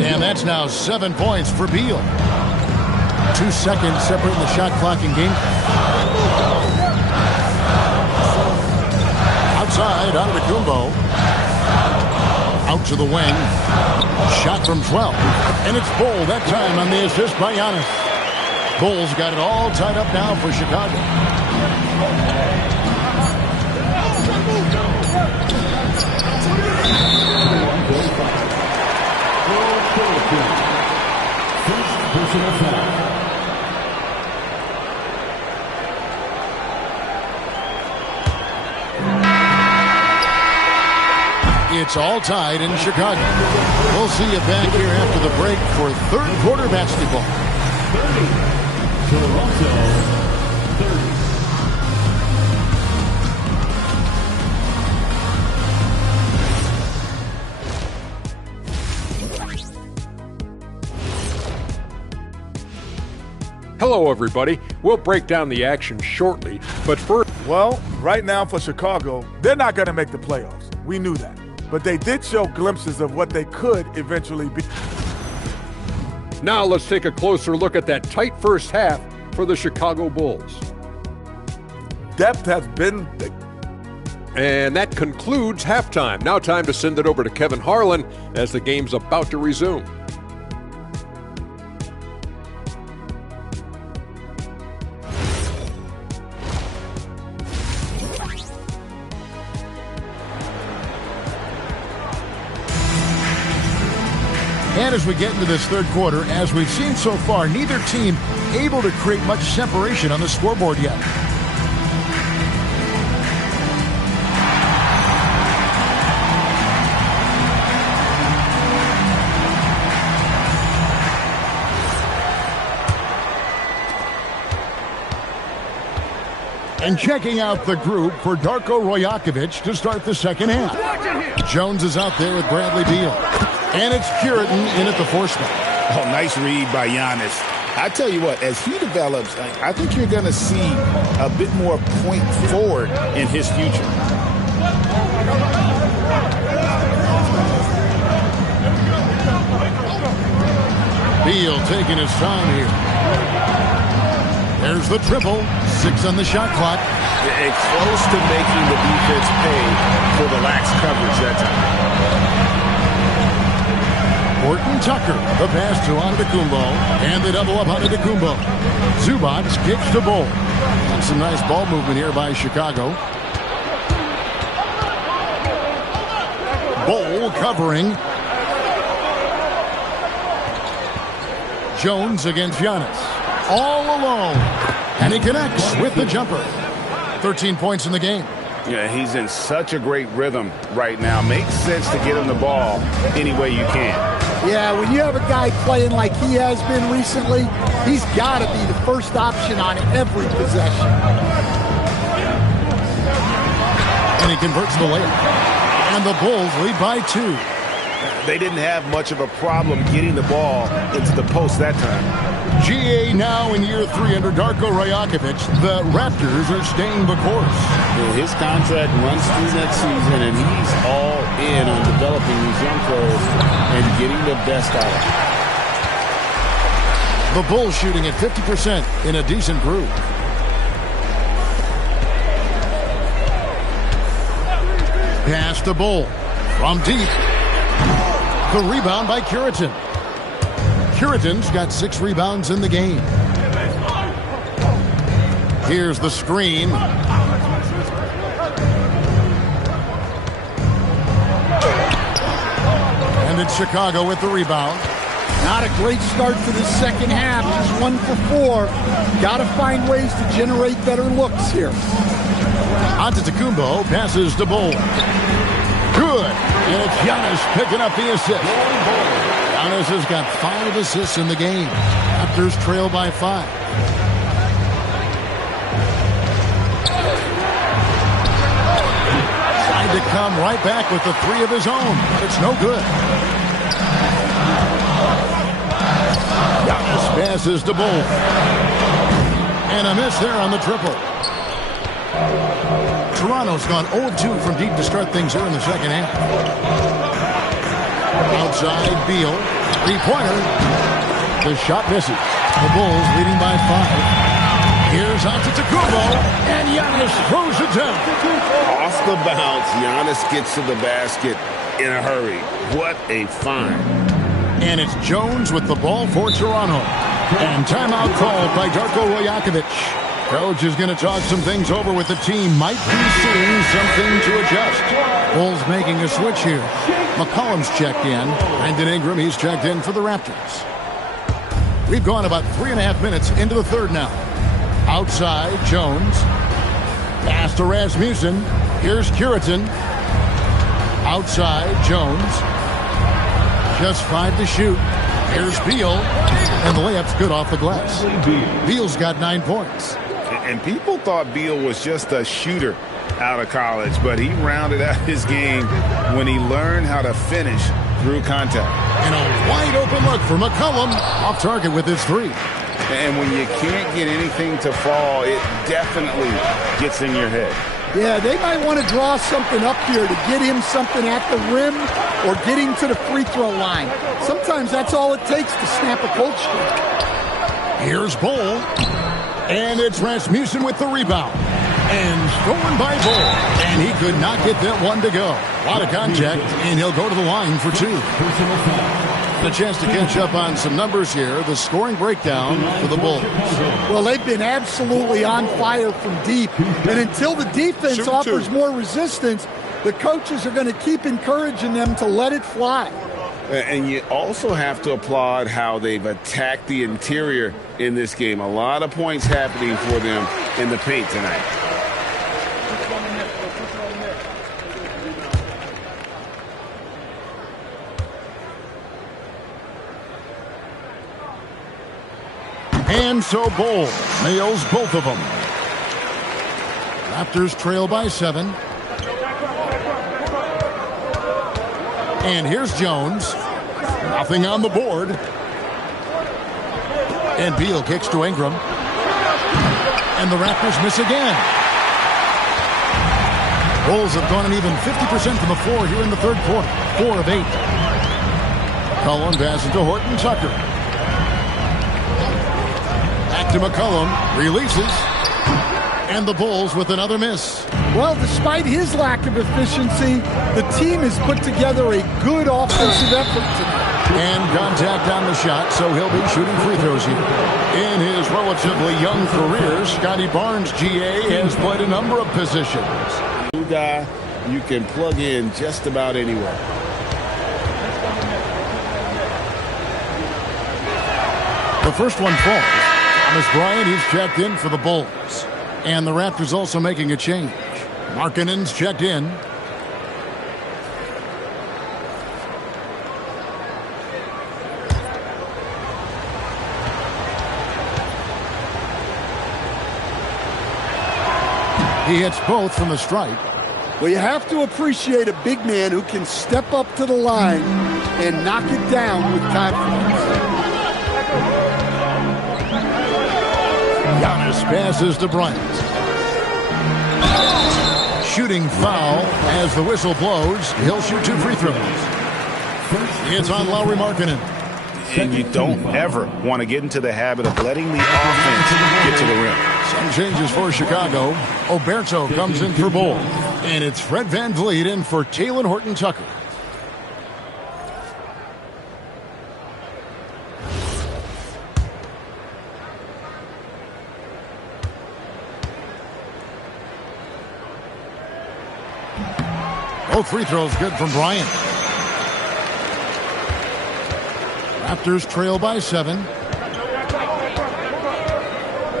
And that's now 7 points for Beal. 2 seconds separating the shot clock and game. Outside, Antetokounmpo. Out to the wing. Shot from 12. And it's Bull that time on the assist by Giannis. Bull's got it all tied up now for Chicago. It's all tied in Chicago. We'll see you back here after the break for third quarter basketball. 30. Toronto, 30. Hello, everybody. We'll break down the action shortly, but first... Well, right now for Chicago, they're not going to make the playoffs. We knew that. But they did show glimpses of what they could eventually be. Now let's take a closer look at that tight first half for the Chicago Bulls. Depth has been... And that concludes halftime. Now time to send it over to Kevin Harlan as the game's about to resume. And as we get into this third quarter, as we've seen so far, neither team able to create much separation on the scoreboard yet. And checking out the group for Darko Rajakovic to start the second half. Jones is out there with Bradley Beal. And it's Curitin in at the 4 spot. Oh, nice read by Giannis. I tell you what, as he develops, I think you're going to see a bit more point forward in his future. Beal taking his time here. There's the triple. 6 on the shot clock. Close to making the defense pay for the lax coverage that time. Horton Tucker, the pass to Antetokounmpo, and they double up Antetokounmpo. Zubac kicks to Bull. And some nice ball movement here by Chicago. Bull covering. Jones against Giannis. All alone. And he connects with the jumper. 13 points in the game. Yeah, he's in such a great rhythm right now. Makes sense to get him the ball any way you can. Yeah, when you have a guy playing like he has been recently, he's got to be the first option on every possession. And he converts the layup. And the Bulls lead by 2. They didn't have much of a problem getting the ball into the post that time. GA now in year 3 under Darko Rajakovic. The Raptors are staying the course. His contract runs through next season, and he's all in on developing these young players and getting the best out of them. The Bulls shooting at 50% in a decent group. Pass to Bull from deep. The rebound by Curitin. Curitin's got 6 rebounds in the game. Here's the screen. And it's Chicago with the rebound. Not a great start for the second half. He's 1 for 4. Got to find ways to generate better looks here. Antetokounmpo passes to Bull. Good. And it's Giannis picking up the assist. Giannis has got 5 assists in the game. Raptors trail by 5. Tried to come right back with the 3 of his own, but it's no good. Giannis passes to Bull. And a miss there on the triple. Toronto's gone 0-2 from deep to start things here in the second half. Outside, Beal. 3-pointer. The shot misses. The Bulls leading by 5. Here's Here's Antetokounmpo, and Giannis throws it down. Off the bounce, Giannis gets to the basket in a hurry. What a find. And it's Jones with the ball for Toronto. And timeout called by Darko Rajakovic. Coach is going to talk some things over with the team. Might be seeing something to adjust. Bulls making a switch here. McCollum's checked in. Brandon Ingram, he's checked in for the Raptors. We've gone about 3.5 minutes into the third now. Outside, Jones. Pass to Rasmussen. Here's Curitan. Outside, Jones. Just 5 to shoot. Here's Beal. And the layup's good off the glass. Beal's got 9 points. And people thought Beal was just a shooter out of college, but he rounded out his game when he learned how to finish through contact. And a wide open look for McCollum. Off target with his 3. And when you can't get anything to fall, it definitely gets in your head. Yeah, they might want to draw something up here to get him something at the rim or get him to the free throw line. Sometimes that's all it takes to snap a cold streak. Here's Bull. And it's Rasmussen with the rebound. And stolen by Bull. And he could not get that one to go. A lot of contact, and he'll go to the line for 2. A chance to catch up on some numbers here. The scoring breakdown for the Bulls. Well, they've been absolutely on fire from deep. And until the defense offers more resistance, the coaches are going to keep encouraging them to let it fly. And you also have to applaud how they've attacked the interior in this game. A lot of points happening for them in the paint tonight. And so Bull nails both of them. Raptors trail by 7. And here's Jones. Nothing on the board. And Beal kicks to Ingram. And the Raptors miss again. Bulls have gone an even 50% from the floor here in the third quarter. 4 of 8. Cullen passes to Horton Tucker. Back to McCollum. Releases. And the Bulls with another miss. Well, despite his lack of efficiency, the team has put together a good offensive effort tonight. And contact on the shot, so he'll be shooting free throws here. In his relatively young career, Scotty Barnes, GA, has played a number of positions. New guy you can plug in just about anywhere. The first one falls. Thomas Bryant, he's checked in for the Bulls. And the Raptors also making a change. Markkanen's checked in. He hits both from the stripe. Well, you have to appreciate a big man who can step up to the line and knock it down with confidence. Giannis passes to Bryant. Shooting foul as the whistle blows. He'll shoot 2 free throws. It's on Lauri Markkanen. And you don't ever want to get into the habit of letting the offense get to the rim. Some changes for Chicago. Oberto comes in for Bull. And it's Fred VanVleet in for Talen Horton-Tucker. Both free throws good from Bryant. Raptors trail by 7.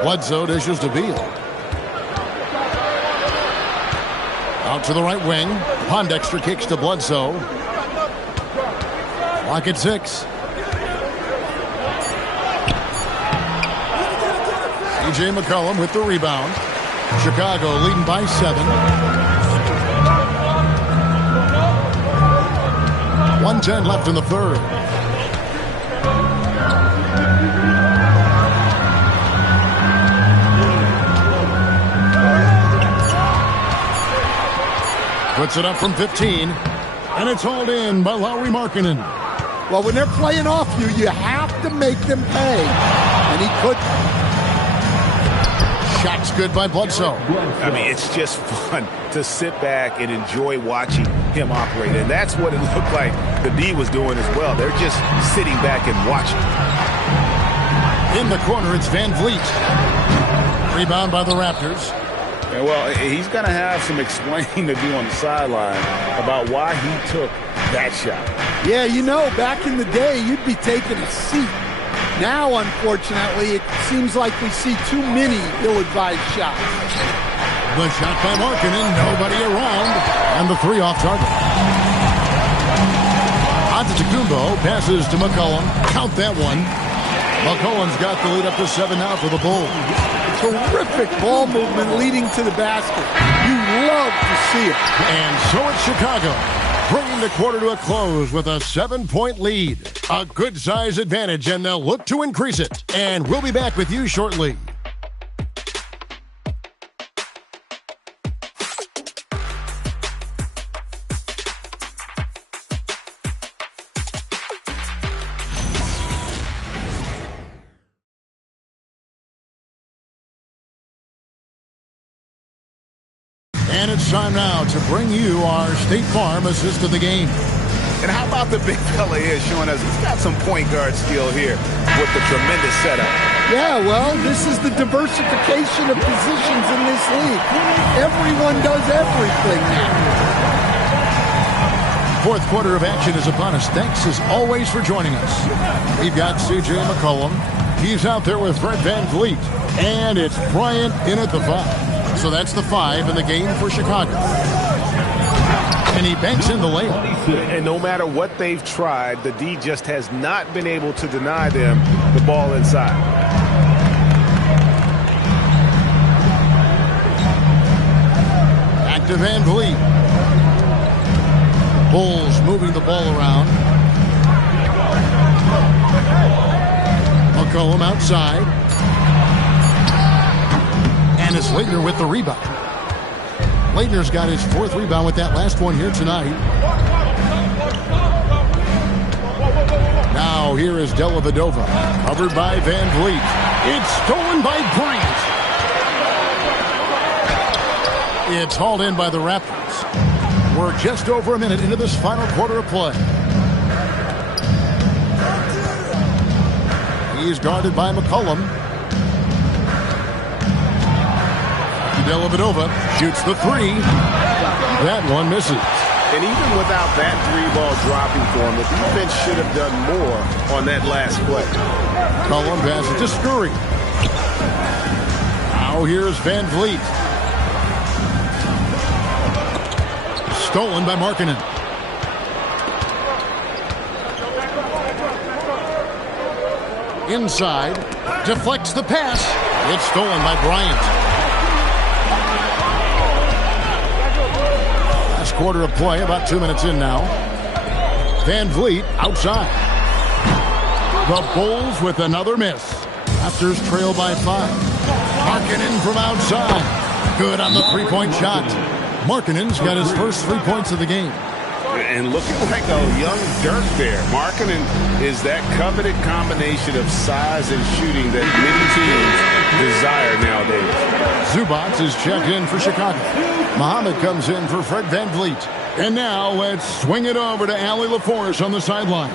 Bledsoe dishes to Beal. Out to the right wing. Pondexter kicks to Bledsoe. Clock at 6. C.J. McCollum with the rebound. Chicago leading by 7. 1:10 left in the third. Puts it up from 15, and it's hauled in by Lauri Markkanen. Well, when they're playing off you, you have to make them pay. And he couldn't. Shot's good by Bledsoe. I mean, it's just fun to sit back and enjoy watching him operate. And that's what it looked like the D was doing as well. They're just sitting back and watching. In the corner, it's Van Vliet. Rebound by the Raptors. Yeah, well, he's going to have some explaining to do on the sideline about why he took that shot. Yeah, you know, back in the day, you'd be taking a seat. Now, unfortunately, it seems like we see too many ill-advised shots. The shot by Markkanen, nobody around, and the three off target. Antetokounmpo passes to McCollum. Count that one. McCollum's got the lead up to 7 now for the Bulls. Terrific ball movement leading to the basket. You love to see it. And so it's Chicago, bringing the quarter to a close with a 7-point lead. A good size advantage, and they'll look to increase it. And we'll be back with you shortly. And it's time now to bring you our State Farm assist of the game. And how about the big fella here showing us he's got some point guard skill here with the tremendous setup. Yeah, well, this is the diversification of positions in this league. Everyone does everything now. Fourth quarter of action is upon us. Thanks as always for joining us. We've got C.J. McCollum. He's out there with Fred Van Vliet. And it's Bryant in at the 5. So that's the 5 in the game for Chicago. And he banks in the layup. And no matter what they've tried, the D just has not been able to deny them the ball inside. Back to Van Vliet. Bulls moving the ball around. McCollum outside. And it's Leitner with the rebound. Leitner's got his 4th rebound with that last one here tonight. Now here is Dellavedova, covered by Van Vliet. It's stolen by Bryant. It's hauled in by the Raptors. We're just over a minute into this final quarter of play. He's guarded by McCollum. Dellavedova shoots the 3. That one misses. And even without that 3-ball dropping for him, the defense should have done more on that last play. McCollum passes to Jskr. Now here's Van Vliet. Stolen by Markkanen. Inside. Deflects the pass. It's stolen by Bryant. Quarter of play, about 2 minutes in now. Van Vliet outside. The Bulls with another miss. Raptors trail by 5. Markkanen from outside. Good on the 3-point shot. Markkanen's got his first 3 points of the game. And looking like a young Dirk there. Markkanen is that coveted combination of size and shooting that many teams desire nowadays. Zubac is checked in for Chicago. Muhammad comes in for Fred Van Vliet. And now let's swing it over to Allie LaForce on the sideline.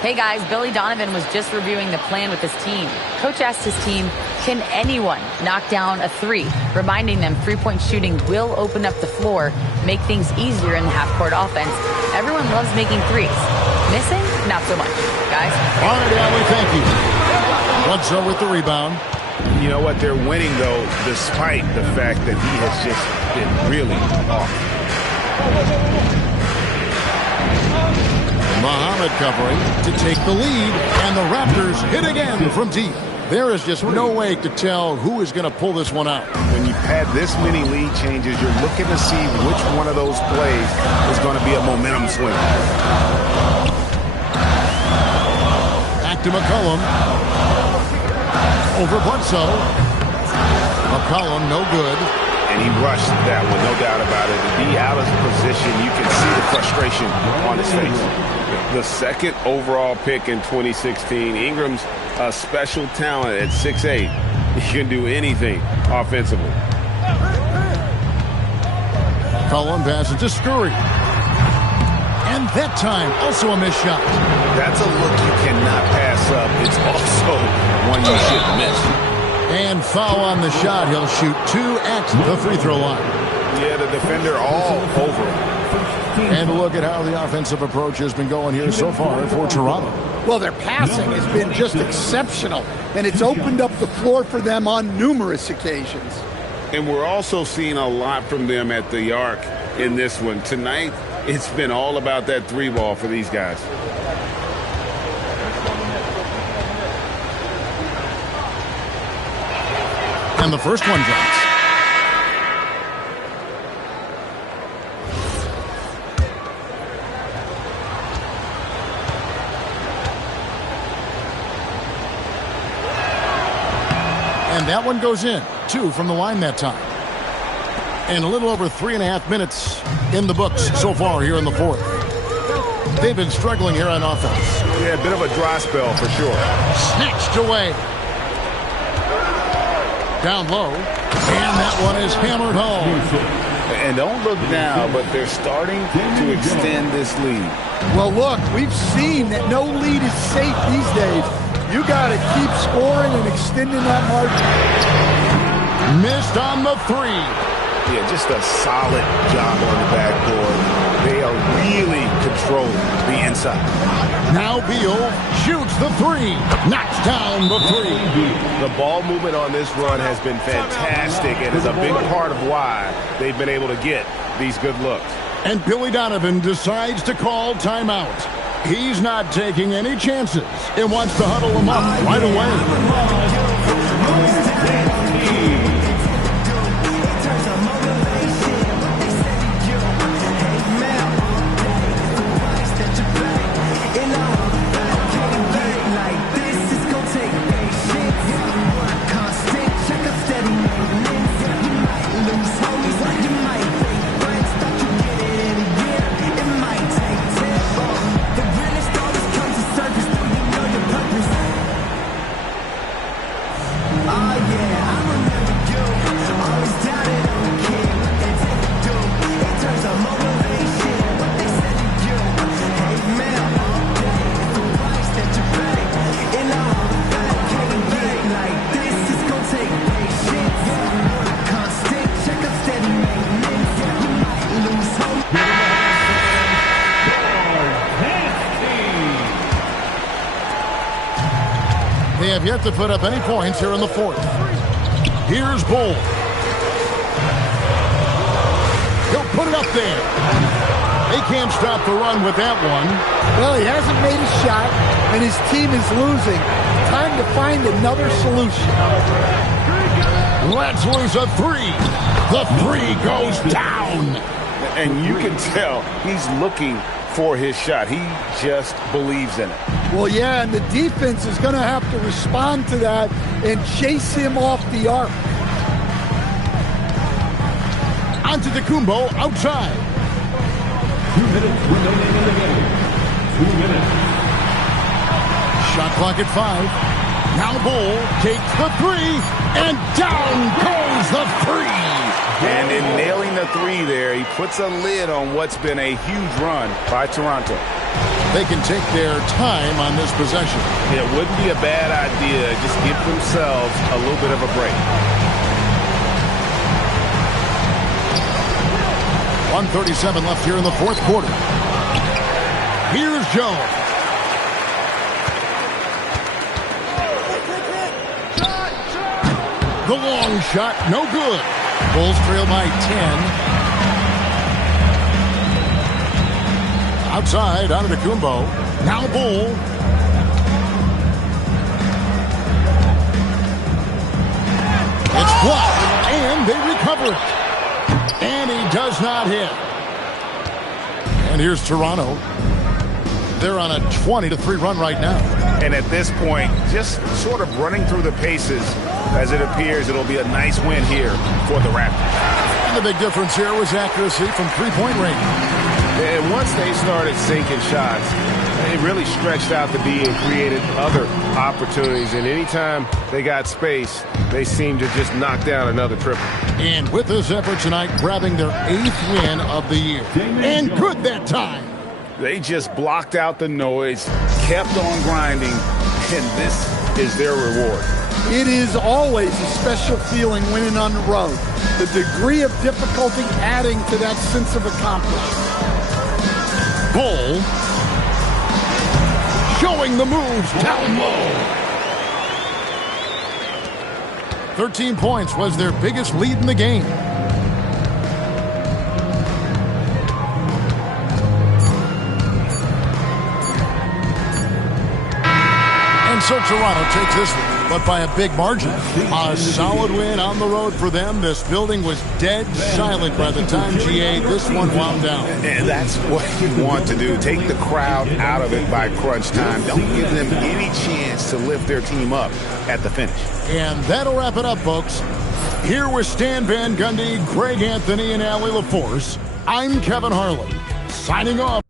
Hey guys, Billy Donovan was just reviewing the plan with his team. Coach asked his team, can anyone knock down a 3? Reminding them 3-point shooting will open up the floor, make things easier in the half-court offense. Everyone loves making 3s. Missing? Not so much. Guys? All right, Allie, thank you. Bledsoe with the rebound. You know what? They're winning, though, despite the fact that he has just been really off. Muhammad covering to take the lead, and the Raptors hit again from deep. There is just no way to tell who is going to pull this one out. When you've had this many lead changes, you're looking to see which one of those plays is going to be a momentum swing. Back to McCollum. Over Bledsoe. McCollum, no good. And he rushed that one, no doubt about it. To be out of position, you can see the frustration on his face. The second overall pick in 2016. Ingram's a special talent at 6'8", he can do anything offensively. Foul on pass to Jskr. And that time, also a missed shot. That's a look you cannot pass up. It's also one you shouldn't miss. And foul on the shot. He'll shoot 2 at the free throw line. Yeah, the defender all over him. And look at how the offensive approach has been going here so far for Toronto. Well, their passing has been just exceptional, and it's opened up the floor for them on numerous occasions. And we're also seeing a lot from them at the arc in this one. Tonight, it's been all about that 3-ball for these guys. And the first one drops. And that one goes in. 2 from the line that time. And a little over 3.5 minutes in the books so far here in the fourth. They've been struggling here on offense. Yeah, a bit of a dry spell for sure. Snatched away. Down low. And that one is hammered home. And don't look now, but they're starting to extend this lead. Well, look, we've seen that no lead is safe these days. You got to keep scoring and extending that margin. Missed on the 3. Yeah, just a solid job on the backboard. They are really controlling the inside. Now Beal shoots the 3. Knocks down the 3. The ball movement on this run has been fantastic and is a big part of why they've been able to get these good looks. And Billy Donovan decides to call timeout. He's not taking any chances and wants to huddle them up right away. They have yet to put up any points here in the fourth. Here's Bull. He'll put it up there. They can't stop the run with that one. Well, he hasn't made a shot, and his team is losing. Time to find another solution. Let's lose a 3. The 3 goes down. And you can tell he's looking for his shot. He just believes in it. Well, yeah, and the defense is going to have to respond to that and chase him off the arc. Onto Kumbo outside. 2 minutes remaining in the game. 2 minutes. Shot clock at 5. Now Bull takes the 3, and down goes the 3. And in nailing the 3 there, he puts a lid on what's been a huge run by Toronto. They can take their time on this possession. It wouldn't be a bad idea. Just give themselves a little bit of a break. 1:37 left here in the fourth quarter. Here's Jones. The long shot, no good. Bulls trail by 10. Outside, onto Kumbo. Now Bull. It's blocked, and they recover it. And he does not hit. And here's Toronto. They're on a 20-3 run right now. And at this point, just sort of running through the paces, as it appears it'll be a nice win here for the Raptors. And the big difference here was accuracy from three-point range. And once they started sinking shots, They really stretched out the D and created other opportunities. And anytime they got space, they seemed to just knock down another triple. And with this effort tonight, grabbing their 8th win of the year. And good that time. They just blocked out the noise, kept on grinding, and this is their reward. It is always a special feeling winning on the road. The degree of difficulty adding to that sense of accomplishment. Bull showing the moves down low. 13 points was their biggest lead in the game. And so Toronto takes this one, but by a big margin. A solid win on the road for them. This building was dead silent by the time GA this one wound down. And that's what you want to do. Take the crowd out of it by crunch time. Don't give them any chance to lift their team up at the finish. And that'll wrap it up, folks. Here with Stan Van Gundy, Greg Anthony, and Allie LaForce, I'm Kevin Harlan, signing off.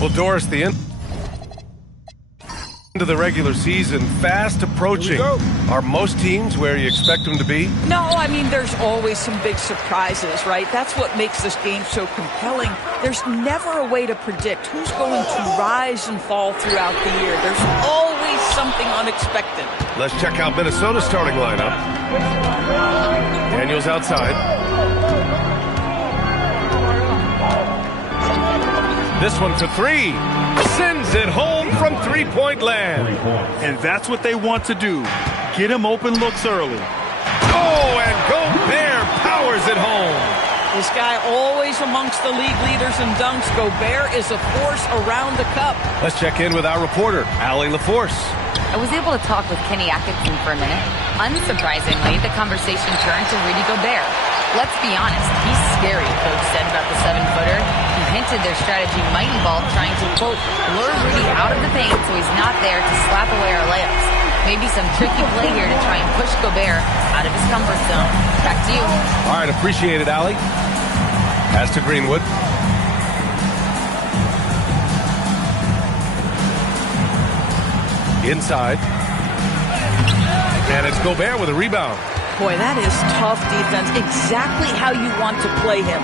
Well, Doris, the end of the regular season fast approaching. Are most teams where you expect them to be? No, I mean, there's always some big surprises, right? That's what makes this game so compelling. There's never a way to predict who's going to rise and fall throughout the year. There's always something unexpected. Let's check out Minnesota's starting lineup. Daniels outside. This one for three. Sends it home from three-point land. And that's what they want to do. Get him open looks early. Oh, and Gobert powers it home. This guy always amongst the league leaders in dunks. Gobert is a force around the cup. Let's check in with our reporter, Allie LaForce. I was able to talk with Kenny Atkinson for a minute. Unsurprisingly, the conversation turned to Rudy Gobert. Let's be honest, he's scary, Coach said about the 7-footer. He hinted their strategy might involve trying to, quote, lure Rudy out of the paint so he's not there to slap away our layups. Maybe some tricky play here to try and push Gobert out of his comfort zone. Back to you. All right, appreciate it, Allie. Pass to Greenwood. Inside. And it's Gobert with a rebound. Boy, that is tough defense. Exactly how you want to play him.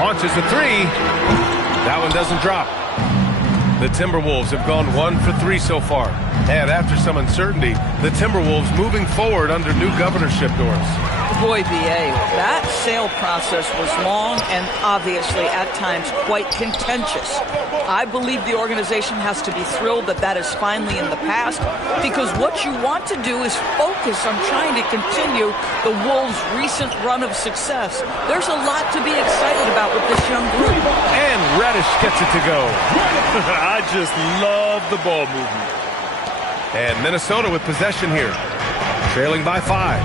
Launches a three. That one doesn't drop. The Timberwolves have gone 1 for 3 so far. And after some uncertainty, the Timberwolves moving forward under new governorship, Doris. Boy, B.A., that sale process was long and obviously at times quite contentious. I believe the organization has to be thrilled that that is finally in the past, because what you want to do is focus on trying to continue the Wolves' recent run of success. There's a lot to be excited about with this young group. And Reddish gets it to go. I just love the ball movement. And Minnesota with possession here, trailing by 5.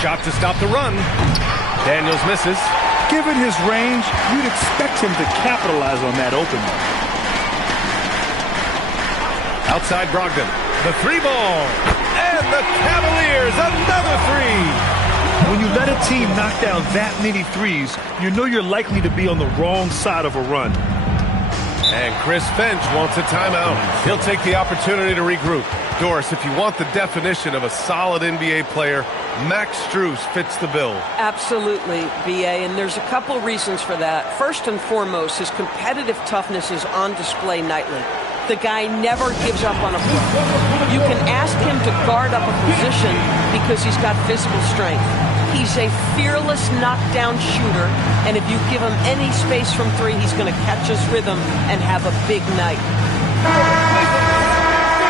Shot to stop the run. Daniels misses. Given his range, you'd expect him to capitalize on that opening. Outside Brogdon. The three ball. And the Cavaliers, another three. When you let a team knock down that many threes, you know you're likely to be on the wrong side of a run. And Chris Finch wants a timeout. He'll take the opportunity to regroup. Doris, if you want the definition of a solid NBA player, Max Strus fits the bill. Absolutely, B.A., and there's a couple reasons for that. First and foremost, his competitive toughness is on display nightly. The guy never gives up on a play. You can ask him to guard up a position because he's got physical strength. He's a fearless knockdown shooter, and if you give him any space from three, he's going to catch his rhythm and have a big night.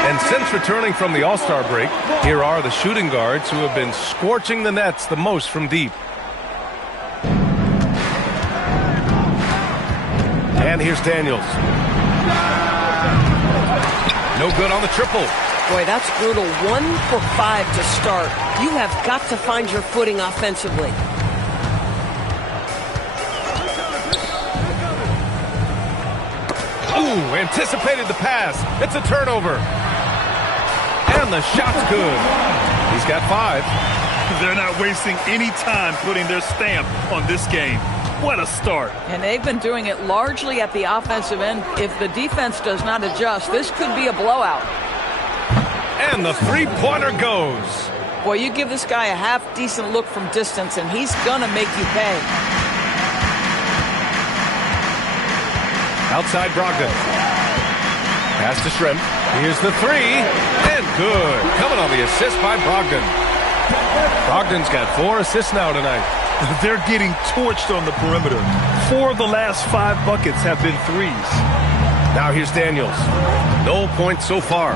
And since returning from the All-Star break, here are the shooting guards who have been scorching the nets the most from deep. And here's Daniels. No good on the triple. Boy, that's brutal. 1 for 5 to start. You have got to find your footing offensively. Ooh, anticipated the pass. It's a turnover. And the shot's good. He's got 5. They're not wasting any time putting their stamp on this game. What a start. And they've been doing it largely at the offensive end. If the defense does not adjust, this could be a blowout. And the three-pointer goes. Boy, you give this guy a half-decent look from distance, and he's going to make you pay. Outside Brogdon. Pass to Shrimp. Here's the three. And good. Coming on the assist by Brogdon. Brogdon's got 4 assists now tonight. They're getting torched on the perimeter. 4 of the last 5 buckets have been threes. Now here's Daniels. No points so far.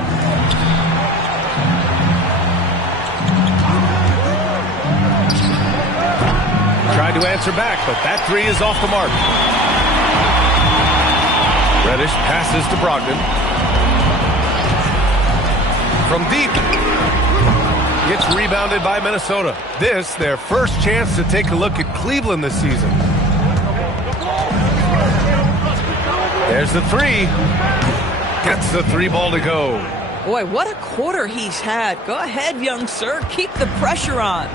Tried to answer back, but that three is off the mark. Reddish passes to Brogdon. From deep. Gets rebounded by Minnesota. This, their first chance to take a look at Cleveland this season. There's the three. Gets the 3-ball to go. Boy, what a quarter he's had. Go ahead, young sir. Keep the pressure on.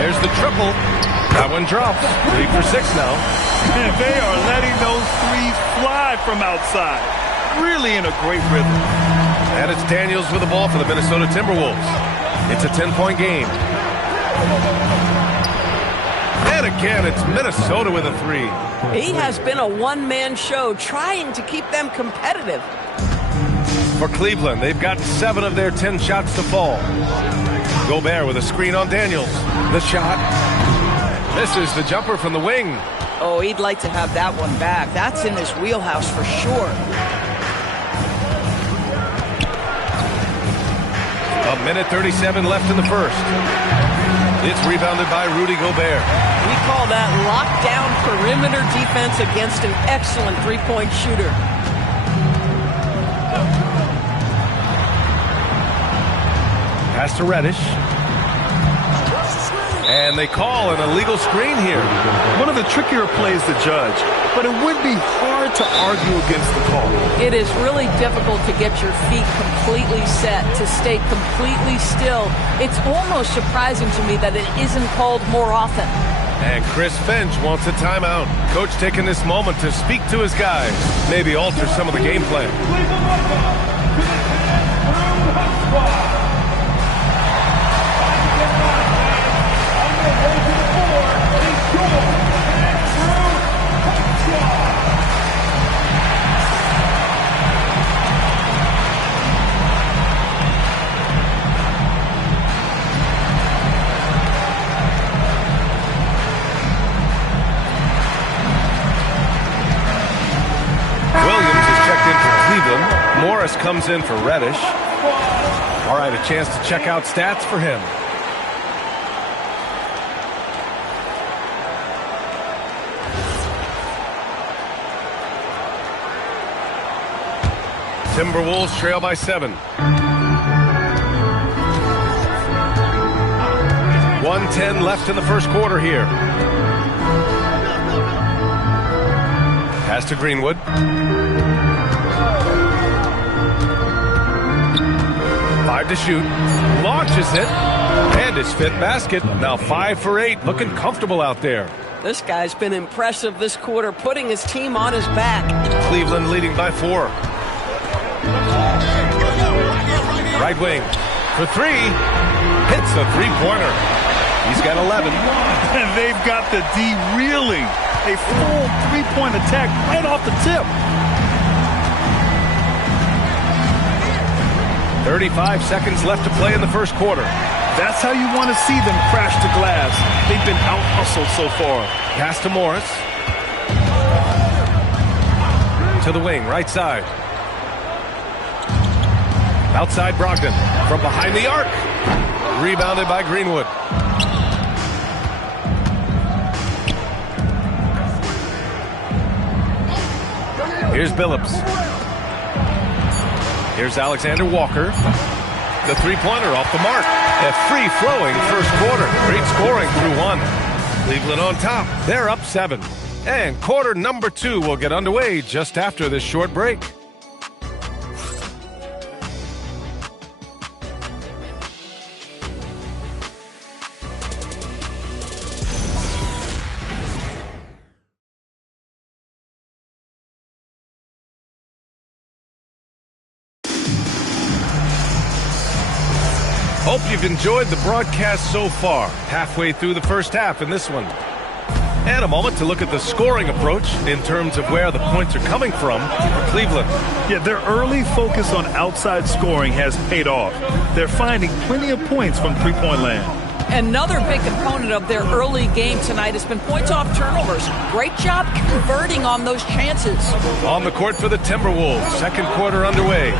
There's the triple. That one drops. 3 for 6 now. And they are letting those threes fly from outside. Really in a great rhythm. And it's Daniels with the ball for the Minnesota Timberwolves. It's a 10-point game. And again, it's Minnesota with a three. He has been a one-man show trying to keep them competitive. For Cleveland, they've got 7 of their 10 shots to fall. Gobert with a screen on Daniels. The shot. Misses the jumper from the wing. Oh, he'd like to have that one back. That's in his wheelhouse for sure. A minute 37 left in the first. It's rebounded by Rudy Gobert. We call that lockdown perimeter defense against an excellent three-point shooter. Pass to Reddish. And they call an illegal screen here. One of the trickier plays to judge, but it would be hard to argue against the call. It is really difficult to get your feet completely set, to stay completely still. It's almost surprising to me that it isn't called more often. And Chris Finch wants a timeout. Coach taking this moment to speak to his guys, maybe alter some of the game plan. Morris comes in for Reddish. All right, a chance to check out stats for him. Timberwolves trail by 7. 1:10 left in the first quarter here. Pass to Greenwood. To shoot, launches it, and his 5th basket. Now 5 for 8, looking comfortable out there. This guy's been impressive this quarter, putting his team on his back. Cleveland leading by 4. Right wing for 3, hits a 3-pointer. He's got 11. And they've got the D reeling A full three-point attack right off the tip. 35 seconds left to play in the first quarter. That's how you want to see them crash the glass. They've been out-hustled so far. Pass to Morris. To the wing, right side. Outside Brogdon. From behind the arc. Rebounded by Greenwood. Here's Billups. Here's Alexander Walker. The three-pointer off the mark. A free-flowing first quarter. Great scoring through one. Cleveland on top. They're up 7. And quarter number 2 will get underway just after this short break. Hope you've enjoyed the broadcast so far. Halfway through the first half in this one. And a moment to look at the scoring approach in terms of where the points are coming from for Cleveland. Yeah, their early focus on outside scoring has paid off. They're finding plenty of points from three-point land. Another big component of their early game tonight has been points off turnovers. Great job converting on those chances. On the court for the Timberwolves, second quarter underway.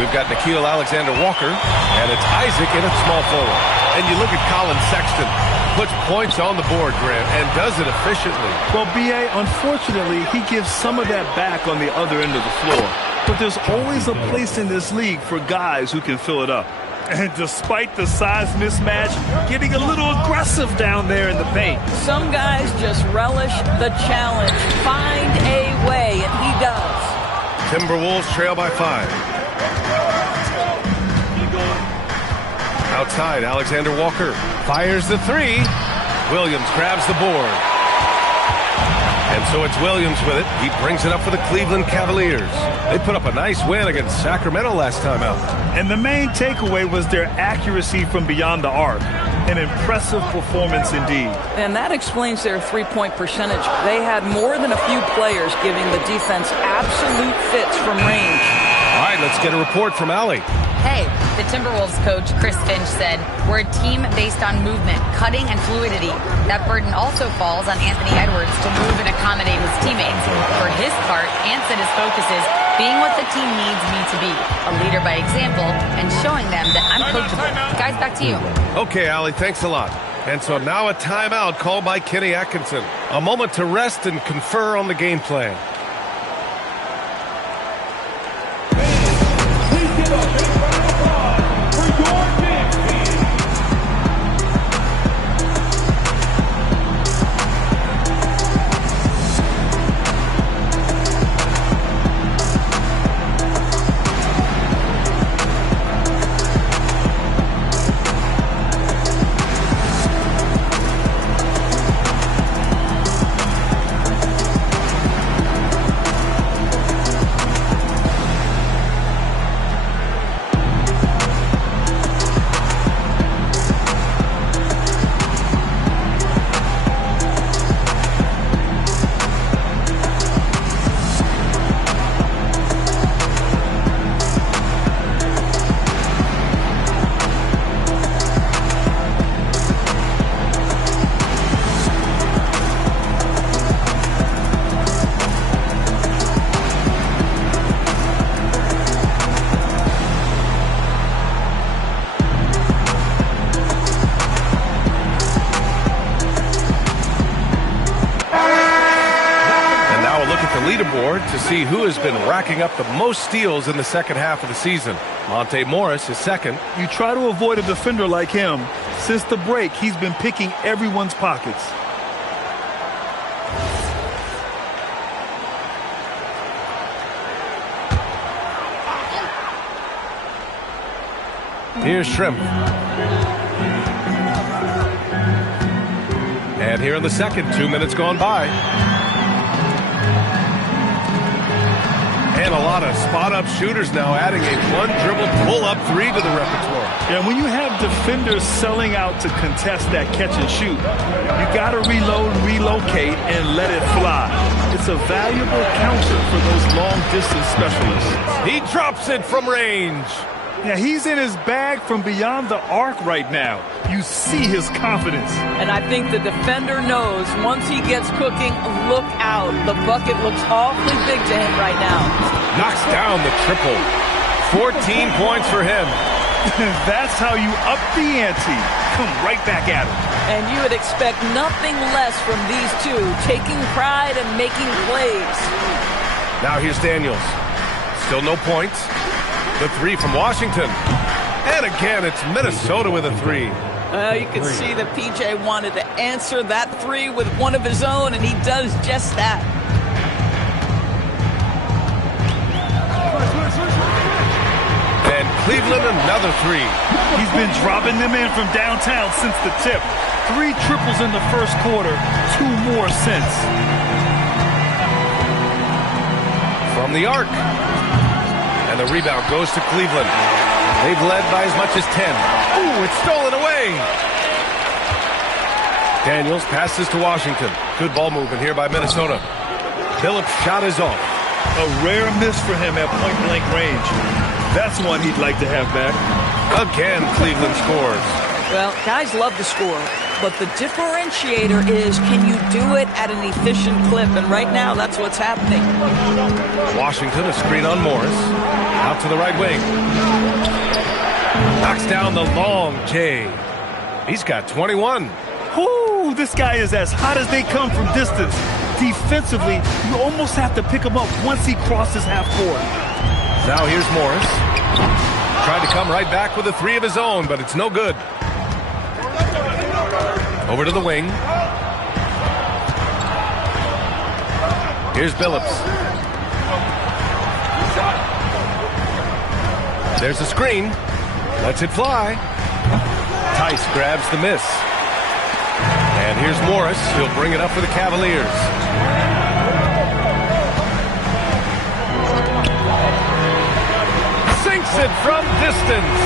We've got Nickeil Alexander-Walker, and it's Isaac in at small forward. And you look at Colin Sexton, puts points on the board, Graham, and does it efficiently. Well, B.A., unfortunately, he gives some of that back on the other end of the floor. But there's always a place in this league for guys who can fill it up. And despite the size mismatch, getting a little aggressive down there in the paint. Some guys just relish the challenge. Find a way, and he does. Timberwolves trail by 5. Outside, Alexander Walker fires the 3. Williams grabs the board. And so it's Williams with it. He brings it up for the Cleveland Cavaliers. They put up a nice win against Sacramento last time out. And the main takeaway was their accuracy from beyond the arc. An impressive performance indeed. And that explains their three-point percentage. They had more than a few players giving the defense absolute fits from range. All right, let's get a report from Allie. Hey, the Timberwolves coach, Chris Finch, said, we're a team based on movement, cutting, and fluidity. That burden also falls on Anthony Edwards to move and accommodate his teammates. For his part, Ant said his focus is being what the team needs me to be, a leader by example, and showing them that I'm coachable. Guys, back to you. Okay, Allie, thanks a lot. And so now a timeout called by Kenny Atkinson. A moment to rest and confer on the game plan. leaderboard to see who has been racking up the most steals in the second half of the season. Monte Morris is second. You try to avoid a defender like him. Since the break, he's been picking everyone's pockets. Here's Shrimp. And here in the second, 2 minutes gone by. And a lot of spot-up shooters now, adding a one-dribble pull-up three to the repertoire. And when you have defenders selling out to contest that catch and shoot, you got to reload, relocate, and let it fly. It's a valuable counter for those long-distance specialists. He drops it from range. Yeah, he's in his bag from beyond the arc right now. You see his confidence. And I think the defender knows once he gets cooking, look out. The bucket looks awfully big to him right now. Knocks down the triple. 14 points for him. That's how you up the ante. Come right back at him. And you would expect nothing less from these two, taking pride and making plays. Now here's Daniels. Still no points. The three from Washington. And again, it's Minnesota with a three. You can see that PJ wanted to answer that three with one of his own, and he does just that. And Cleveland another three. He's been dropping them in from downtown since the tip. 3 triples in the first quarter, 2 more since. From the arc. And the rebound goes to Cleveland. They've led by as much as 10. Ooh, it's stolen away. Daniels passes to Washington. Good ball movement here by Minnesota. Phillips' shot is off. A rare miss for him at point-blank range. That's one he'd like to have back. Again, Cleveland scores. Well, guys love to score, but the differentiator is, can you do it at an efficient clip? And right now, that's what's happening. Washington, a screen on Morris. Out to the right wing. Knocks down the long J. He's got 21. Ooh, this guy is as hot as they come from distance. Defensively, you almost have to pick him up once he crosses half court. Now here's Morris. Tried to come right back with a three of his own, but it's no good. Over to the wing. Here's Billups. There's a screen. Lets it fly. Tice grabs the miss. And here's Morris. He'll bring it up for the Cavaliers. Sinks it from distance.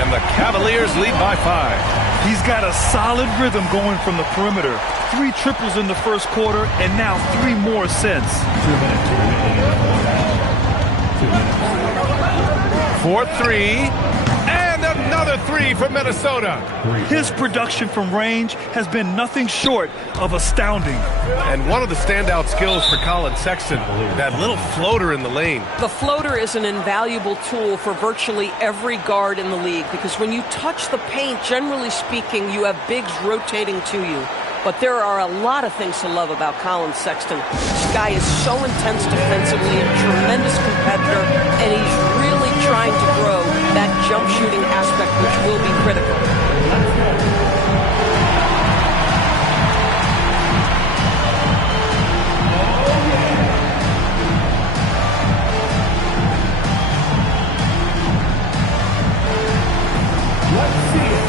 And the Cavaliers lead by 5. He's got a solid rhythm going from the perimeter. 3 triples in the first quarter, and now 3 more since. 2 minutes remaining. 2 minutes. 4-3. And another three from Minnesota. His production from range has been nothing short of astounding. And one of the standout skills for Colin Sexton, that little floater in the lane. The floater is an invaluable tool for virtually every guard in the league because when you touch the paint, generally speaking, you have bigs rotating to you. But there are a lot of things to love about Colin Sexton. This guy is so intense defensively, a tremendous competitor, and he's really trying to grow that jump shooting aspect, which will be critical. Let's see it.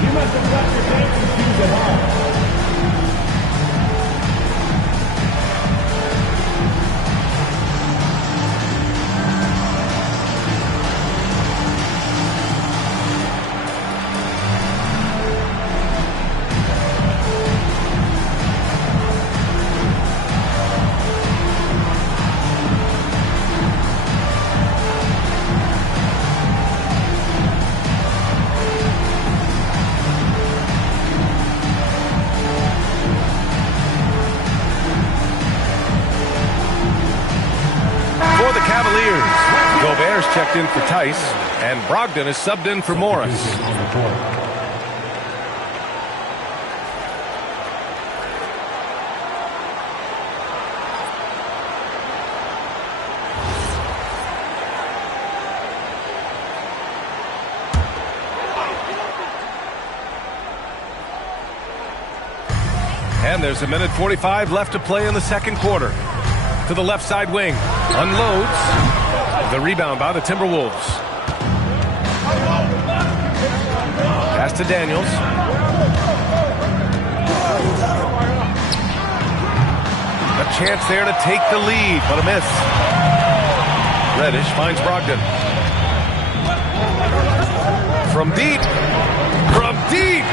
You must have got your dancing shoes at home. Gobert's checked in for Tice, and Brogdon is subbed in for Morris. And there's 1:45 left to play in the second quarter. To the left side wing. Unloads. The rebound by the Timberwolves. Pass to Daniels. chance there to take the lead, but a miss. Reddish finds Brogdon. From deep, Brogdon!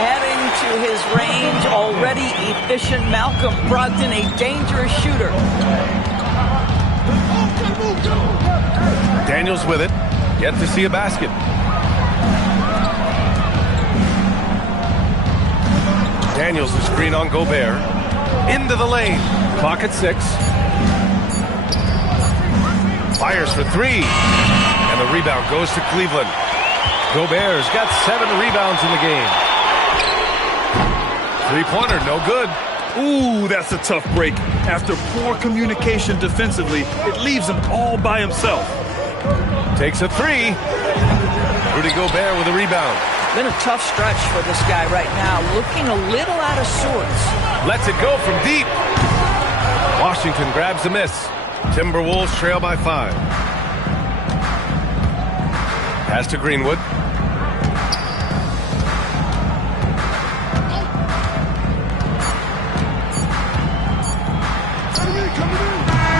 Adding to his range, already efficient Malcolm Brogdon, a dangerous shooter. Daniels with it, yet to see a basket. Daniels the screen on Gobert. Into the lane. Clock at 6. Fires for 3. And the rebound goes to Cleveland. Gobert's got 7 rebounds in the game. Three-pointer, no good. Ooh, that's a tough break. After poor communication defensively, it leaves him all by himself. Takes a 3. Rudy Gobert with a rebound. Been a tough stretch for this guy right now, looking a little out of sorts. Lets it go from deep. Washington grabs the miss. Timberwolves trail by 5. Pass to Greenwood.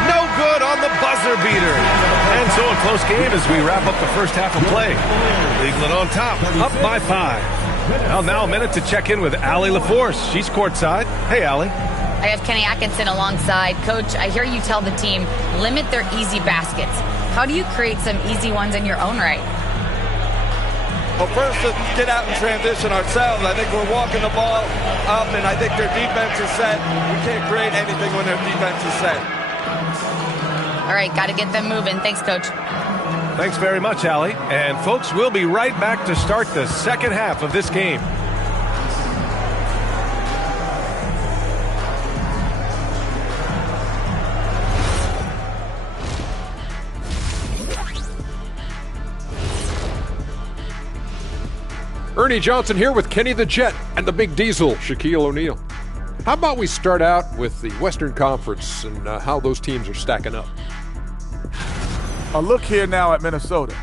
No good on the buzzer beater. And so a close game as we wrap up the first half of play. Cleveland on top, up by 5. Well, now a minute to check in with Allie LaForce. She's courtside. Hey, Allie. I have Kenny Atkinson alongside. Coach, I hear you tell the team, limit their easy baskets. How do you create some easy ones in your own right? Well, first, let's get out and transition ourselves. I think we're walking the ball up, and I think their defense is set. We can't create anything when their defense is set. All right, got to get them moving. Thanks, Coach. Thanks very much, Allie. And, folks, we'll be right back to start the second half of this game. Ernie Johnson here with Kenny the Jet and the Big Diesel, Shaquille O'Neal. How about we start out with the Western Conference and how those teams are stacking up? A look here now at Minnesota.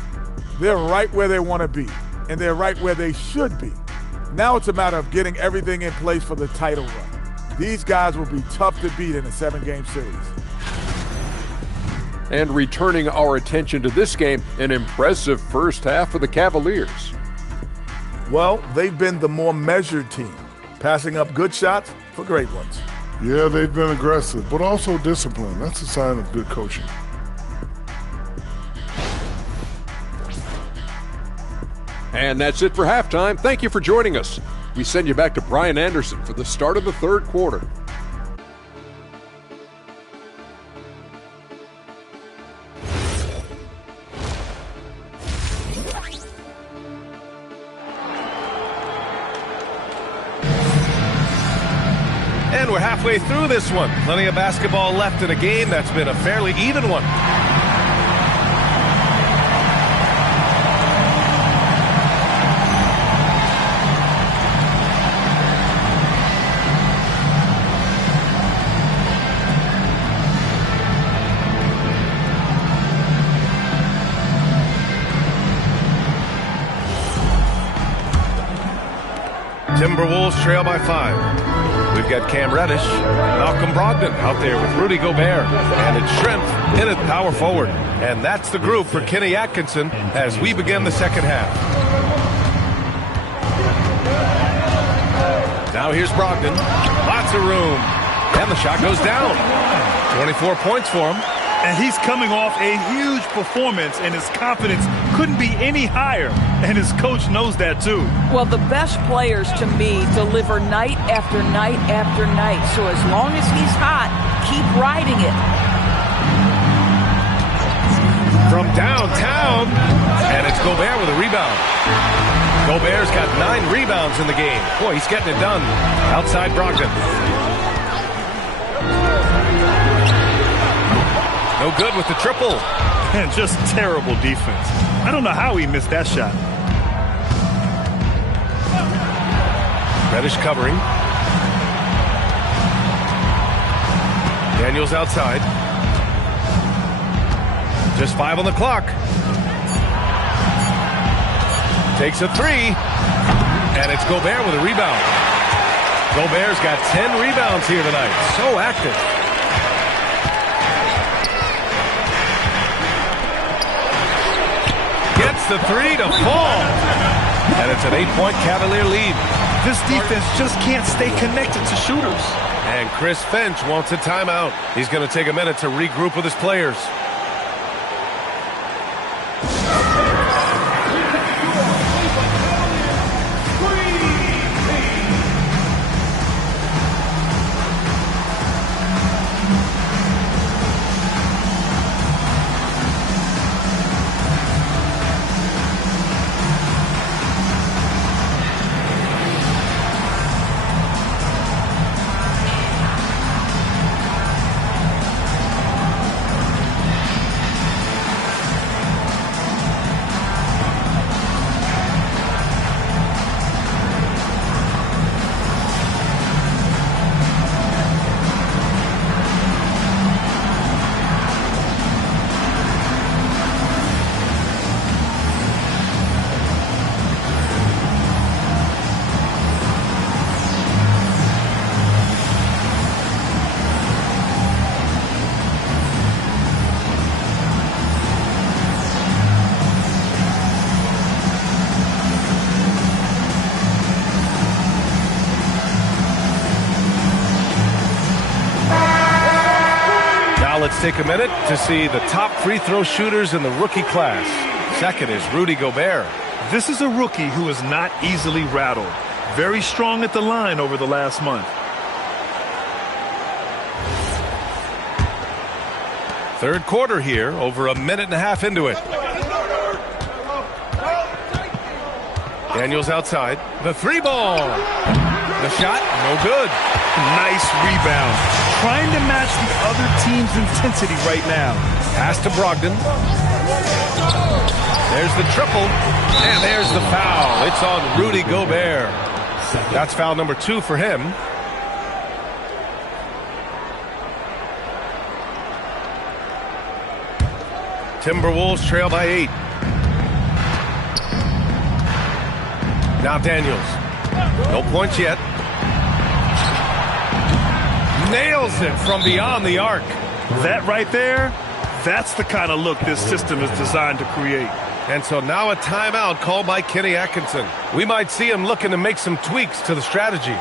They're right where they want to be, and they're right where they should be. Now it's a matter of getting everything in place for the title run. These guys will be tough to beat in a 7-game series. And returning our attention to this game, an impressive first half for the Cavaliers. Well, they've been the more measured team, passing up good shots for great ones. Yeah, they've been aggressive, but also disciplined. That's a sign of good coaching. And that's it for halftime. Thank you for joining us. We send you back to Brian Anderson for the start of the third quarter. And we're halfway through this one. Plenty of basketball left in a game that's been a fairly even one. Timberwolves trail by 5. We've got Cam Reddish, Malcolm Brogdon out there with Rudy Gobert, and it's strength in at power forward. And that's the group for Kenny Atkinson as we begin the second half. Now here's Brogdon. Lots of room. And the shot goes down. 24 points for him. And he's coming off a huge performance, and his confidence couldn't be any higher. And his coach knows that, too. Well, the best players, to me, deliver night after night after night. So as long as he's hot, keep riding it. From downtown, and it's Gobert with a rebound. Gobert's got 9 rebounds in the game. Boy, he's getting it done. Outside Brogdon. No good with the triple. And just terrible defense. I don't know how he missed that shot. Reddish covering. Daniels outside. Just 5 on the clock. Takes a 3. And it's Gobert with a rebound. Gobert's got 10 rebounds here tonight. So active. Gets the three to fall. And it's an 8-point Cavalier lead. This defense just can't stay connected to shooters. And Chris Finch wants a timeout. He's going to take a minute to regroup with his players. Let's take a minute to see the top free throw shooters in the rookie class. Second is Rudy Gobert. This is a rookie who is not easily rattled. Very strong at the line over the last month. Third quarter here, over a minute and a half into it. Daniels outside. The three ball. The shot, no good. Nice rebound. Trying to match the other team's intensity right now. Pass to Brogdon. There's the triple. And there's the foul. It's on Rudy Gobert. That's foul number 2 for him. Timberwolves trail by 8. Now Daniels. No points yet. Nails it from beyond the arc. That right there, that's the kind of look this system is designed to create. And so now a timeout called by Kenny Atkinson. We might see him looking to make some tweaks to the strategy.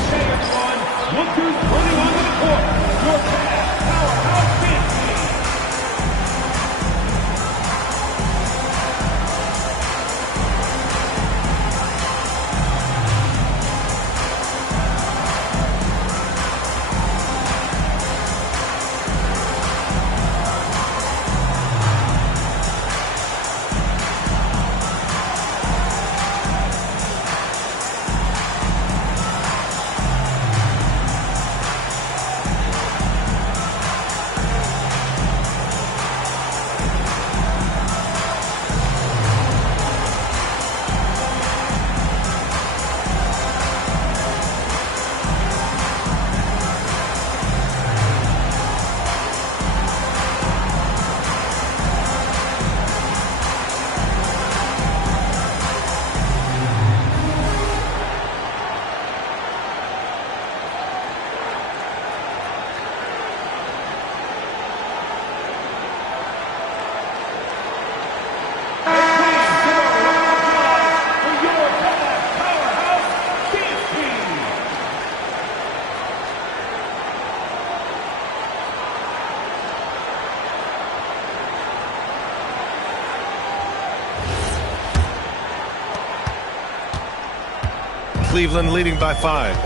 Okay, everyone. Look who's running onto the court. Your powerhouse dance team. Cleveland leading by 5.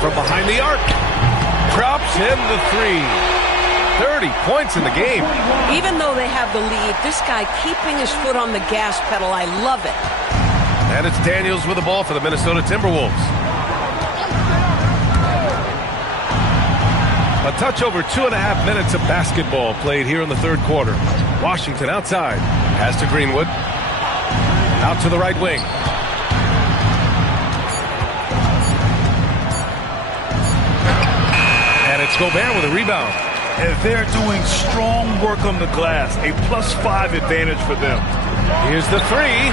From behind the arc. Drops in the 3. 30 points in the game. Even though they have the lead, this guy keeping his foot on the gas pedal, I love it. And it's Daniels with the ball for the Minnesota Timberwolves. A touch over 2.5 minutes of basketball played here in the third quarter. Washington outside. Pass to Greenwood. Out to the right wing. And it's Gobert with a rebound. And they're doing strong work on the glass. A +5 advantage for them. Here's the three,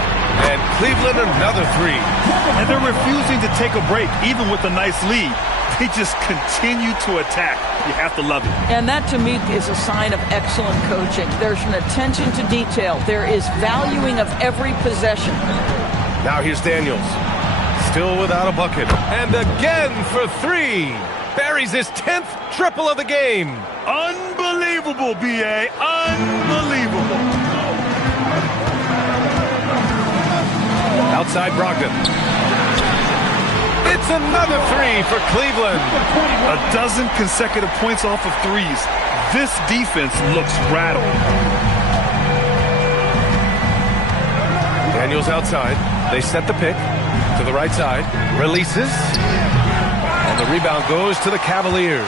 and Cleveland another three. And they're refusing to take a break, even with a nice lead. They just continue to attack. You have to love it. And that, to me, is a sign of excellent coaching. There's an attention to detail. There is valuing of every possession. Now here's Daniels. Still without a bucket. And again for three. Buries his 10th triple of the game. Unbelievable, B.A. Unbelievable. Outside Brogdon. It's another three for Cleveland. A dozen consecutive points off of threes. This defense looks rattled. Daniels outside. They set the pick to the right side. Releases. And the rebound goes to the Cavaliers.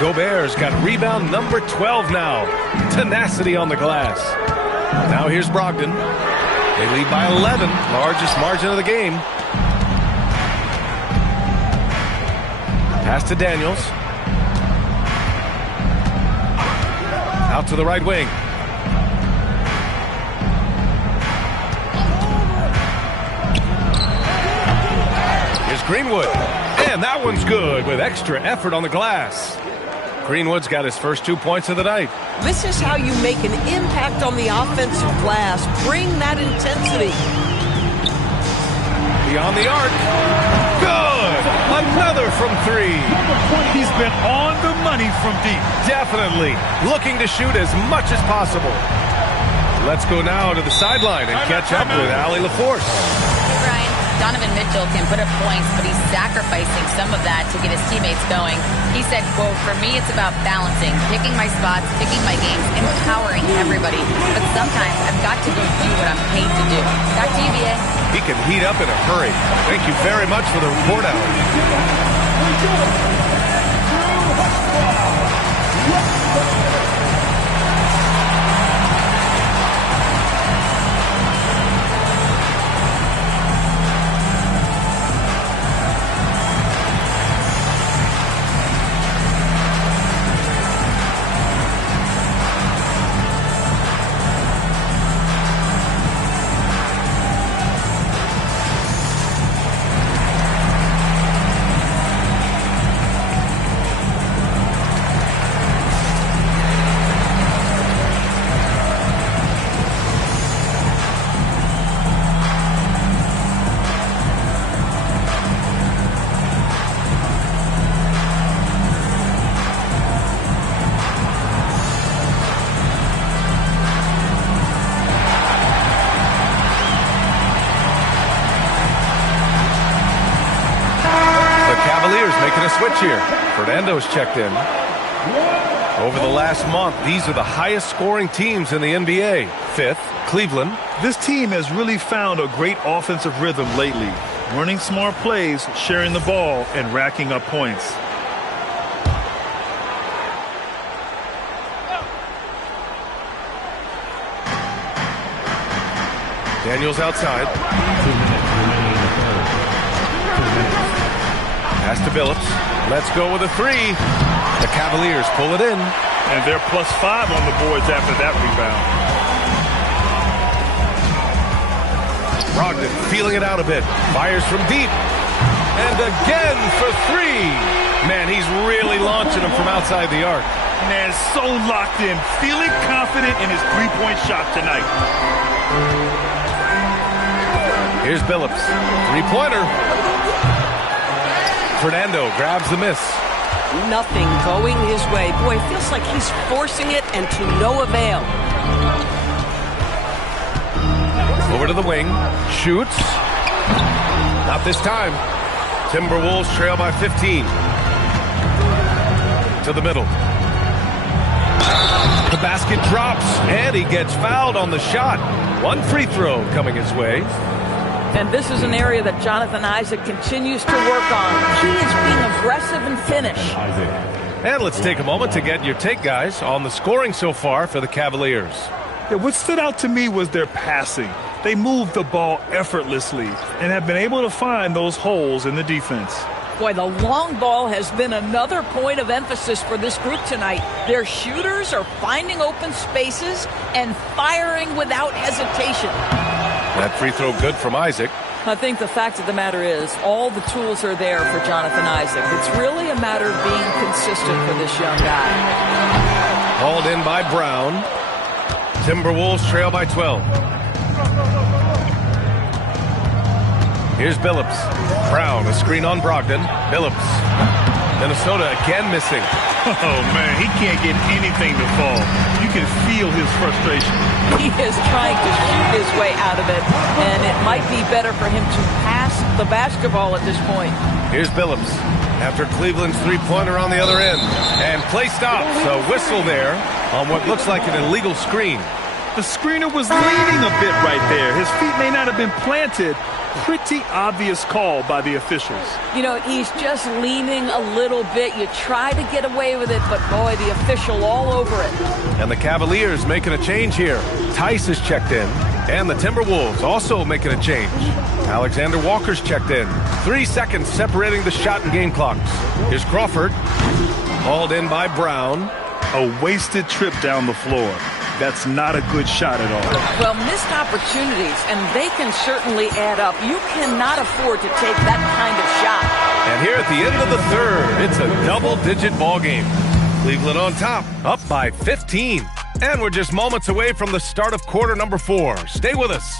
Gobert's got rebound number 12 now. Tenacity on the glass. Now here's Brogdon. They lead by 11. Largest margin of the game. Pass to Daniels. Out to the right wing. Here's Greenwood. And that one's good with extra effort on the glass. Greenwood's got his first 2 points of the night. This is how you make an impact on the offensive glass. Bring that intensity. Beyond the arc. Good! Another from three. He's been on the money from deep. Definitely. Looking to shoot as much as possible. Let's go now to the sideline and catch up with Allie LaForce. Hey, Brian. Donovan Mitchell can put up points, but he's sacrificing some of that to get his teammates going. He said, quote, "For me, it's about balancing, picking my spots, picking my games, empowering everybody. But sometimes I've got to go do what I'm paid to do." Back to you, BA. He can heat up in a hurry. Thank you very much for the report, Allie. Making a switch here. Fernando's checked in. Over the last month, these are the highest scoring teams in the NBA. Fifth, Cleveland. This team has really found a great offensive rhythm lately. Running smart plays, sharing the ball, and racking up points. Daniels outside. Pass to Phillips. Let's go with a three. The Cavaliers pull it in. And they're +5 on the boards after that rebound. Brogdon feeling it out a bit. Fires from deep. And again for three. Man, he's really launching them from outside the arc. Man, so locked in. Feeling confident in his three-point shot tonight. Here's Phillips. Three-pointer. Fernando grabs the miss. Nothing going his way. Boy, it feels like he's forcing it and to no avail. Over to the wing. Shoots. Not this time. Timberwolves trail by 15. To the middle. The basket drops, and he gets fouled on the shot. One free throw coming his way. And this is an area that Jonathan Isaac continues to work on. He is being aggressive and finish. And let's take a moment to get your take, guys, on the scoring so far for the Cavaliers. Yeah, what stood out to me was their passing. They moved the ball effortlessly and have been able to find those holes in the defense. Boy, the long ball has been another point of emphasis for this group tonight. Their shooters are finding open spaces and firing without hesitation. That free throw good from Isaac. I think the fact of the matter is all the tools are there for Jonathan Isaac. It's really a matter of being consistent for this young guy. Hauled in by Brown. Timberwolves trail by 12. Here's Billups. Brown, a screen on Brogdon. Billups. Minnesota again missing. Oh, man, he can't get anything to fall. You can feel his frustration. He is trying to shoot his way out of it, and it might be better for him to pass the basketball at this point. Here's Billups after Cleveland's three-pointer on the other end. And play stops. A whistle there on what looks like an illegal screen. The screener was leaning a bit right there. His feet may not have been planted. Pretty obvious call by the officials. You know, he's just leaning a little bit. You try to get away with it, but boy, the official all over it. And the Cavaliers making a change here. Tice is checked in. And the Timberwolves also making a change. Alexander Walker's checked in. 3 seconds separating the shot and game clocks. Here's Crawford. Hauled in by Brown. A wasted trip down the floor. That's not a good shot at all. Well, missed opportunities, and they can certainly add up. You cannot afford to take that kind of shot. And here at the end of the third, it's a double-digit ball game. Cleveland on top, up by 15. And we're just moments away from the start of quarter number 4. Stay with us.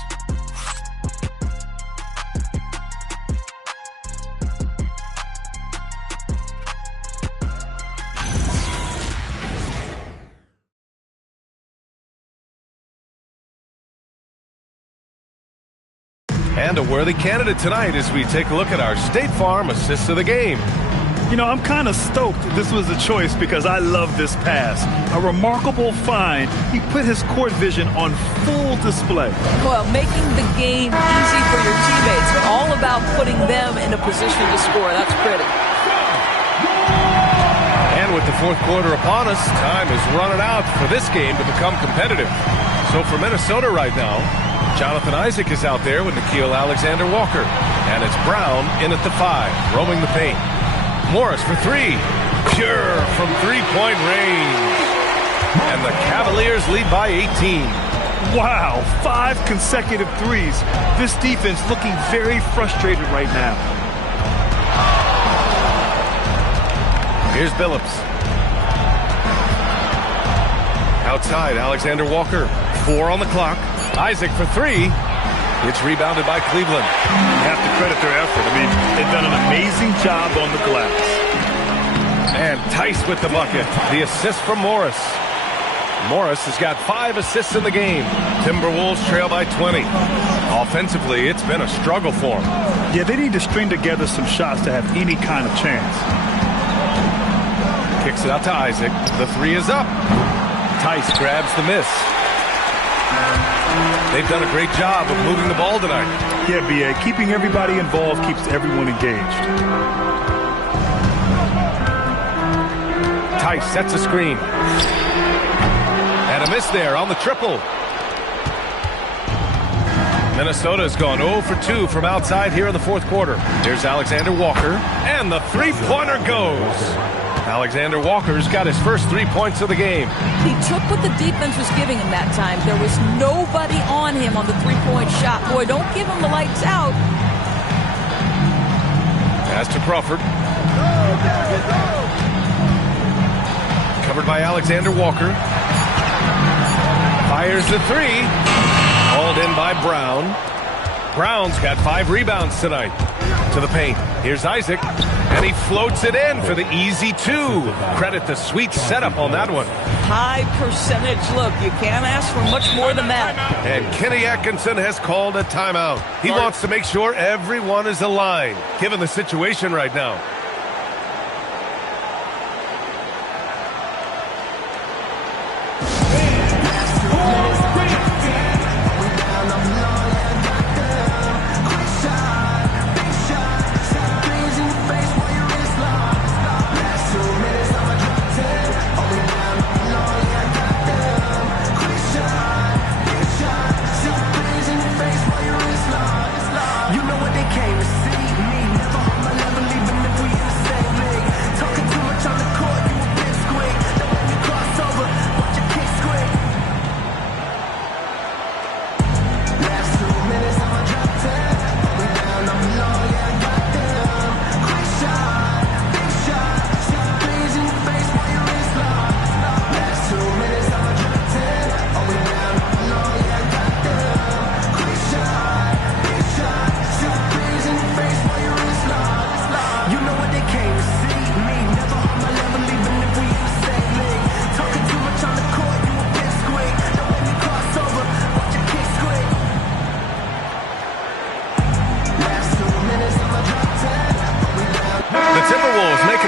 And a worthy candidate tonight as we take a look at our State Farm assist of the game. You know, I'm kind of stoked this was a choice because I love this pass. A remarkable find. He put his court vision on full display. Well, making the game easy for your teammates. All about putting them in a position to score. That's pretty. And with the fourth quarter upon us, time is running out for this game to become competitive. So for Minnesota right now, Jonathan Isaac is out there with Nickeil Alexander-Walker. And it's Brown in at the 5, roaming the paint. Morris for 3. Pure from three-point range. And the Cavaliers lead by 18. Wow, 5 consecutive threes. This defense looking very frustrated right now. Here's Billups. Outside, Alexander Walker. 4 on the clock. Isaac for 3. It's rebounded by Cleveland. You have to credit their effort. I mean, they've done an amazing job on the glass. And Tice with the bucket. The assist from Morris. Morris has got 5 assists in the game. Timberwolves trail by 20. Offensively, it's been a struggle for them. Yeah, they need to string together some shots to have any kind of chance. Kicks it out to Isaac. The 3 is up. Tice grabs the miss. They've done a great job of moving the ball tonight. Yeah, B.A. Keeping everybody involved keeps everyone engaged. Tice sets a screen. And a miss there on the triple. Minnesota's gone 0 for 2 from outside here in the fourth quarter. Here's Alexander Walker. And the three-pointer goes. Alexander Walker's got his first 3 points of the game. He took what the defense was giving him that time. There was nobody on him on the three-point shot. Boy, don't give him the lights out. Pass to Crawford. Covered by Alexander Walker. Fires the 3. Hauled in by Brown. Brown's got 5 rebounds tonight. To the paint. Here's Isaac. And he floats it in for the easy 2. Credit the sweet setup on that one. High percentage look. You can't ask for much more than that. And Kenny Atkinson has called a timeout. He wants to make sure everyone is aligned, given the situation right now.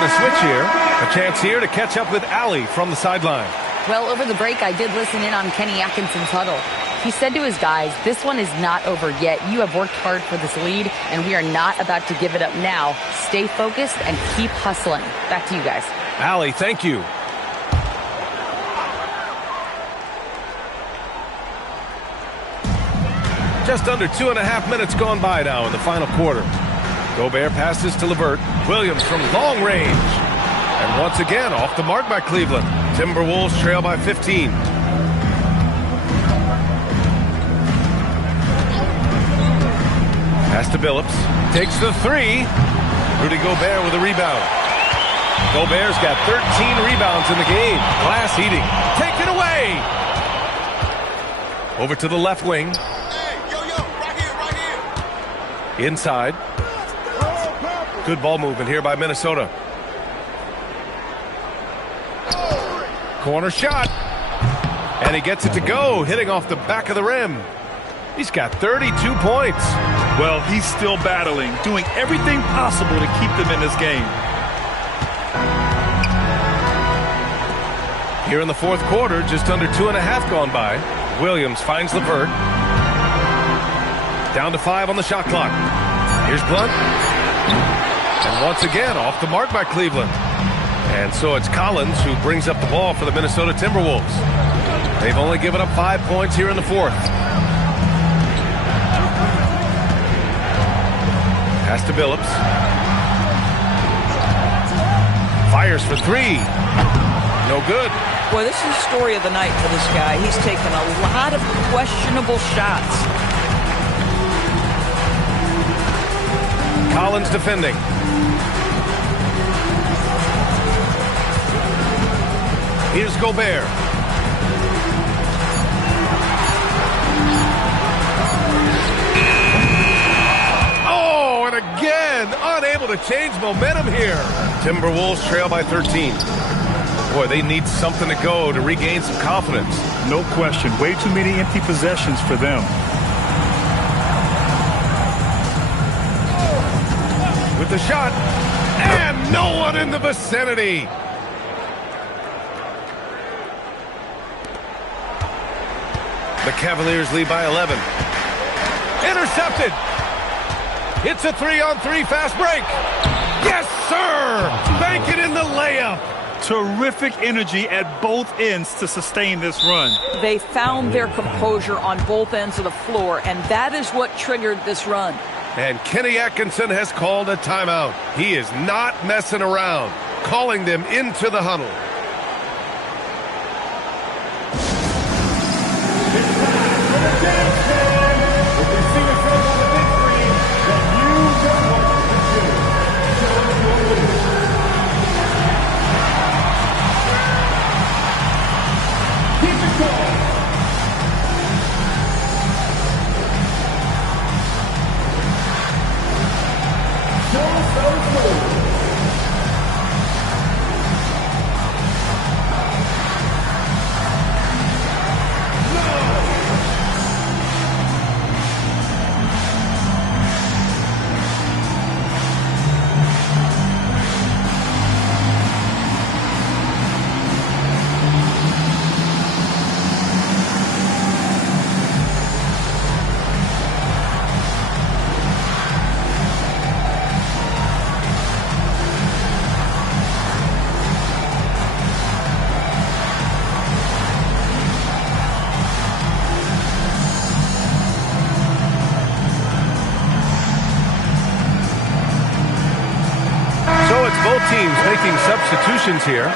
going to switch here. A chance here to catch up with Allie from the sideline. Well, over the break, I did listen in on Kenny Atkinson's huddle. He said to his guys, this one is not over yet. You have worked hard for this lead, and we are not about to give it up now. Stay focused and keep hustling. Back to you guys. Allie, thank you. Just under 2.5 minutes gone by now in the final quarter. Gobert passes to LeVert. Williams from long range. And once again, off the mark by Cleveland. Timberwolves trail by 15. Pass to Billups. Takes the three. Rudy Gobert with a rebound. Gobert's got 13 rebounds in the game. Glass heating. Take it away. Over to the left wing. Inside. Good ball movement here by Minnesota. Corner shot. And he gets it to go, hitting off the back of the rim. He's got 32 points. Well, he's still battling, doing everything possible to keep them in this game. Here in the fourth quarter, just under 2.5 gone by. Williams finds LeVert. Down to 5 on the shot clock. Here's Blunt. And once again, off the mark by Cleveland. And so it's Collins who brings up the ball for the Minnesota Timberwolves. They've only given up 5 points here in the fourth. Pass to Billups. Fires for three. No good. Boy, this is the story of the night for this guy. He's taken a lot of questionable shots. Collins defending. Here's Gobert. Oh, and again, unable to change momentum here. Timberwolves trail by 13. Boy, they need something to go to regain some confidence. No question. Way too many empty possessions for them. With the shot, and no one in the vicinity. The Cavaliers lead by 11. Intercepted. It's a 3-on-3 fast break. Yes, sir. Bank it in the layup. Terrific energy at both ends to sustain this run. They found their composure on both ends of the floor, and that is what triggered this run. And Kenny Atkinson has called a timeout. He is not messing around, calling them into the huddle. Teams making substitutions here.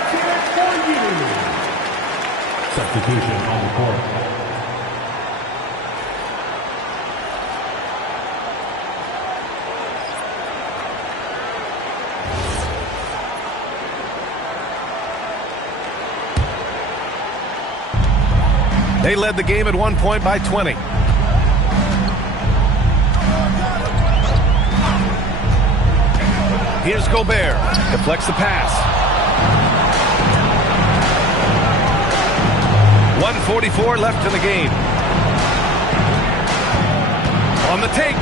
Substitution on the court. They led the game at one point by 20. Here's Gobert. Deflects the pass. 1:44 left in the game. On the take.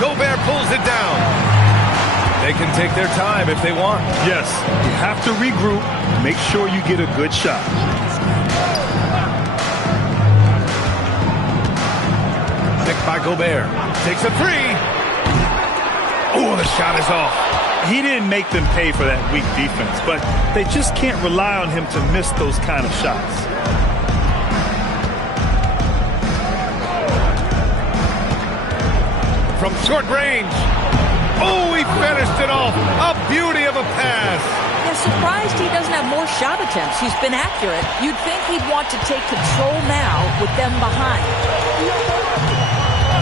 Gobert pulls it down. They can take their time if they want. Yes, you have to regroup, make sure you get a good shot. Picked by Gobert. Takes a three. Oh, the shot is off. He didn't make them pay for that weak defense, but they just can't rely on him to miss those kind of shots. From short range. Oh, he finished it off. A beauty of a pass. I'm surprised he doesn't have more shot attempts. He's been accurate. You'd think he'd want to take control now with them behind.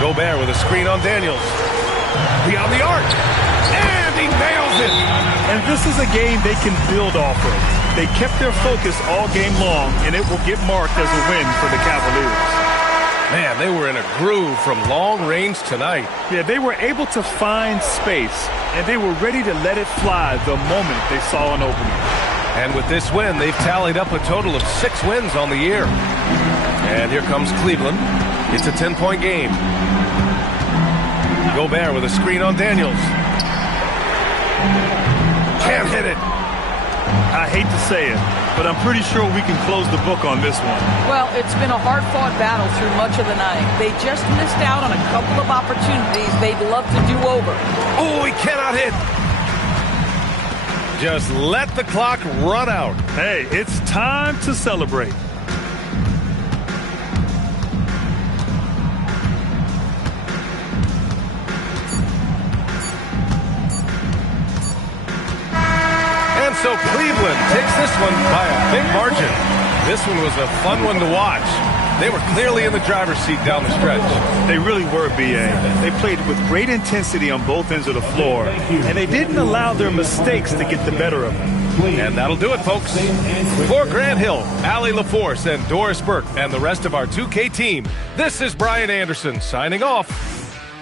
Gobert with a screen on Daniels. Beyond the arc. And he nails it. And this is a game they can build off of. They kept their focus all game long, and it will get marked as a win for the Cavaliers. Man, they were in a groove from long range tonight. Yeah, they were able to find space, and they were ready to let it fly the moment they saw an opening. And with this win, they've tallied up a total of 6 wins on the year. And here comes Cleveland. It's a 10-point game. Gobert with a screen on Daniels. Can't hit it. I hate to say it, but I'm pretty sure we can close the book on this one. Well, it's been a hard-fought battle through much of the night. They just missed out on a couple of opportunities they'd love to do over. Oh, he cannot hit. Just let the clock run out. Hey, it's time to celebrate. And so Cleveland takes this one by a big margin. This one was a fun one to watch. They were clearly in the driver's seat down the stretch. They really were, B.A. They played with great intensity on both ends of the floor, and they didn't allow their mistakes to get the better of them. And that'll do it, folks. For Grant Hill, Allie LaForce, and Doris Burke, and the rest of our 2K team, this is Brian Anderson signing off.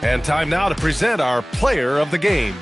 And time now to present our player of the game.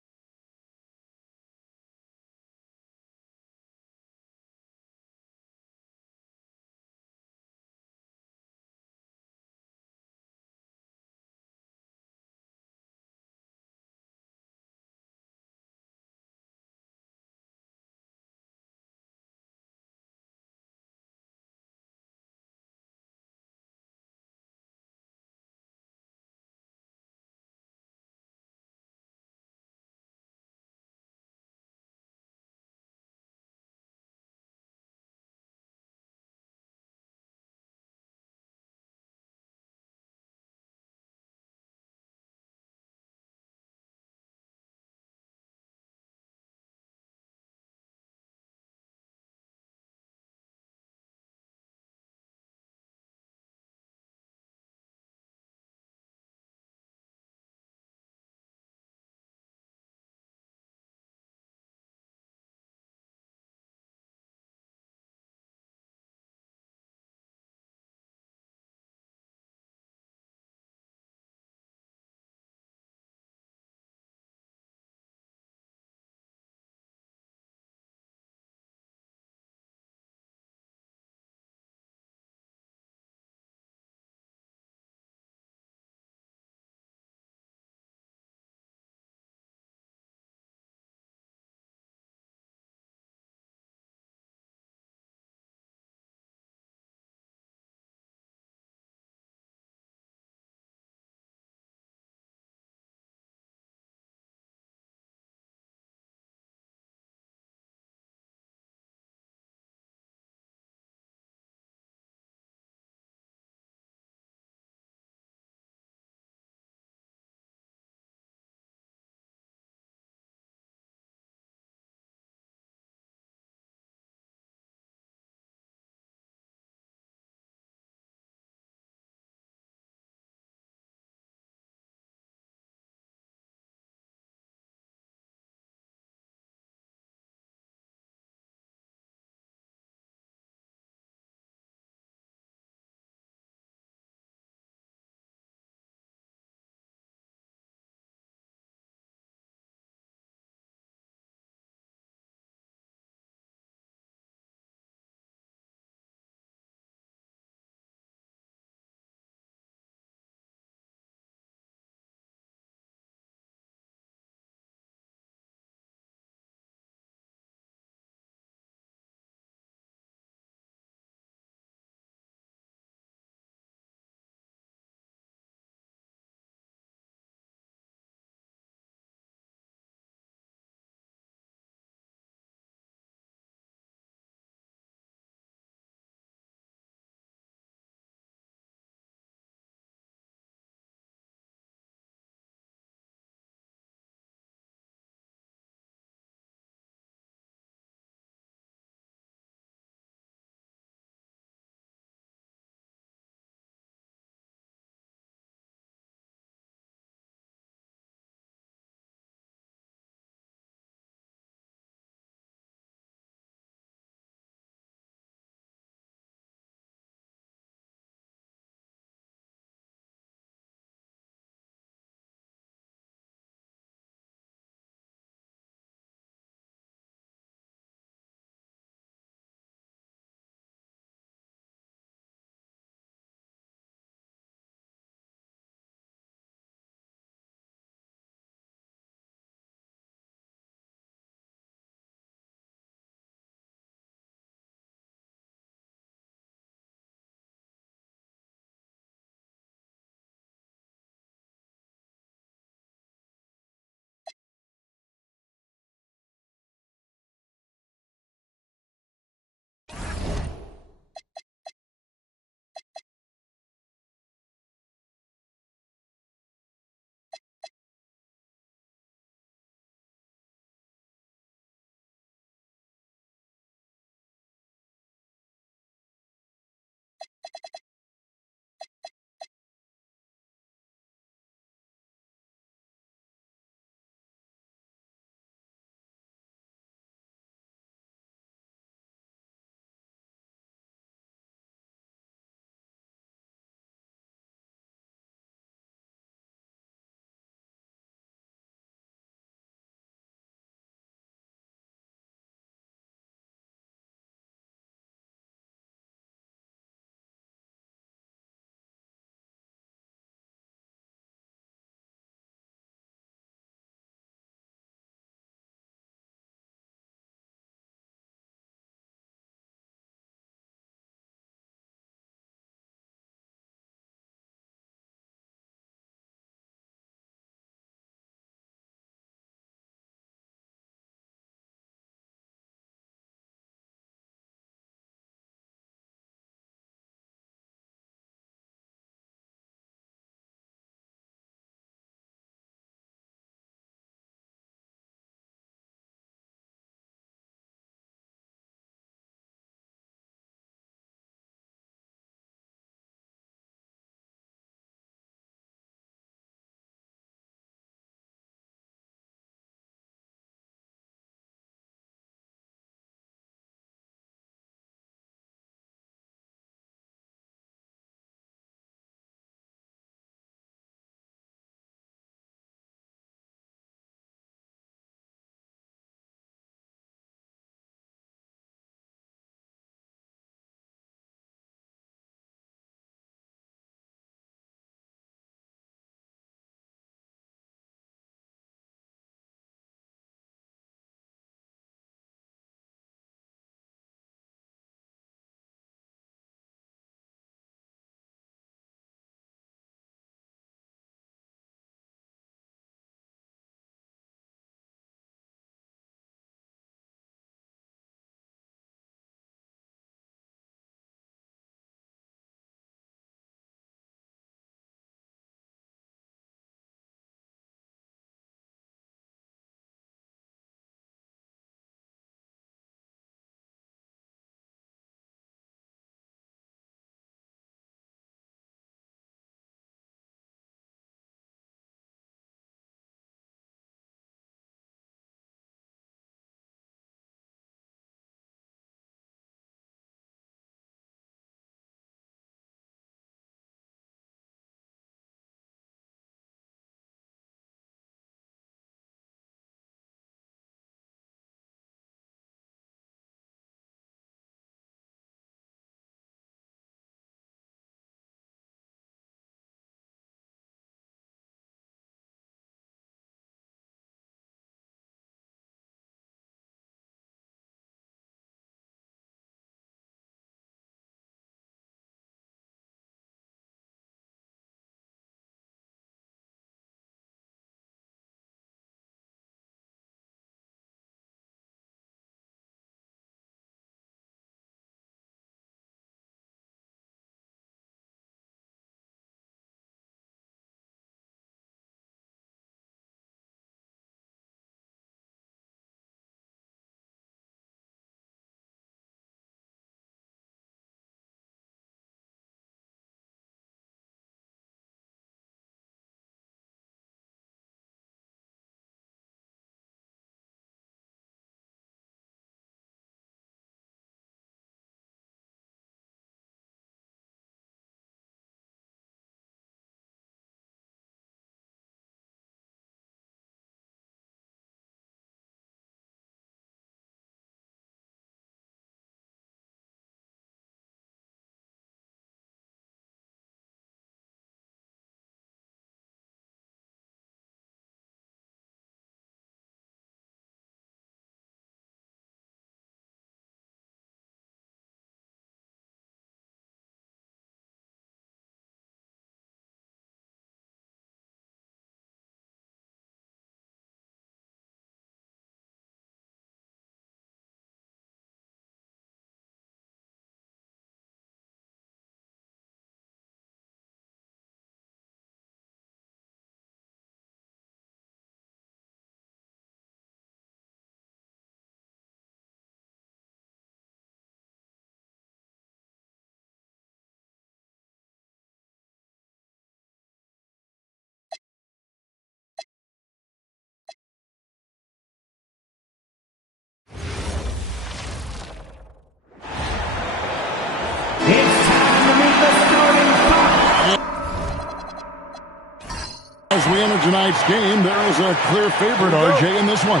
as we enter tonight's game, there is a clear favorite, RJ, in this one.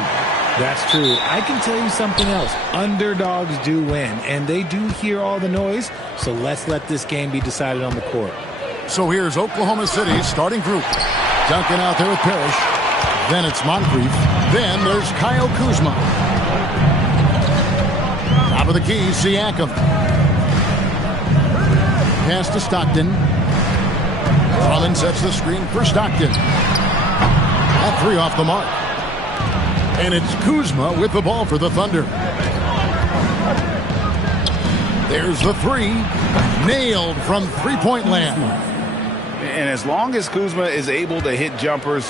That's true. I can tell you something else. Underdogs do win, and they do hear all the noise, so let's let this game be decided on the court. So here's Oklahoma City's starting group. Duncan out there with Parrish. Then it's Moncrief. Then there's Kyle Kuzma. Top of the key, Siakam. Pass to Stockton. Drummond sets the screen for Stockton. That three off the mark. And it's Kuzma with the ball for the Thunder. There's the three. Nailed from three-point land. And as long as Kuzma is able to hit jumpers,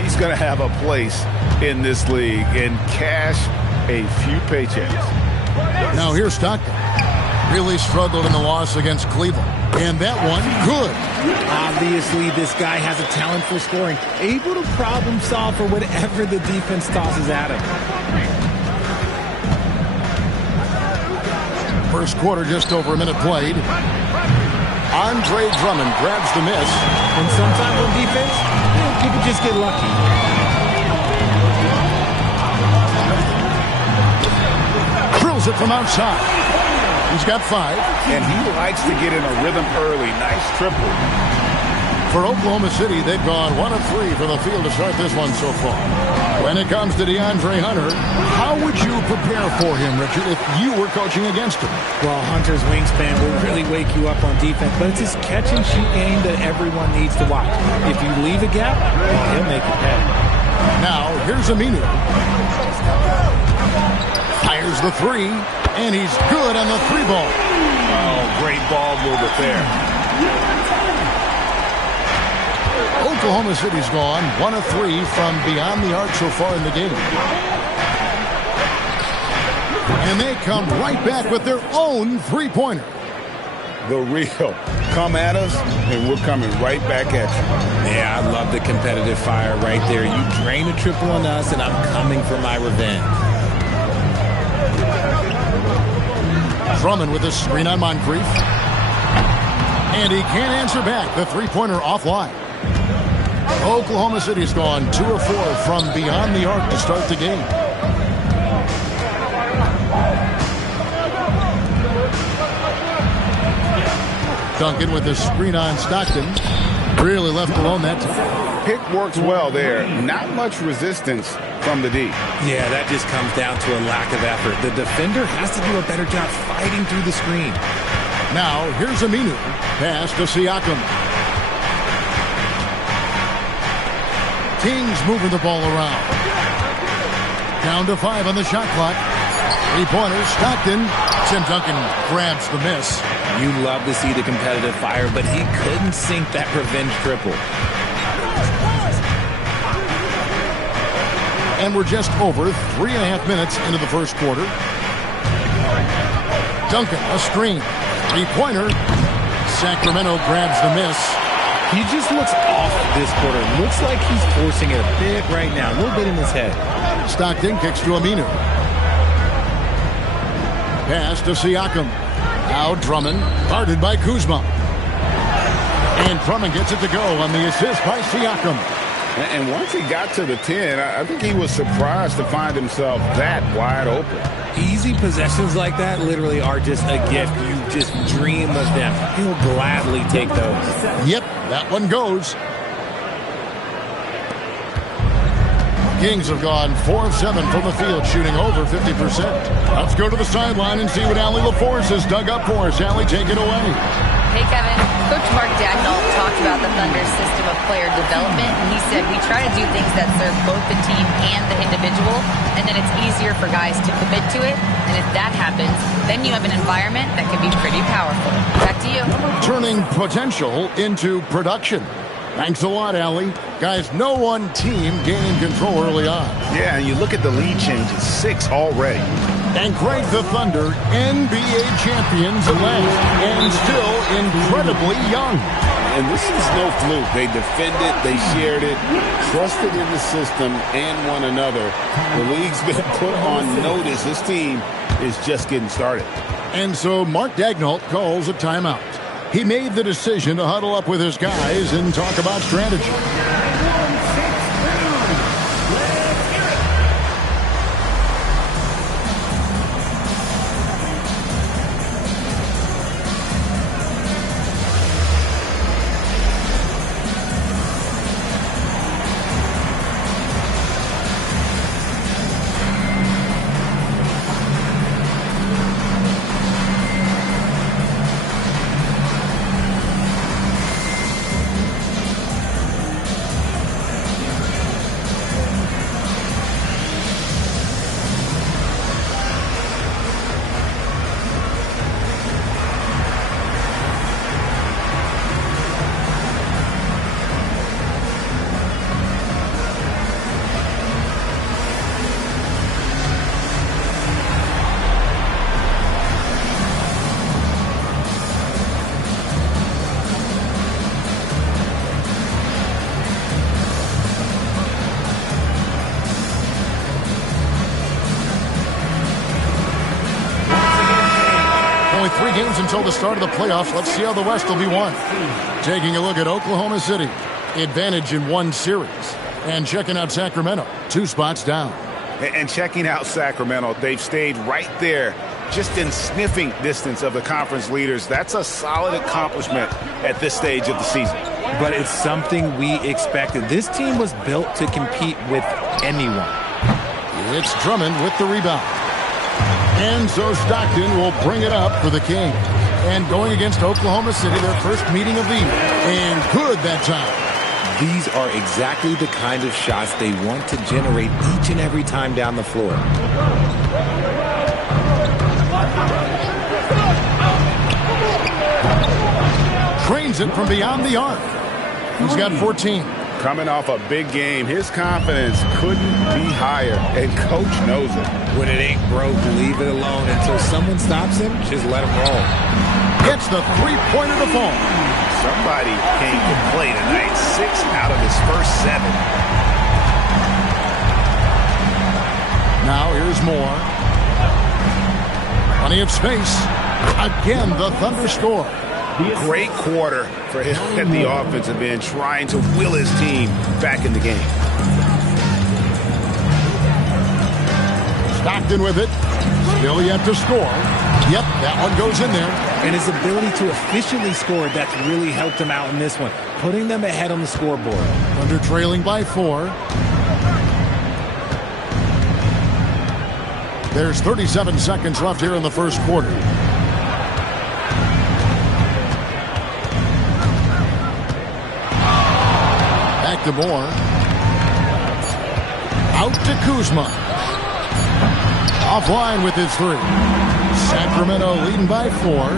he's going to have a place in this league and cash a few paychecks. Now here's Stockton. Really struggled in the loss against Cleveland. And that one, good. Obviously, this guy has a talent for scoring. Able to problem solve for whatever the defense tosses at him. First quarter, just over a minute played. Andre Drummond grabs the miss. And sometimes on defense, you can just get lucky. Drills it from outside. He's got 5. And he likes to get in a rhythm early. Nice triple. For Oklahoma City, they've gone 1 of 3 from the field to start this one so far. When it comes to DeAndre Hunter, how would you prepare for him, Richard, if you were coaching against him? Well, Hunter's wingspan will really wake you up on defense, but it's his catch-and-shoot game that everyone needs to watch. If you leave a gap, he'll make it pay. Now, here's Aminu. Fires the 3, and he's good on the 3 ball. Oh, great ball movement there. Oklahoma City's gone 1 of 3 from beyond the arc so far in the game. And they come right back with their own 3-pointer. The real. Come at us, and we're coming right back at you. Yeah, I love the competitive fire right there. You drain a triple on us, and I'm coming for my revenge. Drummond with a screen on Moncrief. And he can't answer back. The 3-pointer offline. Oklahoma City's gone 2 of 4 from beyond the arc to start the game. Duncan with the screen on Stockton. Really left alone that time. Pick works well there. Not much resistance from the D. Yeah, that just comes down to a lack of effort. The defender has to do a better job fighting through the screen. Now, here's Aminu. Pass to Siakam. Kings moving the ball around. Down to 5 on the shot clock. 3-pointer, Stockton. Tim Duncan grabs the miss. You love to see the competitive fire, but he couldn't sink that revenge triple. And we're just over 3.5 minutes into the first quarter. Duncan, a screen. 3-pointer. Sacramento grabs the miss. He just looks off this quarter. Looks like he's forcing it a bit right now. A little bit in his head. Stockton kicks to Aminu. Pass to Siakam. Now Drummond, guarded by Kuzma. And Drummond gets it to go on the assist by Siakam. And once he got to the 10, I think he was surprised to find himself that wide open. Easy possessions like that literally are just a gift. You just dream of them. He'll gladly take those. Yep, that one goes. Kings have gone 4 of 7 from the field, shooting over 50%. Let's go to the sideline and see what Allie LaForce has dug up for us. Allie, take it away. Hey, Kevin. Coach Mark Dagnall talked about the Thunder's system of player development, and he said, we try to do things that serve both the team and the individual, and then it's easier for guys to commit to it, and if that happens, then you have an environment that can be pretty powerful. Back to you. Turning potential into production. Thanks a lot, Allie. Guys, no one team gained control early on. Yeah, and you look at the lead changes, 6 already. And Greg, the Thunder, NBA champions last, and still incredibly young. And this is no fluke. They defended, they shared it, trusted in the system and one another. The league's been put on notice. This team is just getting started. And so Mark Dagnall calls a timeout. He made the decision to huddle up with his guys and talk about strategy. Only 3 games until the start of the playoffs. Let's see how the West will be won. Taking a look at Oklahoma City. Advantage in 1 series. And checking out Sacramento. 2 spots down. And checking out Sacramento, they've stayed right there, just in sniffing distance of the conference leaders. That's a solid accomplishment at this stage of the season. But it's something we expected. This team was built to compete with anyone. It's Drummond with the rebound. And so Stockton will bring it up for the Kings. And going against Oklahoma City, their first meeting of the year. And good that time. These are exactly the kind of shots they want to generate each and every time down the floor. Trains it from beyond the arc. He's got 14. Coming off a big game, his confidence couldn't be higher, and Coach knows it. When it ain't broke, leave it alone. Until someone stops him, just let him roll. Gets the 3-pointer to fall. Somebody came to play tonight. 6 out of his first 7. Now here's more. Plenty of space. Again, the Thunder score. Great quarter for him at the offensive end, trying to will his team back in the game. Stockton with it. Still yet to score. Yep, that one goes in there. And his ability to efficiently score, that's really helped him out in this one, putting them ahead on the scoreboard. Thunder trailing by 4. There's 37 seconds left here in the first quarter. Back to Moore. Out to Kuzma. Offline with his 3. Sacramento leading by 4.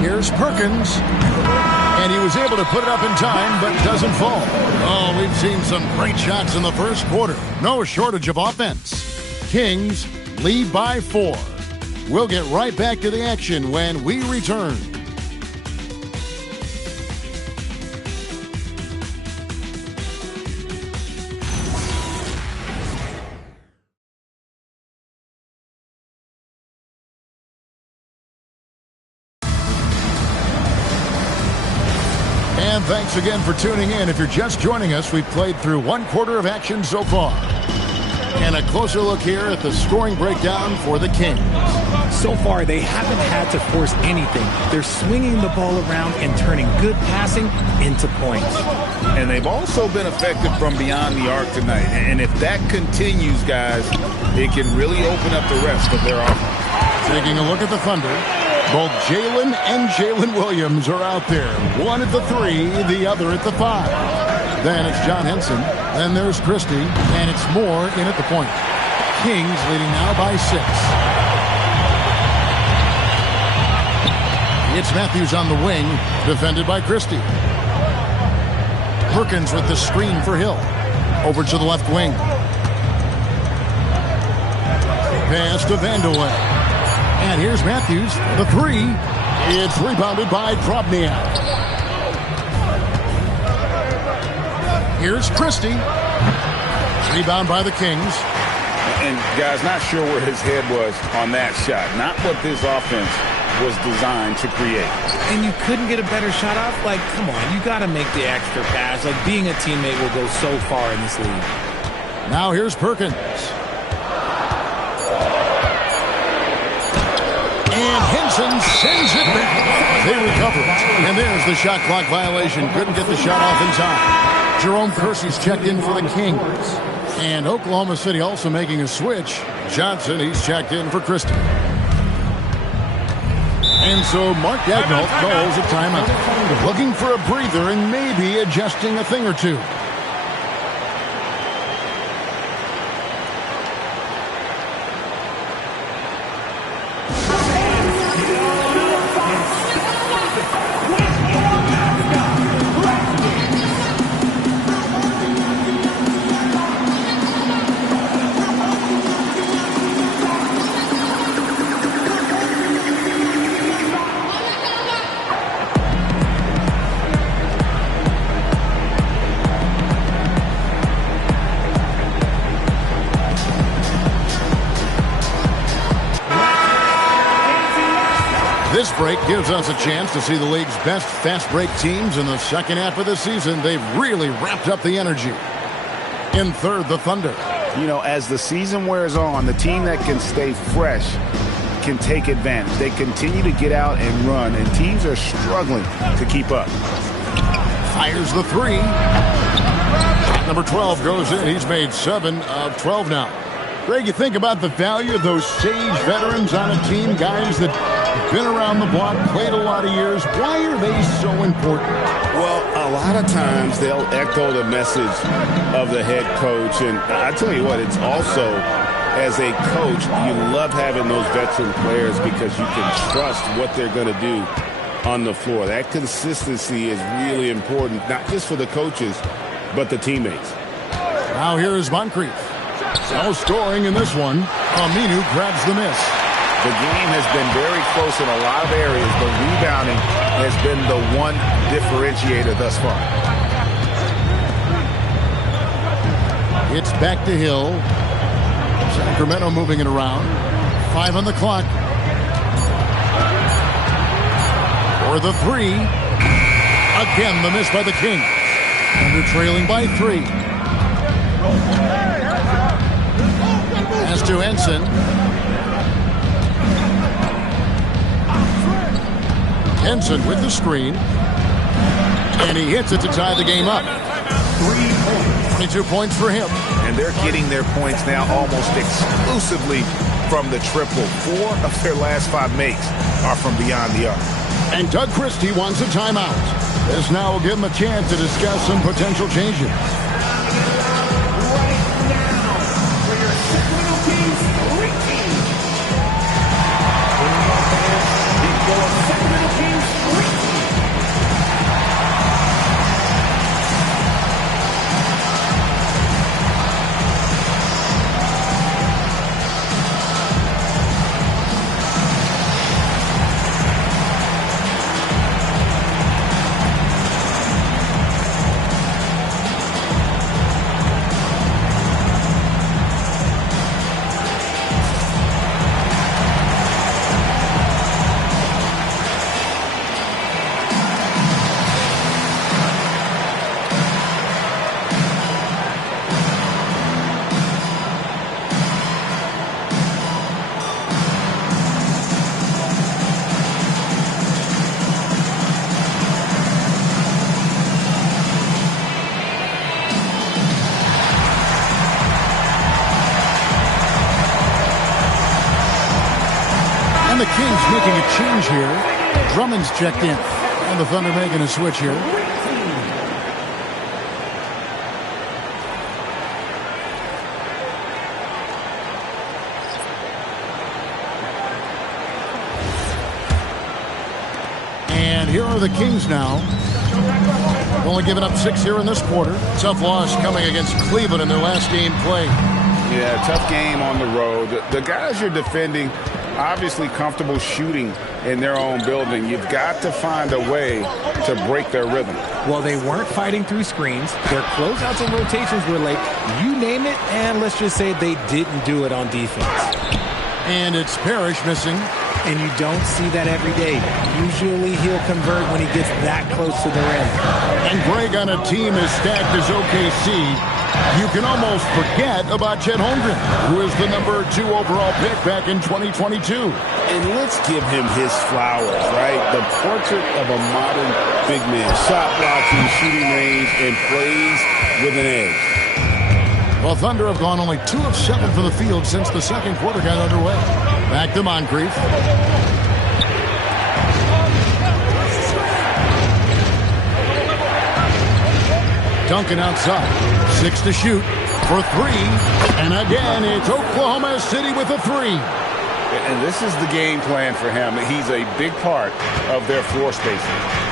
Here's Perkins. And he was able to put it up in time, but doesn't fall. Oh, we've seen some great shots in the first quarter. No shortage of offense. Kings lead by 4. We'll get right back to the action when we return. And thanks again for tuning in. If you're just joining us, we've played through 1 quarter of action so far. And a closer look here at the scoring breakdown for the Kings. So far, they haven't had to force anything. They're swinging the ball around and turning good passing into points. And they've also been effective from beyond the arc tonight. And if that continues, guys, it can really open up the rest of their offense. Taking a look at the Thunder. Both Jalen and Jalen Williams are out there. One at the 3, the other at the 5. Then it's John Henson. Then there's Christie. And it's Moore in at the point. Kings leading now by 6. It's Matthews on the wing, defended by Christie. Perkins with the screen for Hill. Over to the left wing. Pass to Vandeweghe. And here's Matthews, the 3. It's rebounded by Drobniak. Here's Christie. Rebound by the Kings. And guys, not sure where his head was on that shot. Not what this offense was designed to create. And you couldn't get a better shot off? Like, come on, you got to make the extra pass. Like, being a teammate will go so far in this league. Now here's Perkins. And Henson sends it back. They recover it. And there's the shot clock violation. Couldn't get the shot off in time. Jerome Kersey's checked in for the Kings. And Oklahoma City also making a switch. Johnson, he's checked in for Christie. And so Mark Daigneault calls a timeout. Looking for a breather and maybe adjusting a thing or two. break gives us a chance to see the league's best fast break teams in the second half of the season. They've really ramped up the energy. In third, the Thunder. You know, as the season wears on, the team that can stay fresh can take advantage. They continue to get out and run, and teams are struggling to keep up. Fires the three. Number 12 goes in. He's made 7 of 12 now. Greg, you think about the value of those sage veterans on a team, guys that have been around the block, played a lot of years. Why are they so important? Well, a lot of times they'll echo the message of the head coach. And I tell you what, it's also, as a coach, you love having those veteran players because you can trust what they're going to do on the floor. That consistency is really important, not just for the coaches, but the teammates. Now here is Moncrief. No scoring in this one. Aminu grabs the miss. The game has been very close in a lot of areas, but rebounding has been the one differentiator thus far. It's back to Hill. Sacramento moving it around. 5 on the clock. For the three. Again, the miss by the Kings. Under trailing by 3. Pass to Ensign. Ensign with the screen. And he hits it to tie the game up. 22 points for him. And they're getting their points now almost exclusively from the triple. 4 of their last 5 makes are from beyond the arc. And Doug Christie wants a timeout. This now will give him a chance to discuss some potential changes. And the Kings making a change here. Drummond's checked in. And the Thunder making a switch here. And here are the Kings now. Only giving up 6 here in this quarter. Tough loss coming against Cleveland in their last game played. Yeah, tough game on the road. The guys you're defending, obviously comfortable shooting in their own building. You've got to find a way to break their rhythm. Well, they weren't fighting through screens. Their closeouts and rotations were late. You name it, and let's just say they didn't do it on defense. And it's Parrish missing. And you don't see that every day. Usually he'll convert when he gets that close to the rim. And Greg, on a team as stacked as OKC, you can almost forget about Chet Holmgren, who is the number 2 overall pick back in 2022. And let's give him his flowers, right? The portrait of a modern big man. Shot blocking, shooting range, and plays with an edge. Well, Thunder have gone only 2 of 7 from the field since the second quarter got underway. Back to Moncrief. Duncan outside. 6 to shoot for 3. And again, it's Oklahoma City with a 3. And this is the game plan for him. He's a big part of their floor spacing.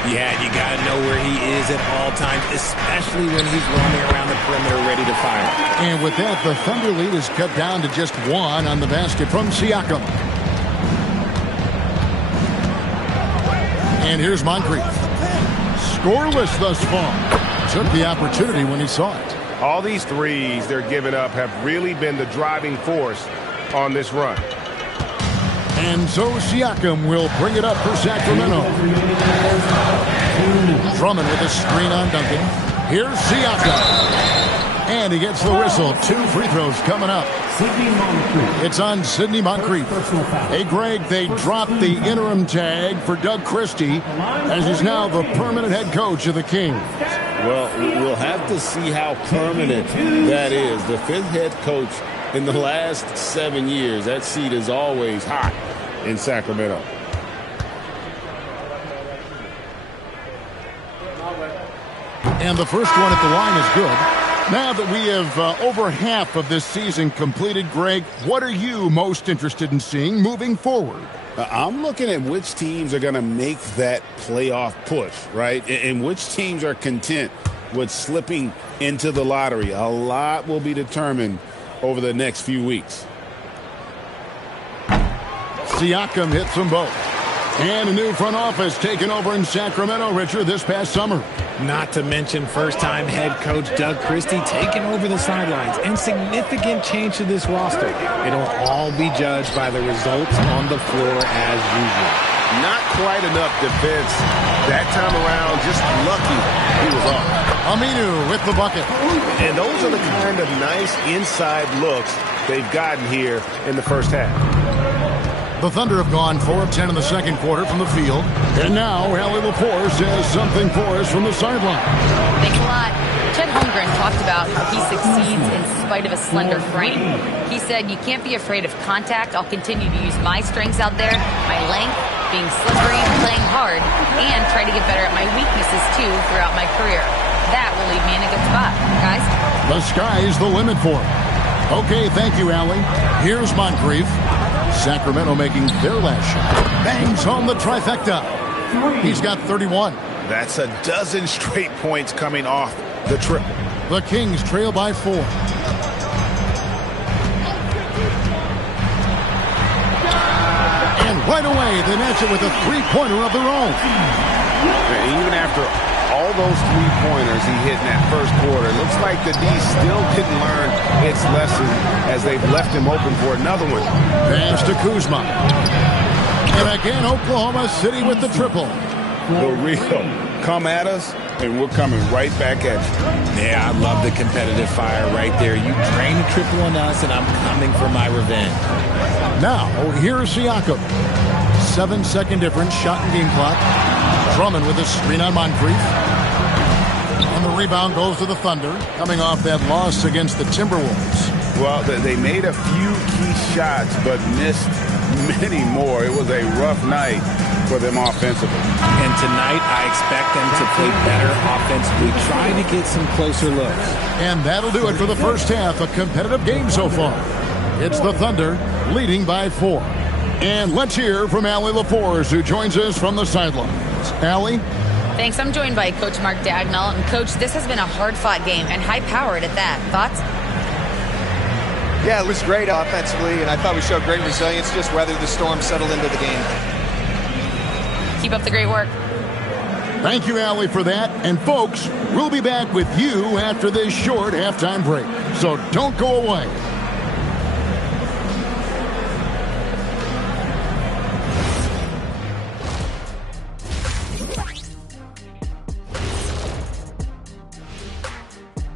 Yeah, you got to know where he is at all times, especially when he's roaming around the perimeter ready to fire. And with that, the Thunder lead is cut down to just 1 on the basket from Siakam. And here's Moncrief. Scoreless thus far. Took the opportunity when he saw it. All these threes they're giving up have really been the driving force on this run. And so Siakam will bring it up for Sacramento. Drummond with a screen on Duncan. Here's Siakam. And he gets the whistle. 2 free throws coming up. It's on Sidney Moncrief. Hey, Greg, they dropped the interim tag for Doug Christie, as he's now the permanent head coach of the Kings. Well, we'll have to see how permanent that is. The 5th head coach in the last 7 years. That seat is always hot in Sacramento. And the first one at the line is good. Now that we have over half of this season completed, Greg, what are you most interested in seeing moving forward? I'm looking at which teams are going to make that playoff push, right? And which teams are content with slipping into the lottery. A lot will be determined over the next few weeks. Siakam hits them both. And a new front office taken over in Sacramento, Richard, this past summer. Not to mention first-time head coach Doug Christie taking over the sidelines, and significant change to this roster. It'll all be judged by the results on the floor as usual. Not quite enough defense that time around. Just lucky he was off. Aminu with the bucket. And those are the kind of nice inside looks they've gotten here in the first half. The Thunder have gone 4 of 10 in the second quarter from the field. And now, Allie LaForce says something for us from the sideline. Thanks a lot. Chet Holmgren talked about how he succeeds in spite of a slender frame. He said, "You can't be afraid of contact. I'll continue to use my strengths out there, my length, being slippery, playing hard, and try to get better at my weaknesses, too, throughout my career. That will leave me in a good spot, guys." The sky's the limit for him. Okay, thank you, Allie. Here's Moncrief. Sacramento making their last shot. Bangs home the trifecta. He's got 31. That's a dozen straight points coming off the triple. The Kings trail by 4. And right away, they match it with a three-pointer of their own. Even after all those three-pointers he hit in that first quarter, it looks like the D still didn't learn its lesson as they've left him open for another one. Pass to Kuzma. And again, Oklahoma City with the triple. The real come at us, and we're coming right back at you. Yeah, I love the competitive fire right there. You drain a triple on us, and I'm coming for my revenge. Now, here's Siakam. 7-second difference, shot and game clock. Drummond with a screen on Moncrief. And the rebound goes to the Thunder, coming off that loss against the Timberwolves. Well, they made a few key shots, but missed many more. It was a rough night for them offensively. And tonight, I expect them to play better offensively, try to get some closer looks. And that'll do it for the first half. A competitive game so far. It's the Thunder leading by 4. And let's hear from Allie LaForce, who joins us from the sidelines. Allie? Thanks. I'm joined by Coach Mark Dagnall. And, Coach, this has been a hard-fought game and high-powered at that. Thoughts? Yeah, it was great offensively, and I thought we showed great resilience, just weathered the storm, settled into the game. Keep up the great work. Thank you, Allie, for that. And, folks, we'll be back with you after this short halftime break. So don't go away.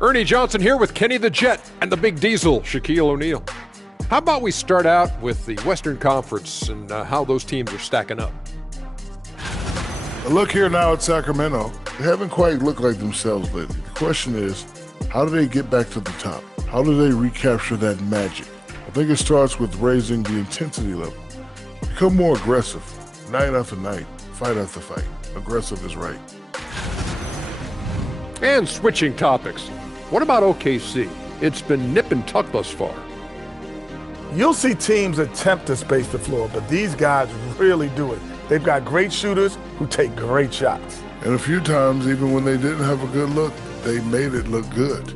Ernie Johnson here with Kenny the Jet and the Big Diesel, Shaquille O'Neal. How about we start out with the Western Conference and how those teams are stacking up? A look here now at Sacramento. They haven't quite looked like themselves lately. The question is, how do they get back to the top? How do they recapture that magic? I think it starts with raising the intensity level. Become more aggressive, night after night, fight after fight. Aggressive is right. And switching topics. What about OKC? It's been nip and tuck thus far. You'll see teams attempt to space the floor, but these guys really do it. They've got great shooters who take great shots. And a few times, even when they didn't have a good look, they made it look good.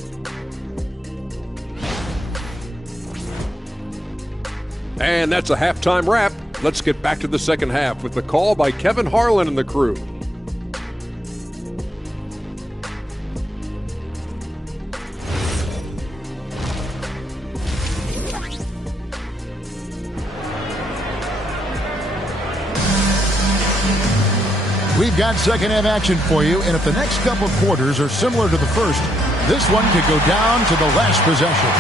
And that's a halftime wrap. Let's get back to the second half with the call by Kevin Harlan and the crew. We've got second half action for you, and if the next couple of quarters are similar to the first, this one could go down to the last possession.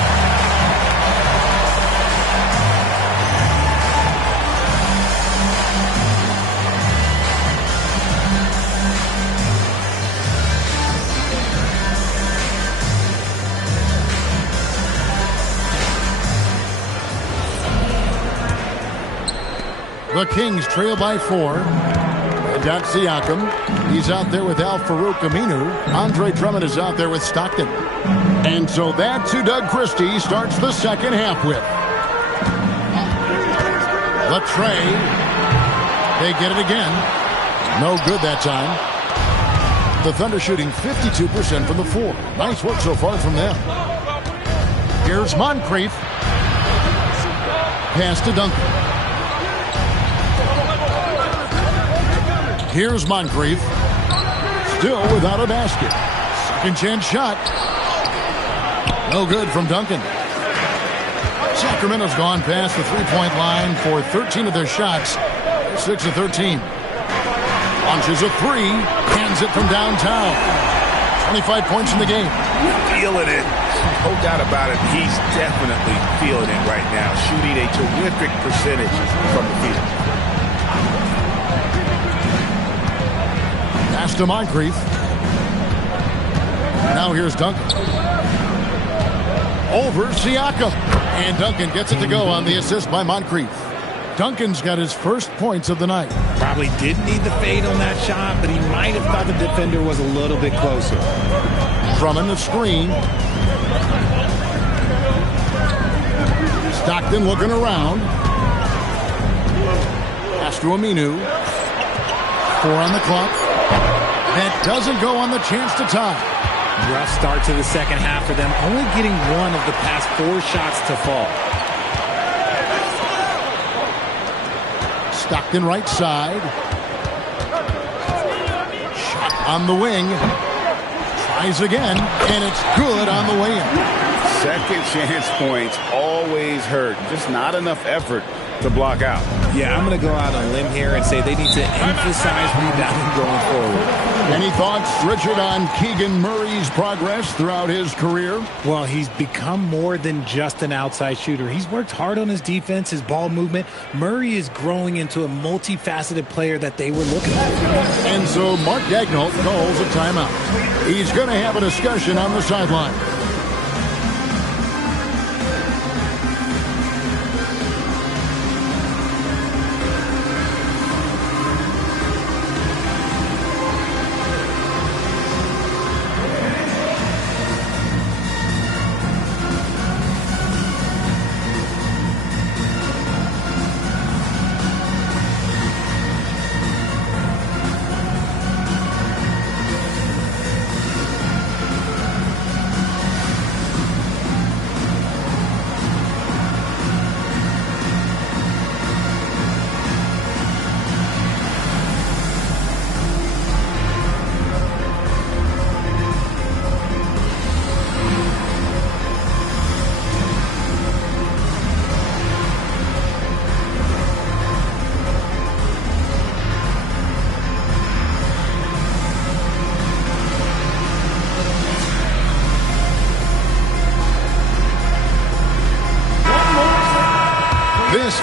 The Kings trail by 4. Got Siakam. He's out there with Al-Farouq Aminu. Andre Drummond is out there with Stockton. And so that's who Doug Christie starts the second half with. The tray. They get it again. No good that time. The Thunder shooting 52% from the floor. Nice work so far from them. Here's Moncrief. Pass to Duncan. Here's Moncrief. Still without a basket. Second chance shot. No good from Duncan. Sacramento's gone past the three-point line for 13 of their shots. 6 of 13. Launches a three. Hands it from downtown. 25 points in the game. Feeling it. No doubt about it. He's definitely feeling it right now. Shooting a terrific percentage from the field. Pass to Moncrief. Now here's Duncan. Over Siakam. And Duncan gets it to go on the assist by Moncrief. Duncan's got his first points of the night. Probably didn't need the fade on that shot, but he might have thought the defender was a little bit closer. Drummond the screen. Stockton looking around. Pass to Aminu. 4 on the clock. That doesn't go on the chance to tie. Rough start to the second half for them, only getting one of the past 4 shots to fall. Stockton right side. Shot on the wing. Tries again, and it's good on the way in. Second chance points always hurt. Just not enough effort to block out. Yeah, I'm going to go out on a limb here and say they need to emphasize rebounding going forward. Any thoughts, Richard, on Keegan Murray's progress throughout his career? Well, he's become more than just an outside shooter. He's worked hard on his defense, his ball movement. Murray is growing into a multifaceted player that they were looking for. And so Mark Daigneault calls a timeout. He's going to have a discussion on the sideline.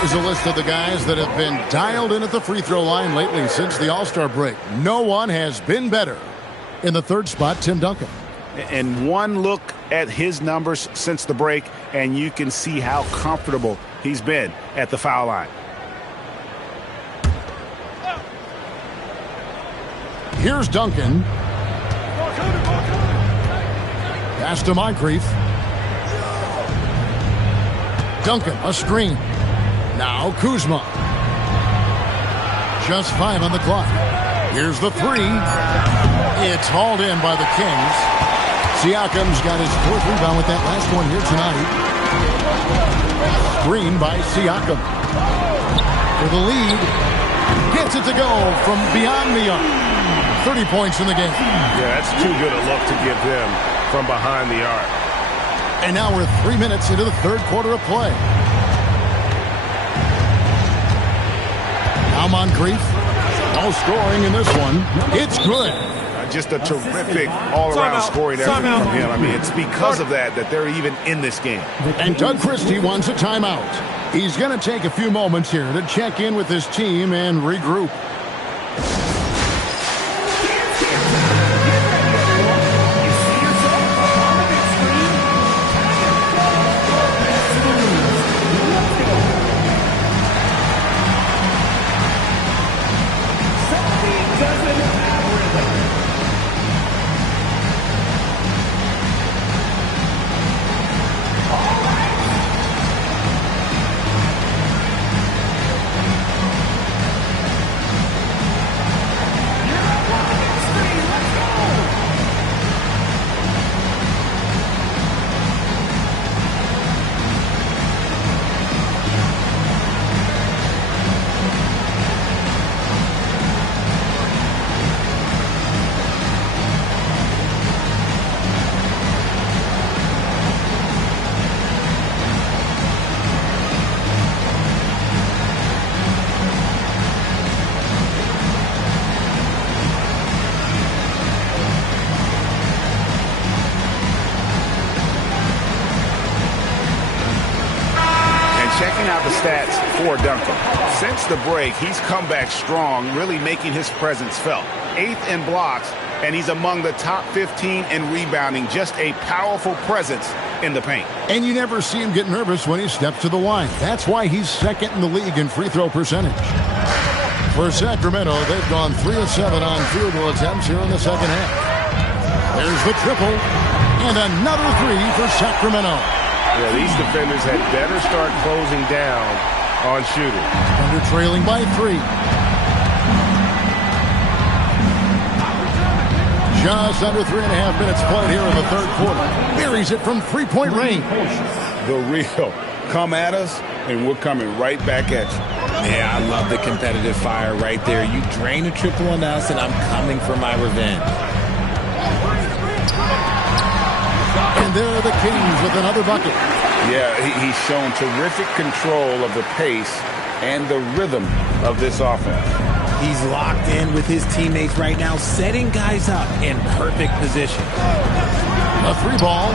Is a list of the guys that have been dialed in at the free throw line lately since the All-Star break. No one has been better. In the third spot, Tim Duncan. And one look at his numbers since the break, and you can see how comfortable he's been at the foul line. Here's Duncan. Pass to Moncrief. Duncan, a screen. Now Kuzma. Just 5 on the clock. Here's the three. It's hauled in by the Kings. Siakam's got his 4th rebound with that last one here tonight. Screen by Siakam. For the lead. Gets it to go from beyond the arc. 30 points in the game. Yeah, that's too good a look to give them from behind the arc. And now we're 3 minutes into the third quarter of play. Now Moncrief No scoring in this one. It's good. Just a terrific all-around scoring effort from him. I mean, it's because of that they're even in this game. And Doug Christie wants a timeout. He's going to take a few moments here to check in with his team and regroup. Stats for Duncan. Since the break, he's come back strong, really making his presence felt. 8th in blocks, and he's among the top 15 in rebounding. Just a powerful presence in the paint. And you never see him get nervous when he steps to the line. That's why he's second in the league in free throw percentage. For Sacramento, they've gone 3 of 7 on field goal attempts here in the second half. There's the triple, and another 3 for Sacramento. Yeah, these defenders had better start closing down on shooting. Thunder trailing by 3. Just under 3.5 minutes played here in the third quarter. Buries it from three-point range. The real. Come at us, and we're coming right back at you. Yeah, I love the competitive fire right there. You drain a triple on us, and I'm coming for my revenge. And there are the Kings with another bucket. Yeah, he's shown terrific control of the pace and the rhythm of this offense. He's locked in with his teammates right now, setting guys up in perfect position. A 3-ball.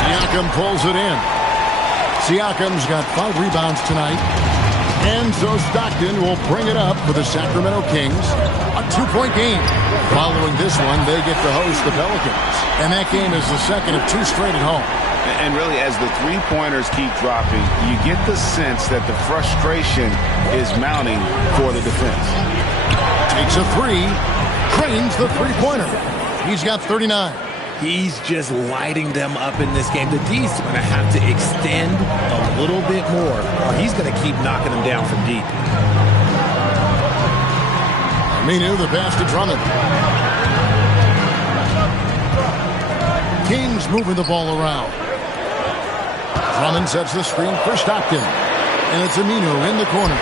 Siakam pulls it in. Siakam's got 5 rebounds tonight. And so Stockton will bring it up for the Sacramento Kings. A 2-point game. Following this one, they get to host the Pelicans. And that game is the second of 2 straight at home. And really, as the three-pointers keep dropping, you get the sense that the frustration is mounting for the defense. Takes a 3. Cranes the three-pointer. He's got 39. He's just lighting them up in this game. The D's going to have to extend a little bit more, or he's going to keep knocking them down from deep. Aminu, the pass to Drummond. Kings moving the ball around. Drummond sets the screen for Stockton. And it's Aminu in the corner.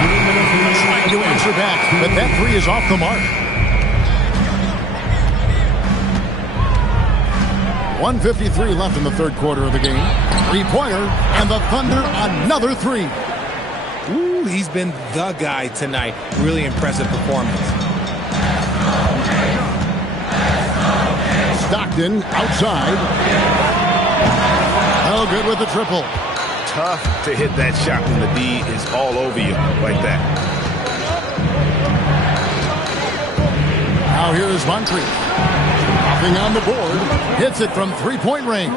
Trying to answer back, but that 3 is off the mark. 1:53 left in the third quarter of the game. 3-pointer, and the Thunder another 3. Ooh, he's been the guy tonight. Really impressive performance. Stockton outside. Oh, good with the triple. Tough to hit that shot when the D is all over you like that. Now here is Moncrief. Nothing on the board. Hits it from three-point range.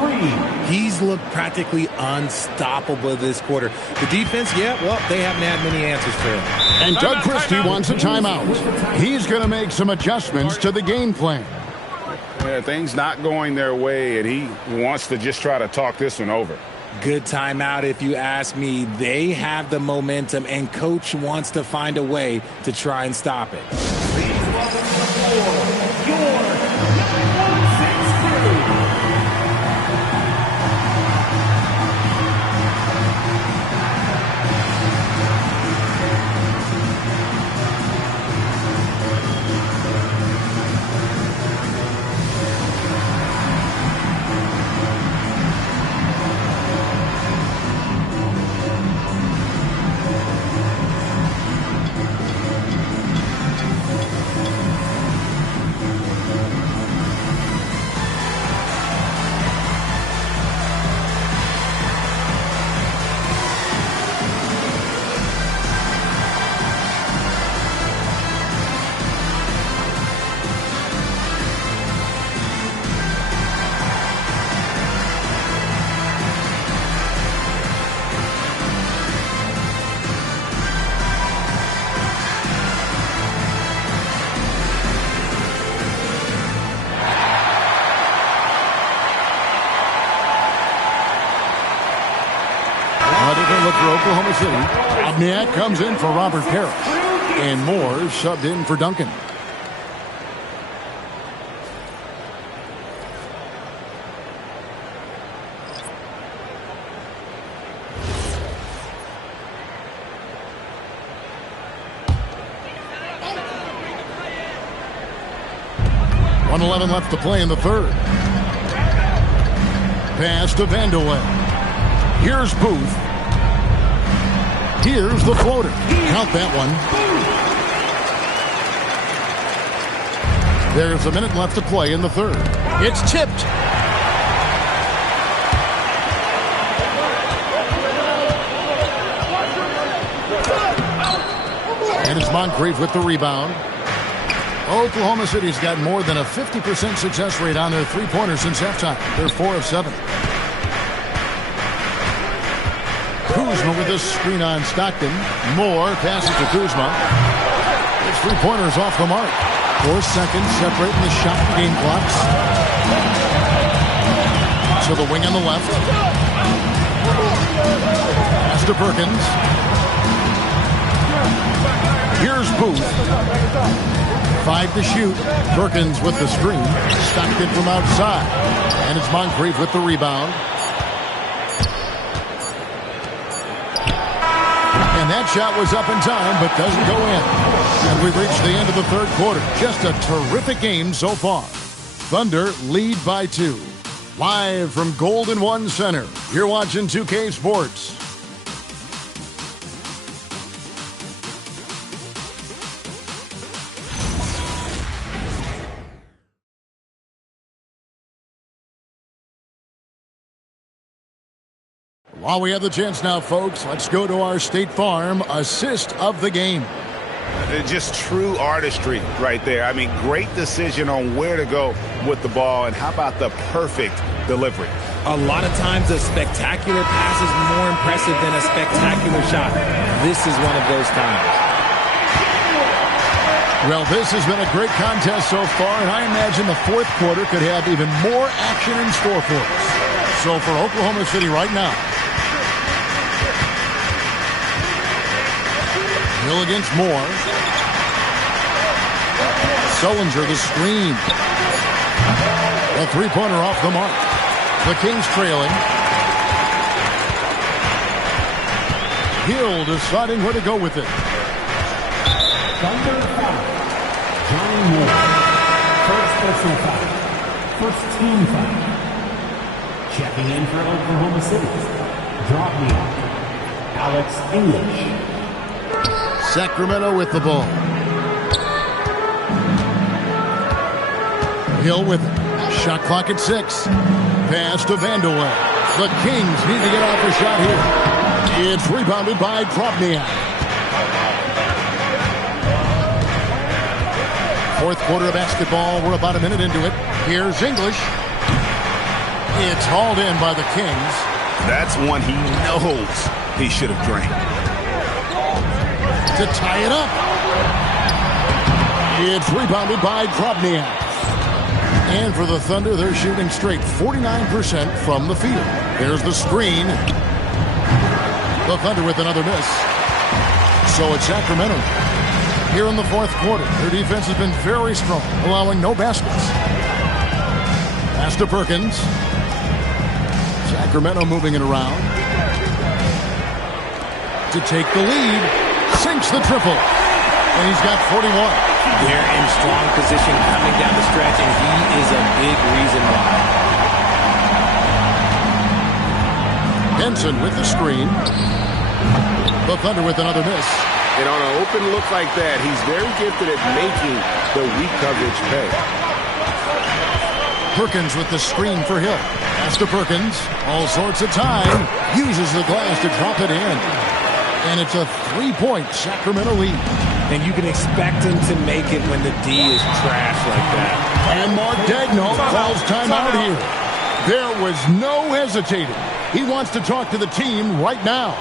He's looked practically unstoppable this quarter. The defense, yeah, well, they haven't had many answers for him. And Doug Christie wants a timeout. He's going to make some adjustments to the game plan. Yeah, things not going their way, and he wants to just try to talk this one over. Good timeout if you ask me. They have the momentum, and Coach wants to find a way to try and stop it. Please welcome to the floor, your Oklahoma City. Obniak comes in for Robert Parrish. And Moore subbed in for Duncan. .11 left to play in the third. Pass to Vanderway. Here's Booth. Here's the floater. Count that one. There's a minute left to play in the third. It's tipped. And it's Moncrief with the rebound. Oklahoma City's got more than a 50% success rate on their three-pointers since halftime. They're 4 of 7. Kuzma with a screen on Stockton. Moore passes to Kuzma. His three-pointer's off the mark. 4 seconds separating the shot and game clocks. To the wing on the left. Pass to Perkins. Here's Booth. 5 to shoot. Perkins with the screen. Stockton from outside. And it's Moncrief with the rebound. And that shot was up in time, but doesn't go in. And we've reached the end of the third quarter. Just a terrific game so far. Thunder lead by 2. Live from Golden One Center, you're watching 2K Sports. While we have the chance now, folks, let's go to our State Farm assist of the game. Just true artistry right there. I mean, great decision on where to go with the ball, and how about the perfect delivery? A lot of times a spectacular pass is more impressive than a spectacular shot. This is one of those times. Well, this has been a great contest so far, and I imagine the fourth quarter could have even more action in store for us. So for Oklahoma City right now, Hill against Moore. Sullinger the screen. A three-pointer off the mark. The Kings trailing. Hill deciding where to go with it. Thunder foul. Johnny Moore. First personal foul. First team foul. Checking in for Oklahoma City. Drop me. Alex English. Sacramento with the ball. Hill with it. Shot clock at 6. Pass to Vanderway. The Kings need to get off a shot here. It's rebounded by Dropniak. Fourth quarter of basketball. We're about a minute into it. Here's English. It's hauled in by the Kings. That's one he knows he should have drained. To tie it up. It's rebounded by Dropniak. And for the Thunder, they're shooting straight 49% from the field. There's the screen. The Thunder with another miss. So it's Sacramento. Here in the fourth quarter, their defense has been very strong, allowing no baskets. Pass to Perkins. Sacramento moving it around. To take the lead. Sinks the triple. And he's got 41. They're in strong position coming down the stretch, and he is a big reason why. Henson with the screen. The Thunder with another miss. And on an open look like that, he's very gifted at making the weak coverage pay. Perkins with the screen for Hill. Pass to Perkins. All sorts of time. Uses the glass to drop it in. And it's a 3-point Sacramento lead. And you can expect him to make it when the D is trash like that. And Mark Daigneault calls timeout here. There was no hesitating. He wants to talk to the team right now.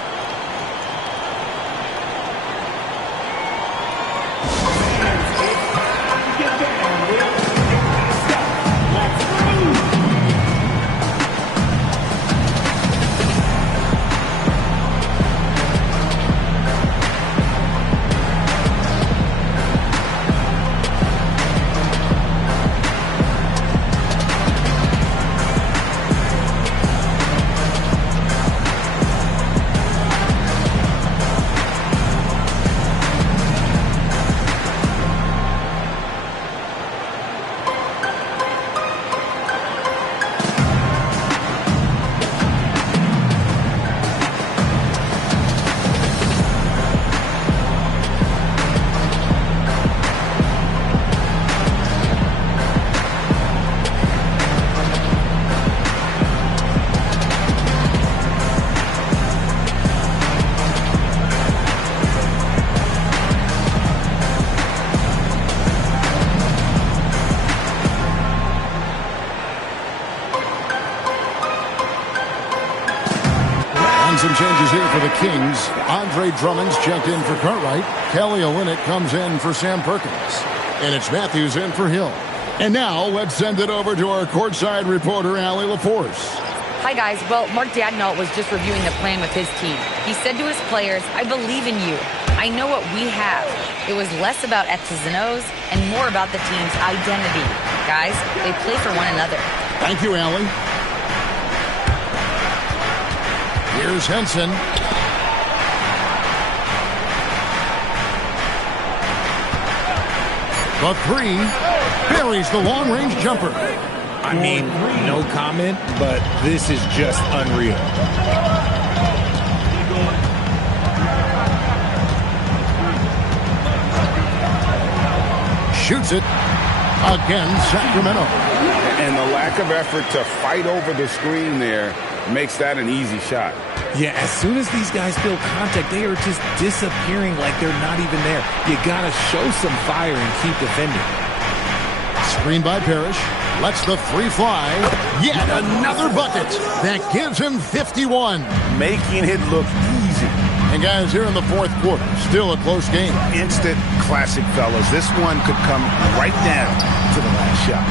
some changes here for the Kings. Andre Drummond's checked in for Cartwright. Kelly Olynyk comes in for Sam Perkins. And it's Matthews in for Hill. And now let's send it over to our courtside reporter, Allie LaForce. Hi, guys. Well, Mark Daigneault was just reviewing the plan with his team. He said to his players, I believe in you. I know what we have. It was less about X's and O's and more about the team's identity. Guys, they play for one another. Thank you, Allie. Here's Henson. The three buries the long-range jumper. I mean, no comment, but this is just unreal. Shoots it. Again, Sacramento. And the lack of effort to fight over the screen there makes that an easy shot. Yeah, as soon as these guys feel contact, they are just disappearing like they're not even there. You got to show some fire and keep defending. Screen by Parrish. Lets the three fly. Yet another bucket. That gives him 51. Making it look easy. And guys, here in the fourth quarter, still a close game. Instant classic, fellas. This one could come right down to the last shot.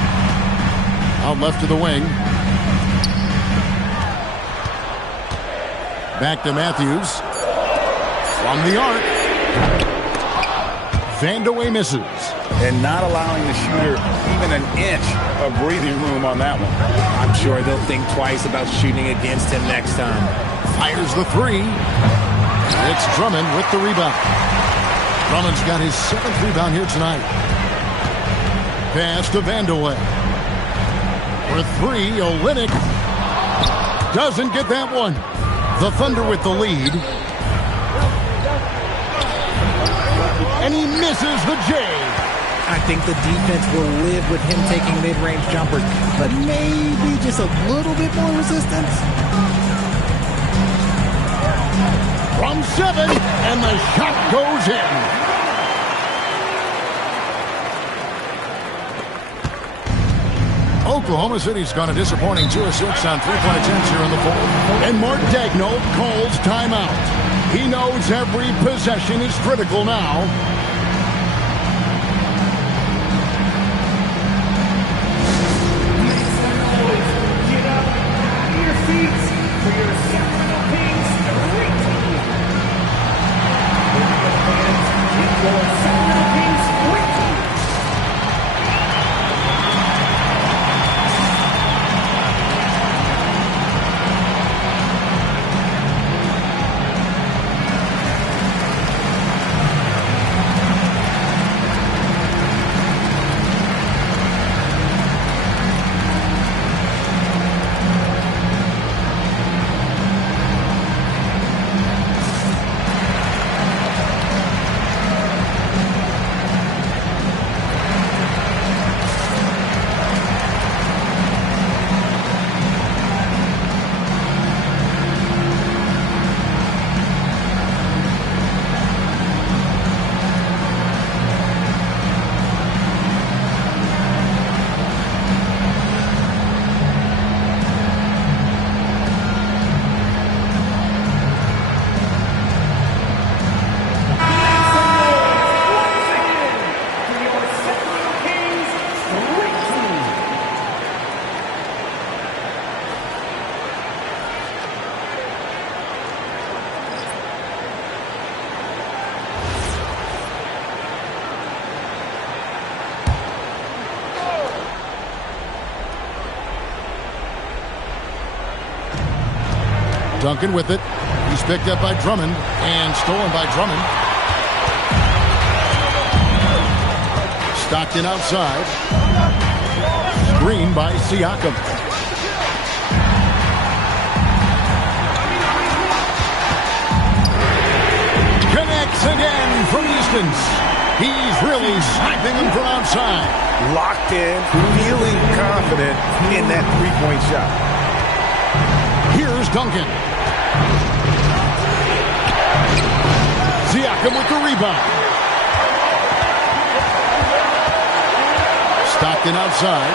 Out left to the wing. Back to Matthews. From the arc. Vandeweghe misses. And not allowing the shooter even an inch of breathing room on that one. I'm sure they'll think twice about shooting against him next time. Fires the three. It's Drummond with the rebound. Drummond's got his 7th rebound here tonight. Pass to Vandeweghe. For three, Olynyk doesn't get that one. The Thunder with the lead. And he misses the J. I think the defense will live with him taking mid-range jumpers, but maybe just a little bit more resistance. From 7, and the shot goes in. Oklahoma City's gone a disappointing 2 of 6 on three-point attempts here in the fourth. And Mark Daigneault calls timeout. He knows every possession is critical now. Get up out of your seats for your Sacramento Kings street team. It's your Sacramento Kings street team. Duncan with it. He's picked up by Drummond and stolen by Drummond. Stockton outside. Screen by Siakam. Connects again from distance. He's really sniping him from outside. Locked in, feeling confident in that three-point shot. Here's Duncan. Siakam with the rebound. Stockton outside.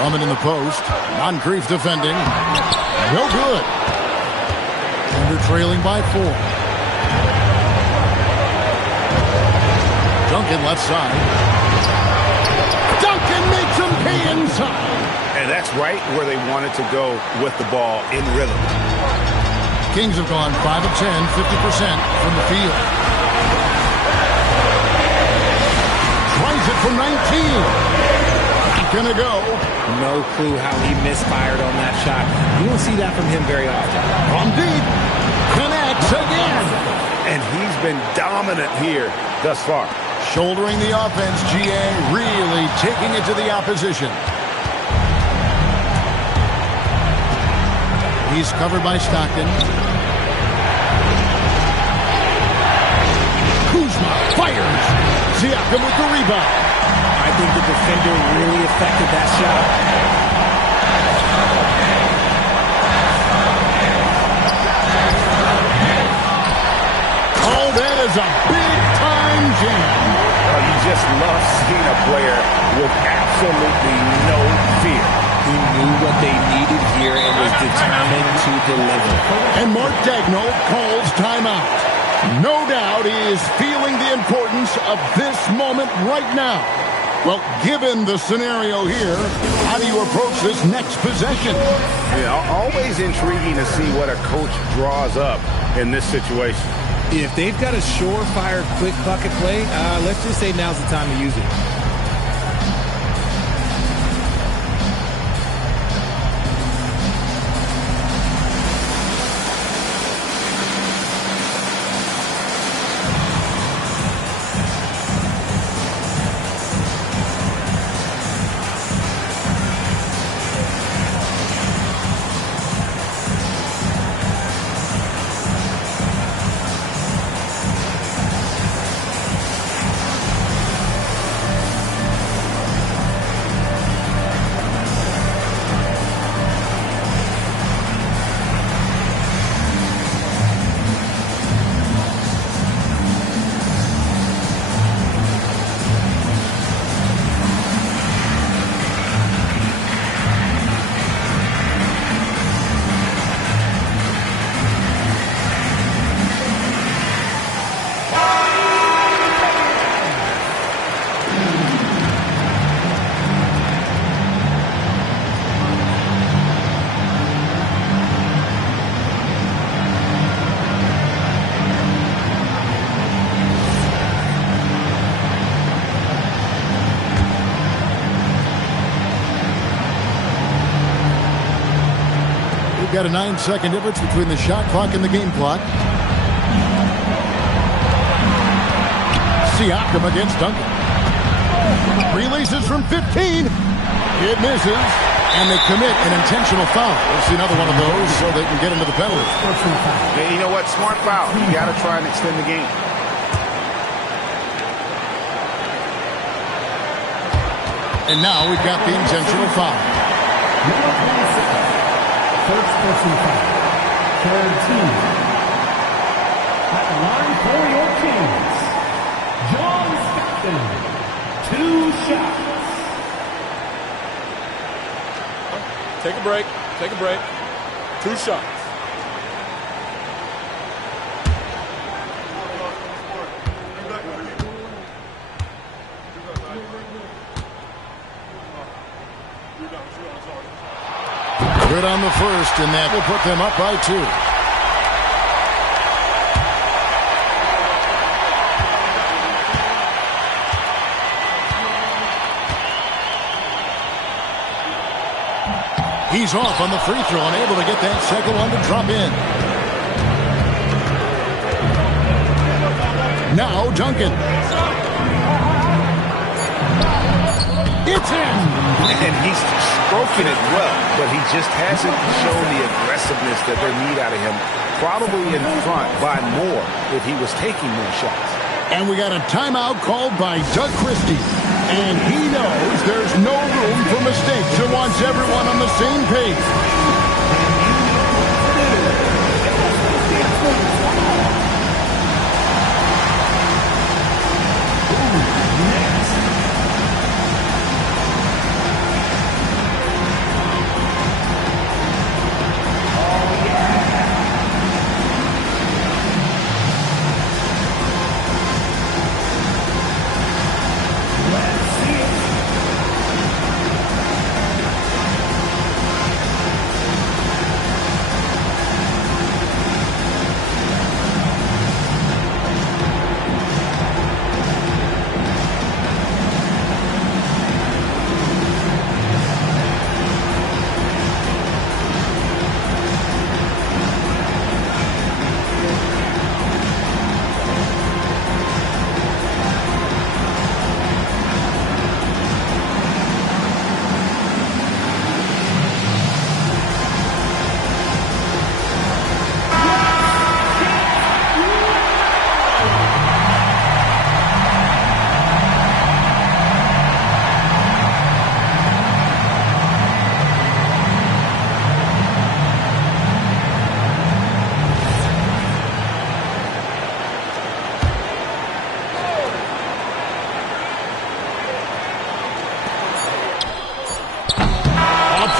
Drummond in the post. Moncrief defending. No good. And they're trailing by 4. Duncan left side. Duncan makes him pay inside. And that's right where they wanted to go with the ball in rhythm. Kings have gone 5 of 10, 50% from the field. Tries it from 19. Gonna go. No clue how he misfired on that shot. You don't see that from him very often. From deep. Connects again. And he's been dominant here thus far. Shouldering the offense, GA really taking it to the opposition. He's covered by Stockton. Kuzma fires. Siakam with the rebound. I think the defender really affected that shot. Oh, that is a big-time jam. Oh, you just love seeing a player with absolutely no fear. He knew what they needed here and was determined to deliver. And Mark Daigneault calls timeout. No doubt he is feeling the importance of this moment right now. Well, given the scenario here, how do you approach this next possession? Yeah, always intriguing to see what a coach draws up in this situation. If they've got a surefire quick bucket play, let's just say now's the time to use it. Got a 9-second difference between the shot clock and the game clock. Siakam against Duncan. Releases from 15. It misses. And they commit an intentional foul. We'll see another one of those so they can get into the penalty. Yeah, you know what? Smart foul. You got to try and extend the game. And now we've got the intentional foul. First person foul. Third team. At the line for your Kings, John Stockton. 2 shots. Take a break. Take a break. 2 shots. Good on the first, and that will put them up by 2. He's off on the free throw and able to get that second one to drop in. Now Duncan. It's in! And he's stroking it well, but he just hasn't shown the aggressiveness that they need out of him. Probably in front by more if he was taking more shots. And we got a timeout called by Doug Christie. And he knows there's no room for mistakes and wants everyone on the same page.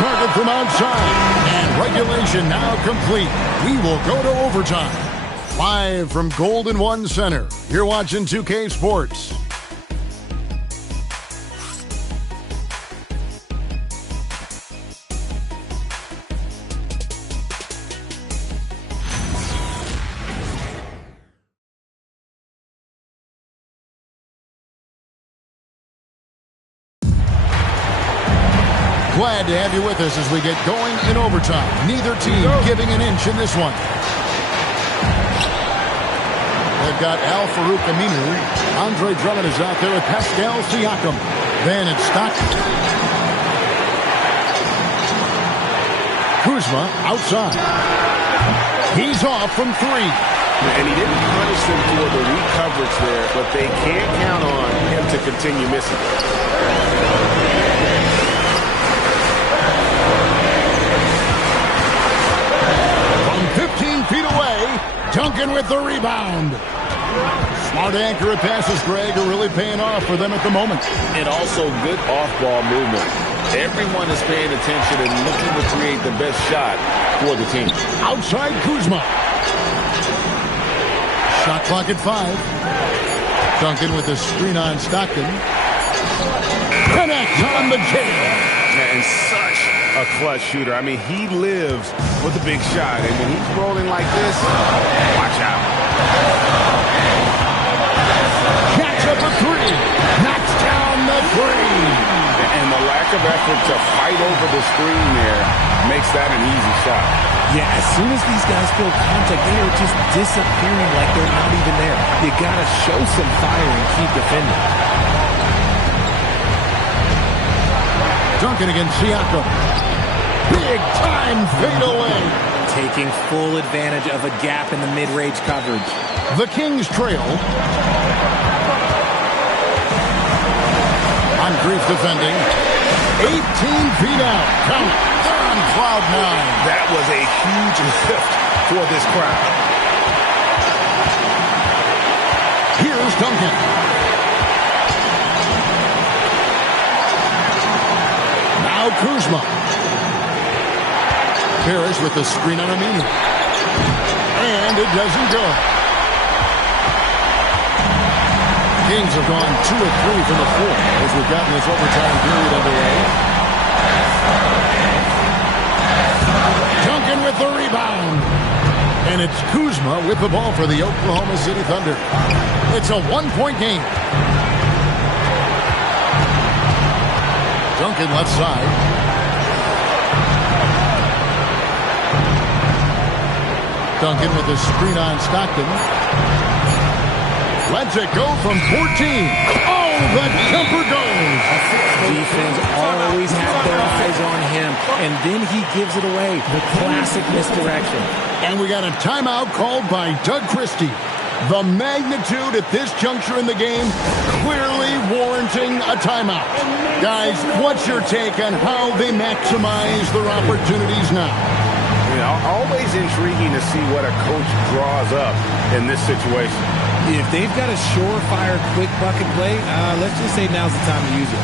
target from outside. And regulation now complete. We will go to overtime. Live from Golden One Center, you're watching 2K Sports. Glad to have you with us as we get going in overtime. Neither team giving an inch in this one. They've got Al Farouk Aminu. Andre Drummond is out there with Pascal Siakam. Then it's Stockton. Kuzma outside. He's off from three. And he didn't punish them for the weak coverage there, but they can't count on him to continue missing. From 15 feet away, Duncan with the rebound. Smart accurate passes, Greg, are really paying off for them at the moment. And also good off-ball movement. Everyone is paying attention and looking to create the best shot for the team. Outside Kuzma. Shot clock at 5. Duncan with the screen on Stockton. Connect on the jam. And such a clutch shooter. I mean, he lives with a big shot. And when he's rolling like this, watch out. Catch up a 3. Knocks down the 3. And the lack of effort to fight over the screen there makes that an easy shot. Yeah, as soon as these guys feel contact, they are just disappearing like they're not even there. You got to show some fire and keep defending. Duncan against Siakam. Big time fade away. Taking full advantage of a gap in the mid-range coverage. The Kings trail. On Grief defending. 18 feet out. Count. They're on cloud 9. That was a huge lift for this crowd. Here's Duncan. Now Kuzma. Parrish with the screen on Aminu. And it doesn't go. Kings have gone 2 of 3 from the floor as we've gotten this overtime period underway. Duncan with the rebound. And it's Kuzma with the ball for the Oklahoma City Thunder. It's a 1-point game. Duncan left side. Duncan with the screen on Stockton. Lets it go from 14. Oh, the jumper goes. Defense always have their eyes on him, and then he gives it away. The classic misdirection. And we got a timeout called by Doug Christie. The magnitude at this juncture in the game clearly warranting a timeout. Guys, what's your take on how they maximize their opportunities now? Always intriguing to see what a coach draws up in this situation. If they've got a surefire quick bucket play, let's just say now's the time to use it.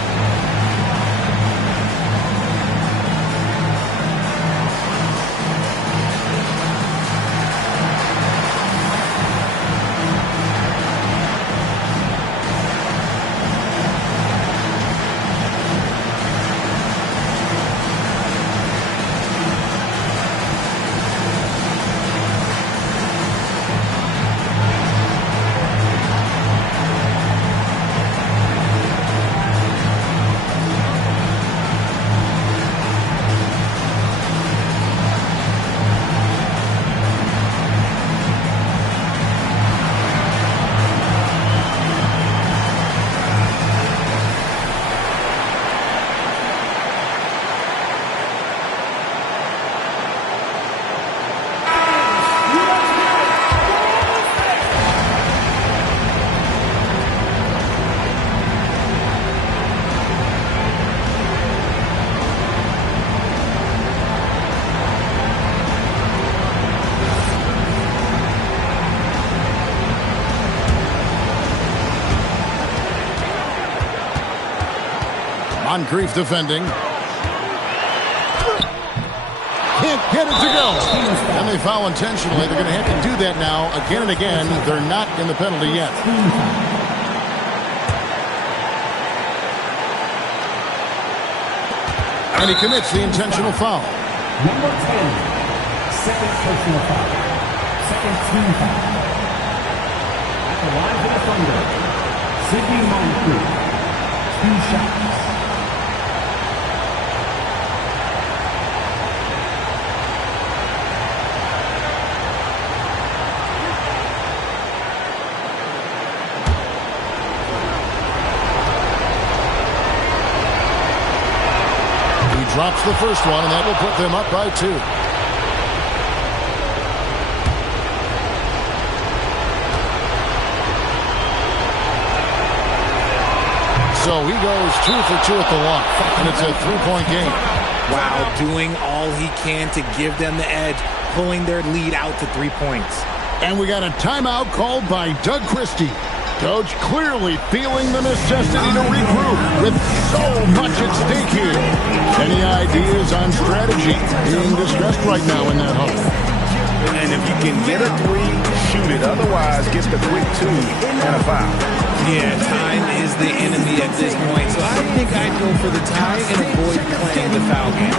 Moncrief defending. can't get it to go. And they foul intentionally. They're going to have to do that now again and again. They're not in the penalty yet. And he commits the intentional foul. Number 10, second personal foul. Second team foul. At the line for the Thunder, Sidney Moncrief. 2 shots. Drops the first one, and that will put them up by 2. So he goes 2 for 2 at the line, and it's a 3-point game. Wow, doing all he can to give them the edge, pulling their lead out to 3 points. And we got a timeout called by Doug Christie. Coach clearly feeling the necessity to regroup with so much at stake here. Any ideas on strategy being discussed right now in that home? And if you can get a 3, shoot it. Otherwise, get the quick 2 and a foul. Yeah, time is the enemy at this point. So I think I'd go for the tie and avoid playing the foul game.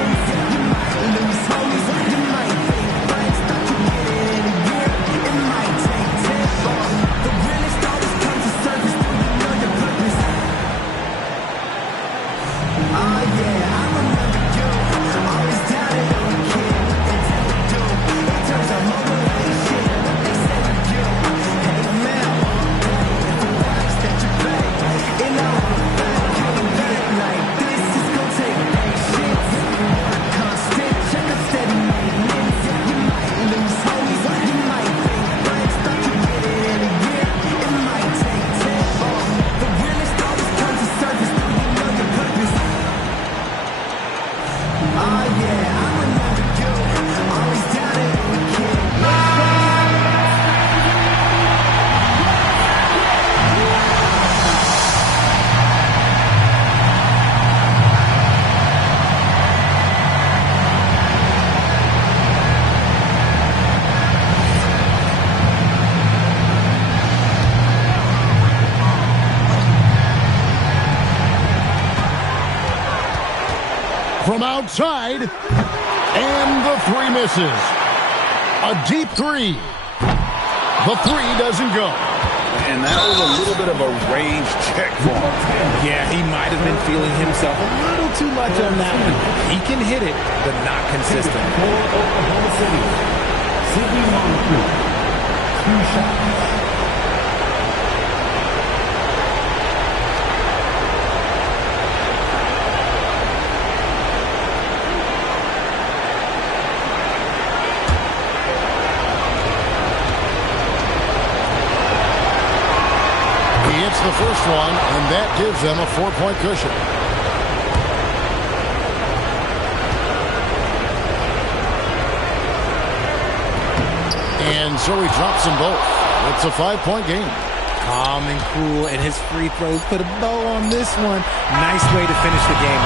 From outside, and the 3 misses. A deep 3. The 3 doesn't go. And that was a little bit of a range check for him. Yeah, he might have been feeling himself a little too much on that one. He can hit it, but not consistent. For Oklahoma City, Sidney Moncrief. 2 shots. The first one, and that gives them a 4-point cushion. And so he drops them both. It's a 5-point game. Calm and cool, and his free throws put a bow on this one. Nice way to finish the game.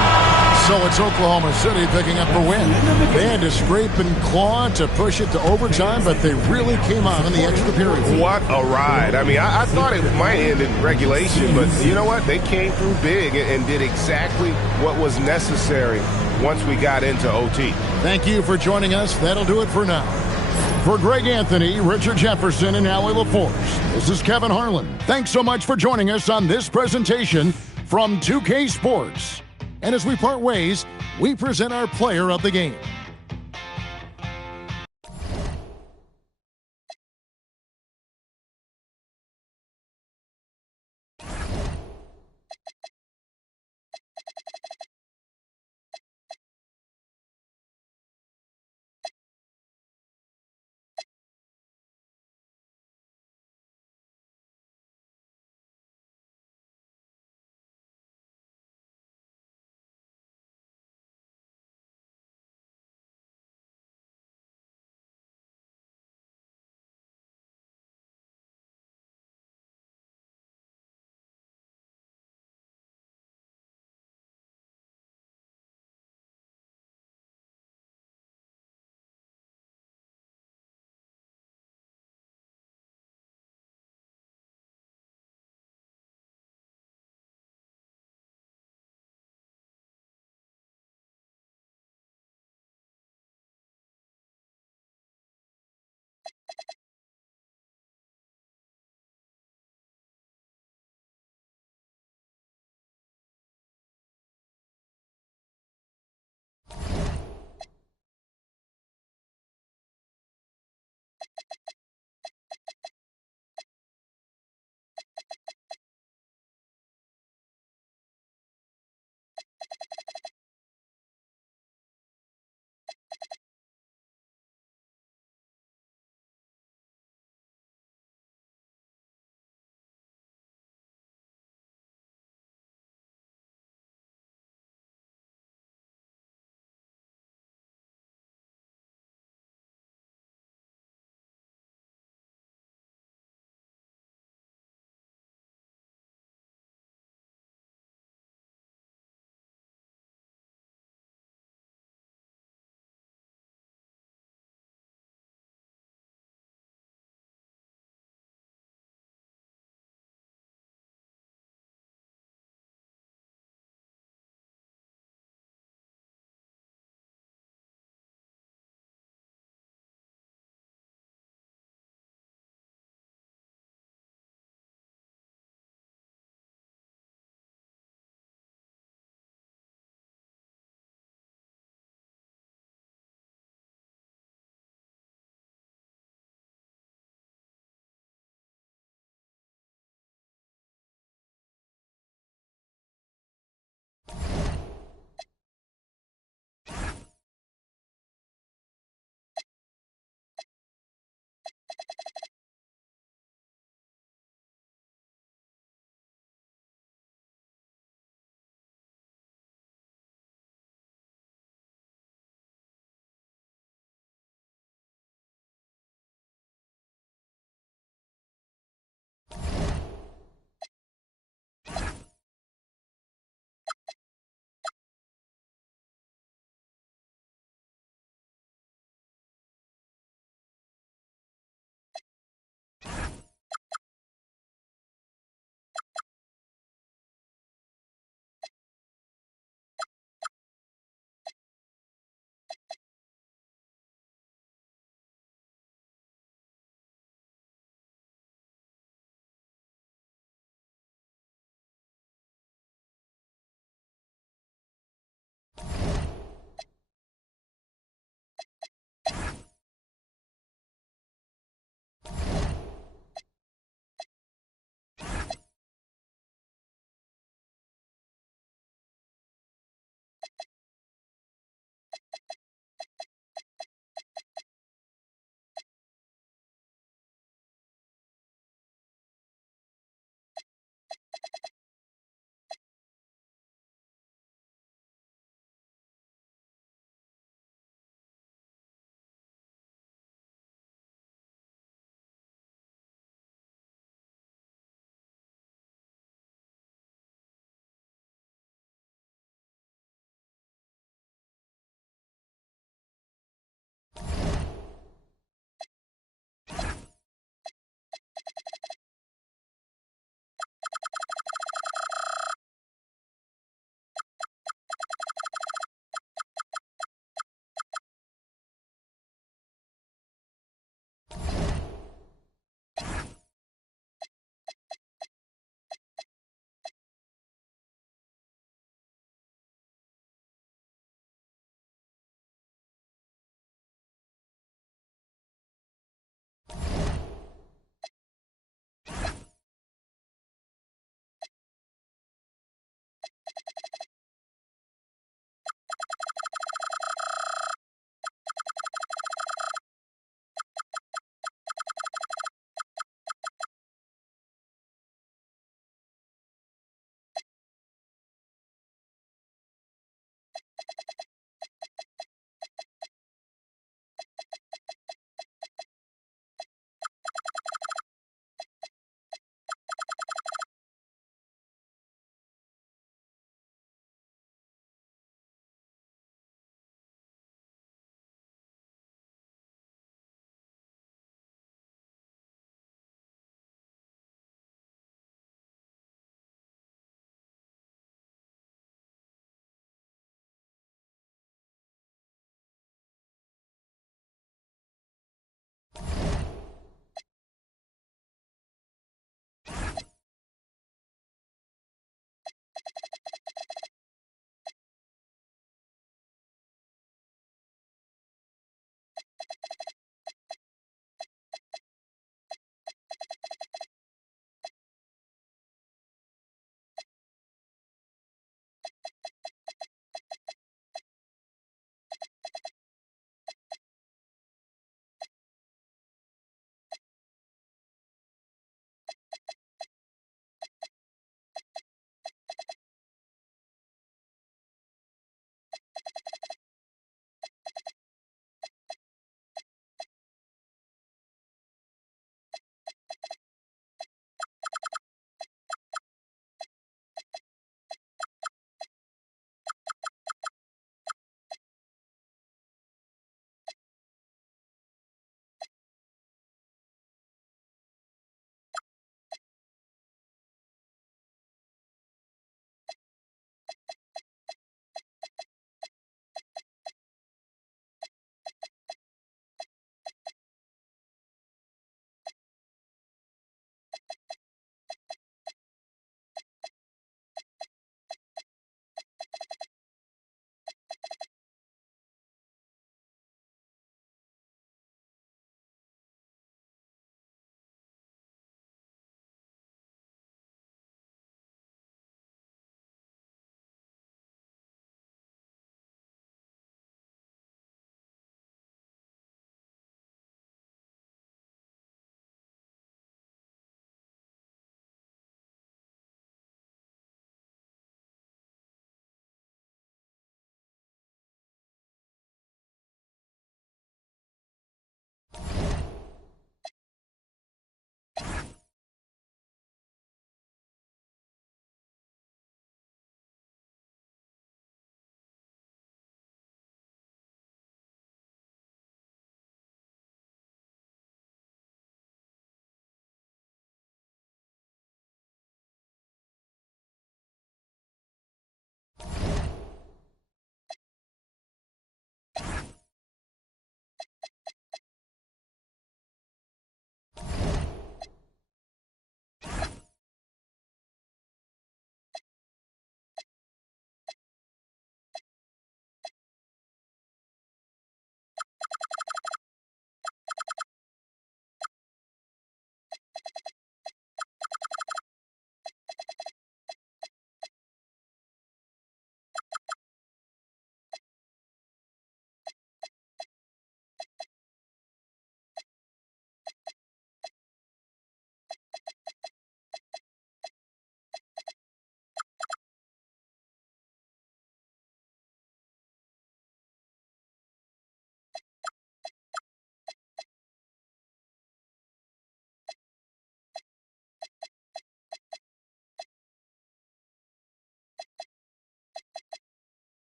So it's Oklahoma City picking up the win. They had to scrape and claw to push it to overtime, but they really came out in the extra period. What a ride. I mean, I thought it might end in regulation, but you know what? They came through big and did exactly what was necessary once we got into OT. Thank you for joining us. That'll do it for now. For Greg Anthony, Richard Jefferson, and Allie LaForce, this is Kevin Harlan. Thanks so much for joining us on this presentation from 2K Sports. And as we part ways, we present our player of the game.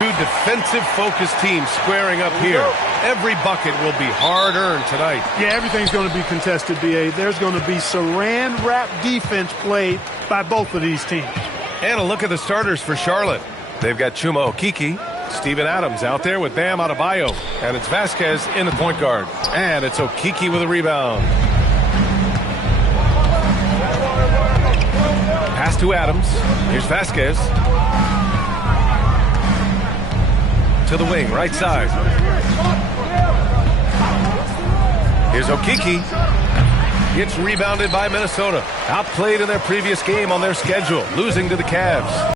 Two defensive-focused teams squaring up here. Every bucket will be hard-earned tonight. Yeah, everything's going to be contested, B.A. There's going to be saran-wrap defense played by both of these teams. And a look at the starters for Charlotte. They've got Chuma Okeke, Steven Adams out there with Bam Adebayo, and it's Vasquez in the point guard. And it's Okeke with a rebound. Pass to Adams. Here's Vasquez. To the wing, right side. Here's Okeke. It's rebounded by Minnesota. Outplayed in their previous game on their schedule, losing to the Cavs.